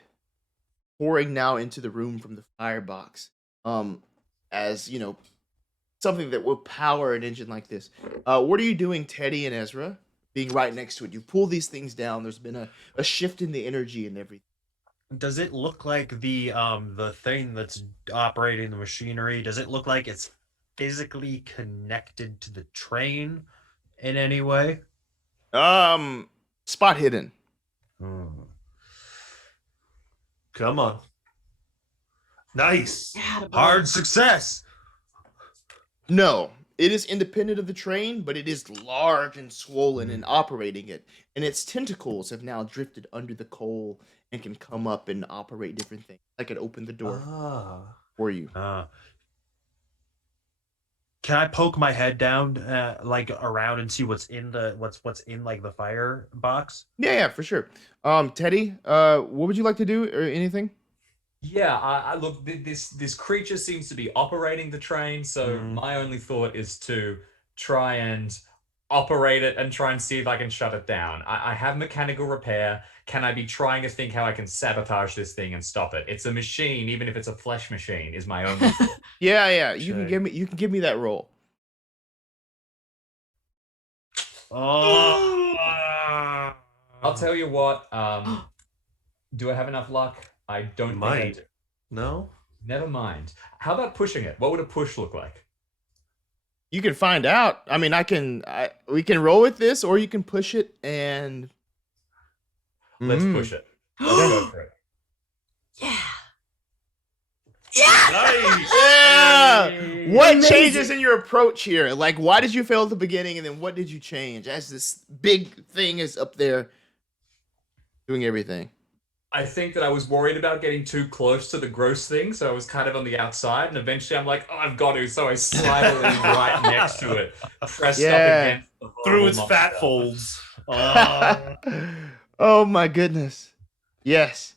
pouring now into the room from the firebox, as you know, something that will power an engine like this. What are you doing, Teddy and Ezra? Being right next to it, you pull these things down. There's been a shift in the energy and everything. Does it look like the thing that's operating the machinery? Does it look like it's physically connected to the train in any way? Spot hidden. Come on. Nice. Hard success. No, it is independent of the train, but it is large and swollen and operating it. And its tentacles have now drifted under the coal and can come up and operate different things. I could open the door for you. Can I poke my head down, like around, and see what's in what's in like the fire box? Yeah, for sure. Teddy, what would you like to do or anything? Yeah, I look. This creature seems to be operating the train, so my only thought is to try and operate it and try and see if I can shut it down. I have mechanical repair. Can I be trying to think how I can sabotage this thing and stop it? It's a machine, even if it's a flesh machine, is my only thought. Yeah. You can give me that roll. Oh. I'll tell you what. Do I have enough luck? I don't think I do. No? Never mind. How about pushing it? What would a push look like? You can find out. I mean, we can roll with this, or you can push it and Let's push it. Let's go for it. Yeah. Nice. Yeah. What Amazing. changes in your approach here? Like, why did you fail at the beginning, and then what did you change as this big thing is up there doing everything? I think that I was worried about getting too close to the gross thing, so I was kind of on the outside, and eventually I'm like, oh, I've got to, so I slide it in right next to it, pressed up against the Through its monster. fat folds. Oh my goodness. Yes.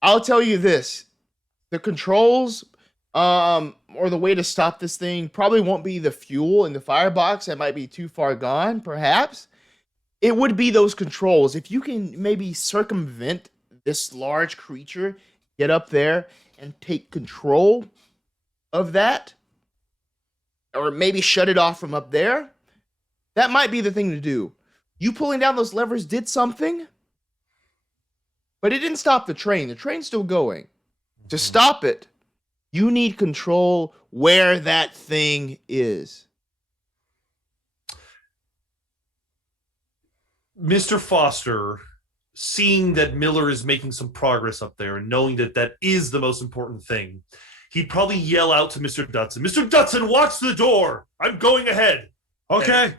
I'll tell you this. The controls or the way to stop this thing probably won't be the fuel in the firebox. That might be too far gone, perhaps. It would be those controls. If you can maybe circumvent this large creature, get up there and take control of that, or maybe shut it off from up there, that might be the thing to do. You pulling down those levers did something, but it didn't stop the train. The train's still going. To stop it, you need control where that thing is. Mr. Foster, seeing that Miller is making some progress up there and knowing that that is the most important thing, he'd probably yell out to Mr. Dutson, Mr. Dutson, watch the door. I'm going ahead. Okay.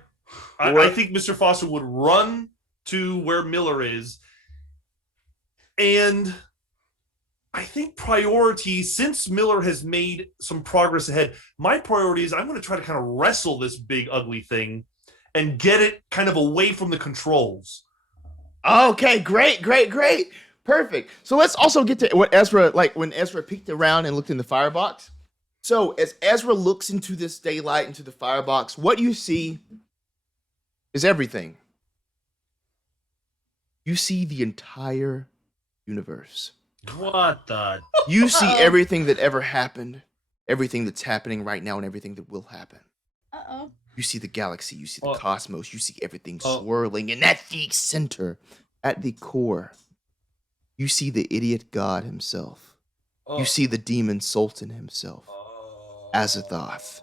I think Mr. Foster would run to where Miller is and I think priority, since Miller has made some progress ahead, my priority is I'm going to try to kind of wrestle this big ugly thing and get it kind of away from the controls. Okay, great. Perfect. So let's also get to what Ezra, like when Ezra peeked around and looked in the firebox. So as Ezra looks into this daylight, into the firebox, what you see is everything. You see the entire universe. What the? You see everything that ever happened, everything that's happening right now, and everything that will happen. Uh-oh. You see the galaxy, you see the cosmos, you see everything Oh. swirling, and at the center, at the core, you see the idiot god himself. You see the demon sultan himself, Azathoth,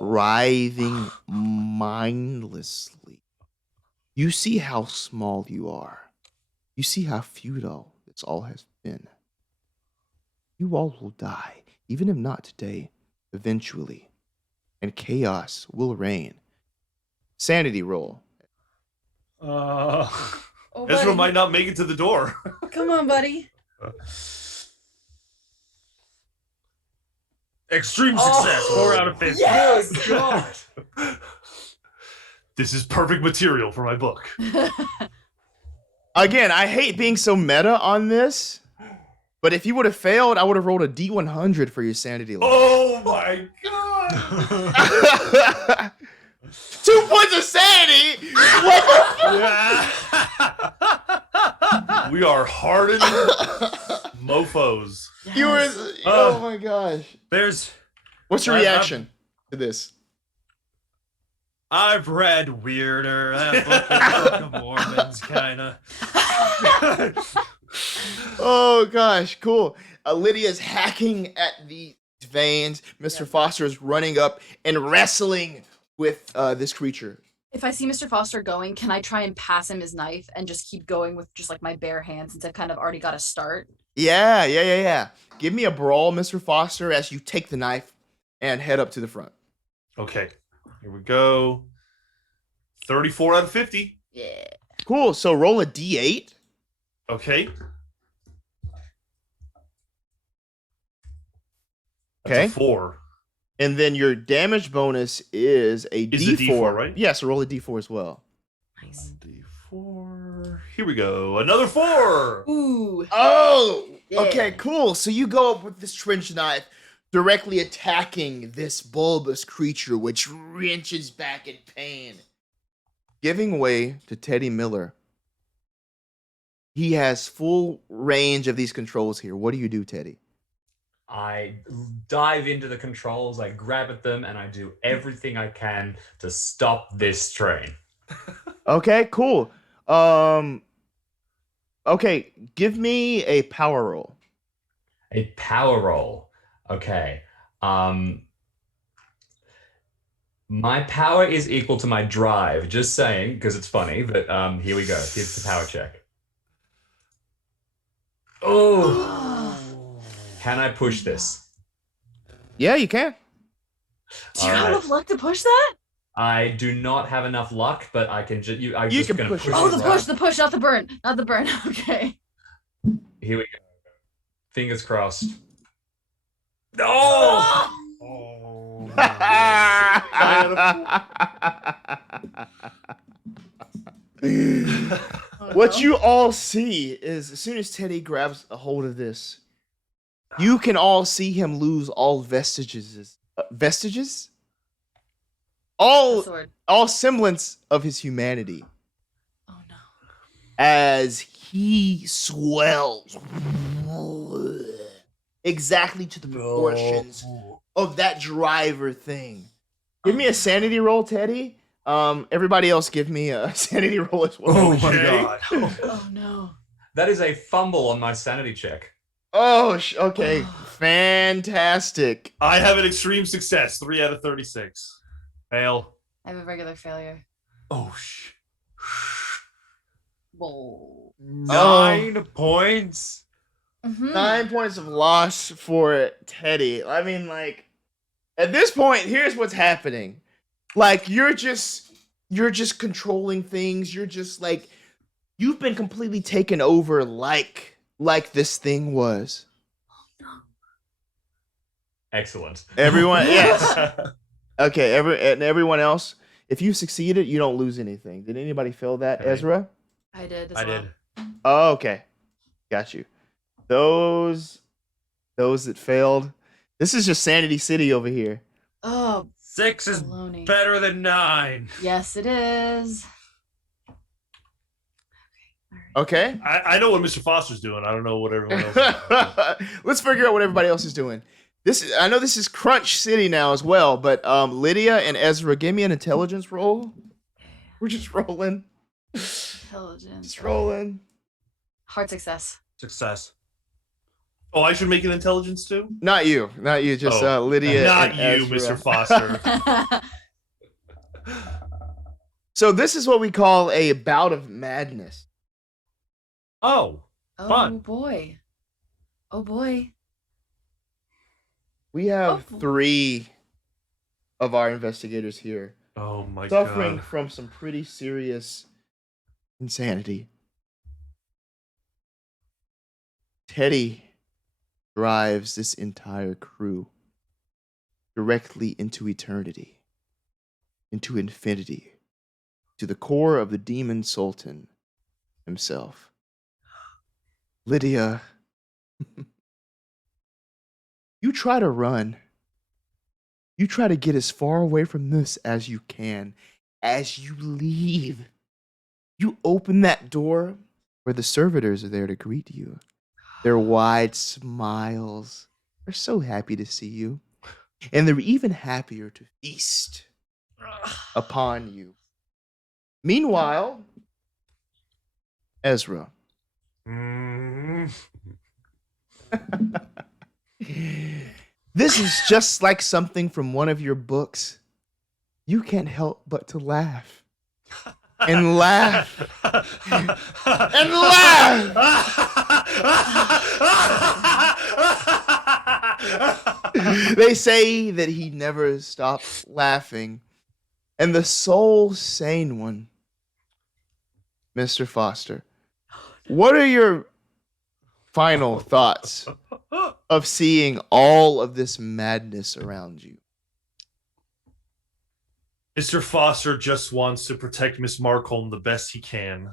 writhing mindlessly. You see how small you are. You see how futile this all has been. You all will die, even if not today, eventually. And chaos will reign. Sanity roll. Oh, Ezra buddy. might not make it to the door. Come on, buddy. Extreme success. 4 out of 50. Yes! Good God. This is perfect material for my book. Again, I hate being so meta on this, but if you would have failed, I would have rolled a D100 for your sanity level. Oh my god! 2 points of sanity? What We are hardened mofos. the? You were. Oh my gosh. There's. What's your reaction to this? I've read weirder. That book, the Book of Mormons, kind of. Oh gosh, cool. Lydia's hacking at the veins. Mr. Foster is running up and wrestling with this creature. If I see Mr. Foster going, can I try and pass him his knife and just keep going with just like my bare hands since I've kind of already got a start? Yeah. Give me a brawl, Mr. Foster, as you take the knife and head up to the front. Okay, here we go. 34 out of 50. Yeah. Cool. So roll a D8. Okay. That's Okay. a 4. And then your damage bonus is a Is D4. it D4, right? Yeah, so roll a D4 as well. Nice. D4. Here we go. Another 4. Ooh. Oh, Yeah. okay, cool. So you go up with this trench knife, directly attacking this bulbous creature, which wrenches back in pain, giving way to Teddy Miller. He has full range of these controls here. What do you do, Teddy? I dive into the controls, I grab at them, and I do everything I can to stop this train. Okay, cool. Okay, give me a power roll. A power roll. Okay. My power is equal to my drive. Just saying, because it's funny. But here we go. Here's the power check. Oh, can I push this? Yeah, you can. Do you have Alright. enough luck to push that? I do not have enough luck, but I can just. I'm You just can gonna push push. it. Oh, this the out. push, not the burn. Okay. Here we go. Fingers crossed. Oh! Oh. What you all see is as soon as Teddy grabs a hold of this, you can all see him lose all vestiges. Vestiges? The All sword. semblance of his humanity Oh no. as he swells exactly to the proportions of that driver thing. Give me a sanity roll, Teddy. Everybody else give me a sanity roll as well. Oh my Okay. god. Oh no. That is a fumble on my sanity check. Oh, okay. Fantastic. I have an extreme success. 3 out of 36. Fail. I have a regular failure. Oh, Whoa. 9 points. Mhm. 9 points of loss for Teddy. I mean, like, at this point, here's what's happening. Like, you're just controlling things. You're just like, you've been completely taken over like this thing was. Excellent. Everyone, yes. Okay, everyone else, if you succeeded, you don't lose anything. Did anybody fail that, Okay. Ezra? I did. As I well. did. Oh, okay. Got you. Those that failed. This is just Sanity City over here. Oh, 6 is baloney. better than 9. Yes, it is. Okay. I know what Mr. Foster's doing. I don't know what everyone else is doing. Let's figure out what everybody else is doing. I know this is Crunch City now as well, but Lydia and Ezra, give me an intelligence roll. We're just rolling. Intelligence. Just rolling. Hard success. Success. Oh, I should make an intelligence too? Not you. Just Oh, Lydia. Not and you, Ezra. Mr. Foster. So this is what we call a bout of madness. Oh, Oh Fun. boy. Oh boy. We have Oh. 3 of our investigators here Oh my suffering god. from some pretty serious insanity. Teddy drives this entire crew directly into eternity, into infinity, to the core of the demon sultan himself. Lydia, you try to run. You try to get as far away from this as you can. As you leave, you open that door where the servitors are there to greet you. Their wide smiles. They're so happy to see you. And they're even happier to feast upon you. Meanwhile, Ezra. Mm. This is just like something from one of your books. You can't help but to laugh. And laugh. And laugh. They say that he never stops laughing. And the sole sane one, Mr. Foster, what are your final thoughts of seeing all of this madness around you? Mr. Foster just wants to protect Miss Marcohlm the best he can.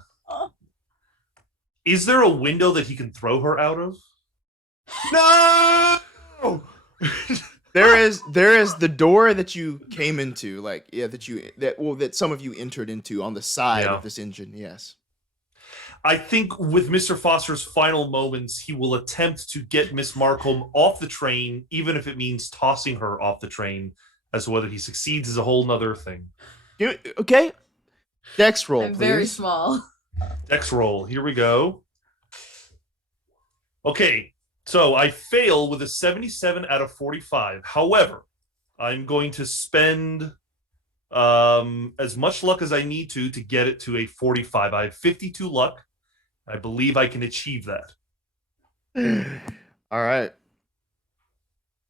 Is there a window that he can throw her out of? No! There is the door that you came into, that some of you entered into on the side Yeah. of this engine. Yes. I think with Mr. Foster's final moments, he will attempt to get Miss Marcohlm off the train, even if it means tossing her off the train. As to whether he succeeds is a whole nother thing. Okay. Dex roll, I'm please. very small. Dex roll. Here we go. Okay, so I fail with a 77 out of 45. However, I'm going to spend as much luck as I need to get it to a 45. I have 52 luck. I believe I can achieve that. All right.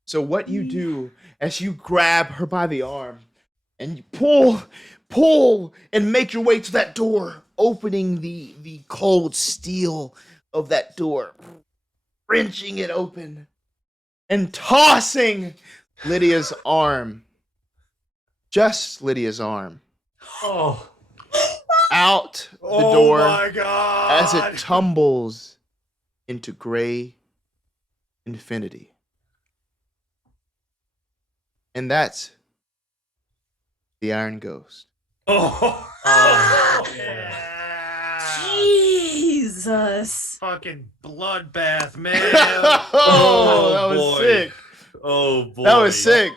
So what you do as you grab her by the arm and you pull and make your way to that door, opening the cold steel of that door, wrenching it open and tossing Lydia's arm, just Lydia's arm, Oh, out the door my god! as it tumbles into gray infinity. And that's the Iron Ghost. Oh, Yeah. Jesus. Fucking bloodbath, man. Oh, that was boy. sick. oh boy. That was sick.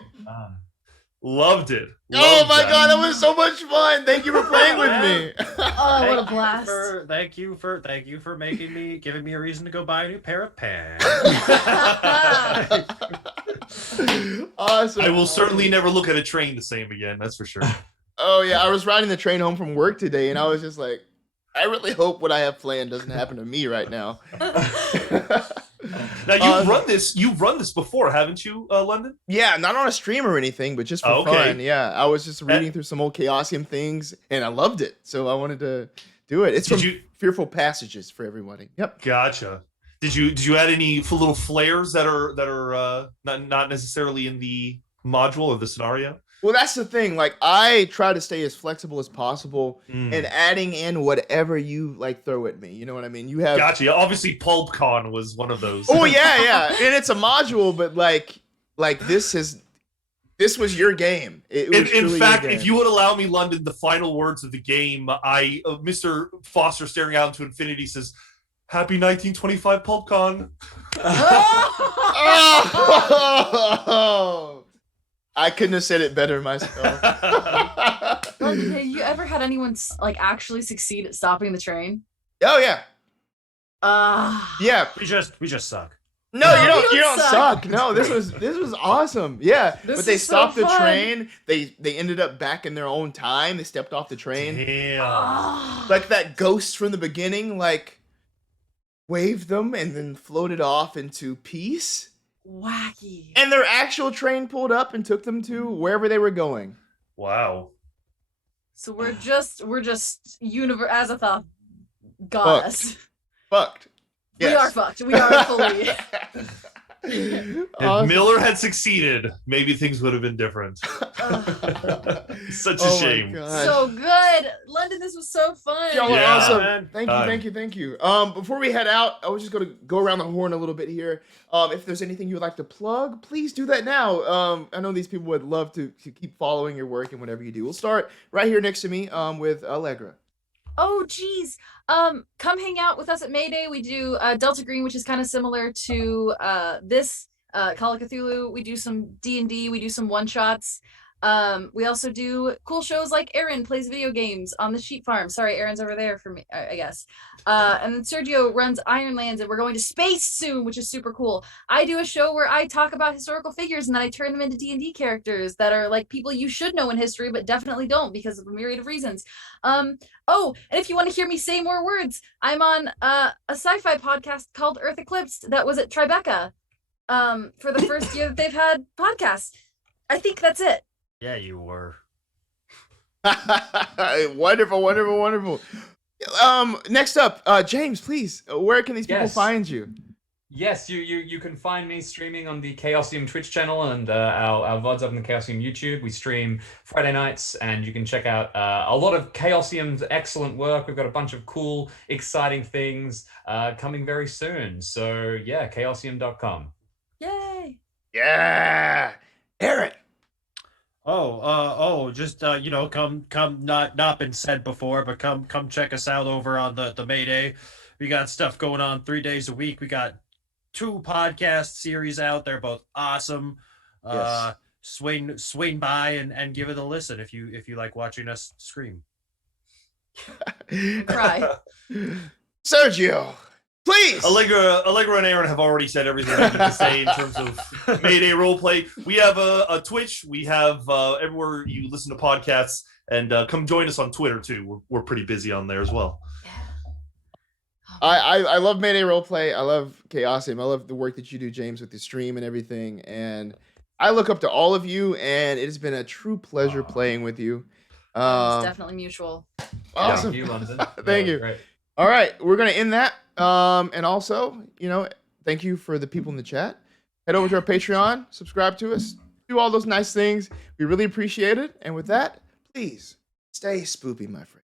Loved it. Oh Loved my that. god, that was so much fun. Thank you for playing with me. Oh, what a blast. Thank you for giving me a reason to go buy a new pair of pants. Awesome. I will certainly never look at a train the same again, that's for sure. Oh yeah, I was riding the train home from work today and I was just like, I really hope what I have planned doesn't happen to me right now. Now you've run this before, haven't you, London? Yeah, not on a stream or anything, but just for Okay. fun. Yeah, I was just reading through some old Chaosium things and I loved it. So I wanted to do it. It's Did from you- Fearful Passages for everybody. Yep. Gotcha. Did you add any little flares that are not necessarily in the module or the scenario? Well, that's the thing. Like, I try to stay as flexible as possible and adding in whatever you like throw at me. You know what I mean? You have Gotcha. Obviously, PulpCon was one of those. Oh yeah, and it's a module, but like this was your game. It was In truly fact, your game. if you would allow me, London, the final words of the game, Mr. Foster staring out into infinity says, "Happy 1925 PulpCon." Oh! I couldn't have said it better myself. London, have you ever had anyone like actually succeed at stopping the train? Oh yeah, Yeah. We just suck. No, No, you we don't don't suck. No, this was awesome. Yeah, This but they is so stopped the fun. train. They ended up back in their own time. They stepped off the train. Damn. Like that ghost from the beginning, like waved them and then floated off into peace. Wacky. And their actual train pulled up and took them to wherever they were going. Wow. So we're just Azathoth got us. Fucked. We are fucked. We are fully. If Awesome. Miller had succeeded, maybe things would have been different. Such a Oh my shame. God. So good, London. This was so fun. Y'all are Yeah, awesome. man. Thank you. Before we head out, I was just gonna go around the horn a little bit here. If there's anything you would like to plug, please do that now. I know these people would love to keep following your work and whatever you do. We'll start right here next to me. With Allegra. Oh geez. Come hang out with us at Mayday. We do Delta Green, which is kind of similar to this Call of Cthulhu. We do some D&D. We do some one-shots. We also do cool shows like Aaron plays video games on the sheep farm. Sorry, Aaron's over there for me, I guess. And then Sergio runs Ironlands, and we're going to space soon, which is super cool. I do a show where I talk about historical figures, and then I turn them into D&D characters that are like people you should know in history, but definitely don't because of a myriad of reasons. Oh, and if you want to hear me say more words, I'm on a sci-fi podcast called Earth Eclipsed that was at Tribeca for the first year that they've had podcasts. I think that's it. Yeah, you were. Wonderful. Next up, James, please. Where can these people Yes. find you? Yes, you can find me streaming on the Chaosium Twitch channel and our VODs up on the Chaosium YouTube. We stream Friday nights, and you can check out a lot of Chaosium's excellent work. We've got a bunch of cool, exciting things coming very soon. So yeah, chaosium.com. Yay! Yeah, Aaron. Just come not been said before, but come check us out over on the Mayday. We got stuff going on 3 days a week. We got 2 podcast series out. They're both awesome. Yes. Swing by and give it a listen if you like watching us scream. Cry. Sergio, please. Allegra and Aaron have already said everything I need to say in terms of Mayday Roleplay. We have a Twitch. We have everywhere you listen to podcasts. And come join us on Twitter, too. We're pretty busy on there as well. I love Mayday Roleplay. I love Chaosium. I love the work that you do, James, with the stream and everything. And I look up to all of you, and it has been a true pleasure playing with you. It's definitely mutual. Awesome. Thank you, London. Thank you. Great. All right, we're gonna end that. And also, thank you for the people in the chat. Head over to our Patreon, subscribe to us, do all those nice things. We really appreciate it. And with that, please stay spoopy, my friend.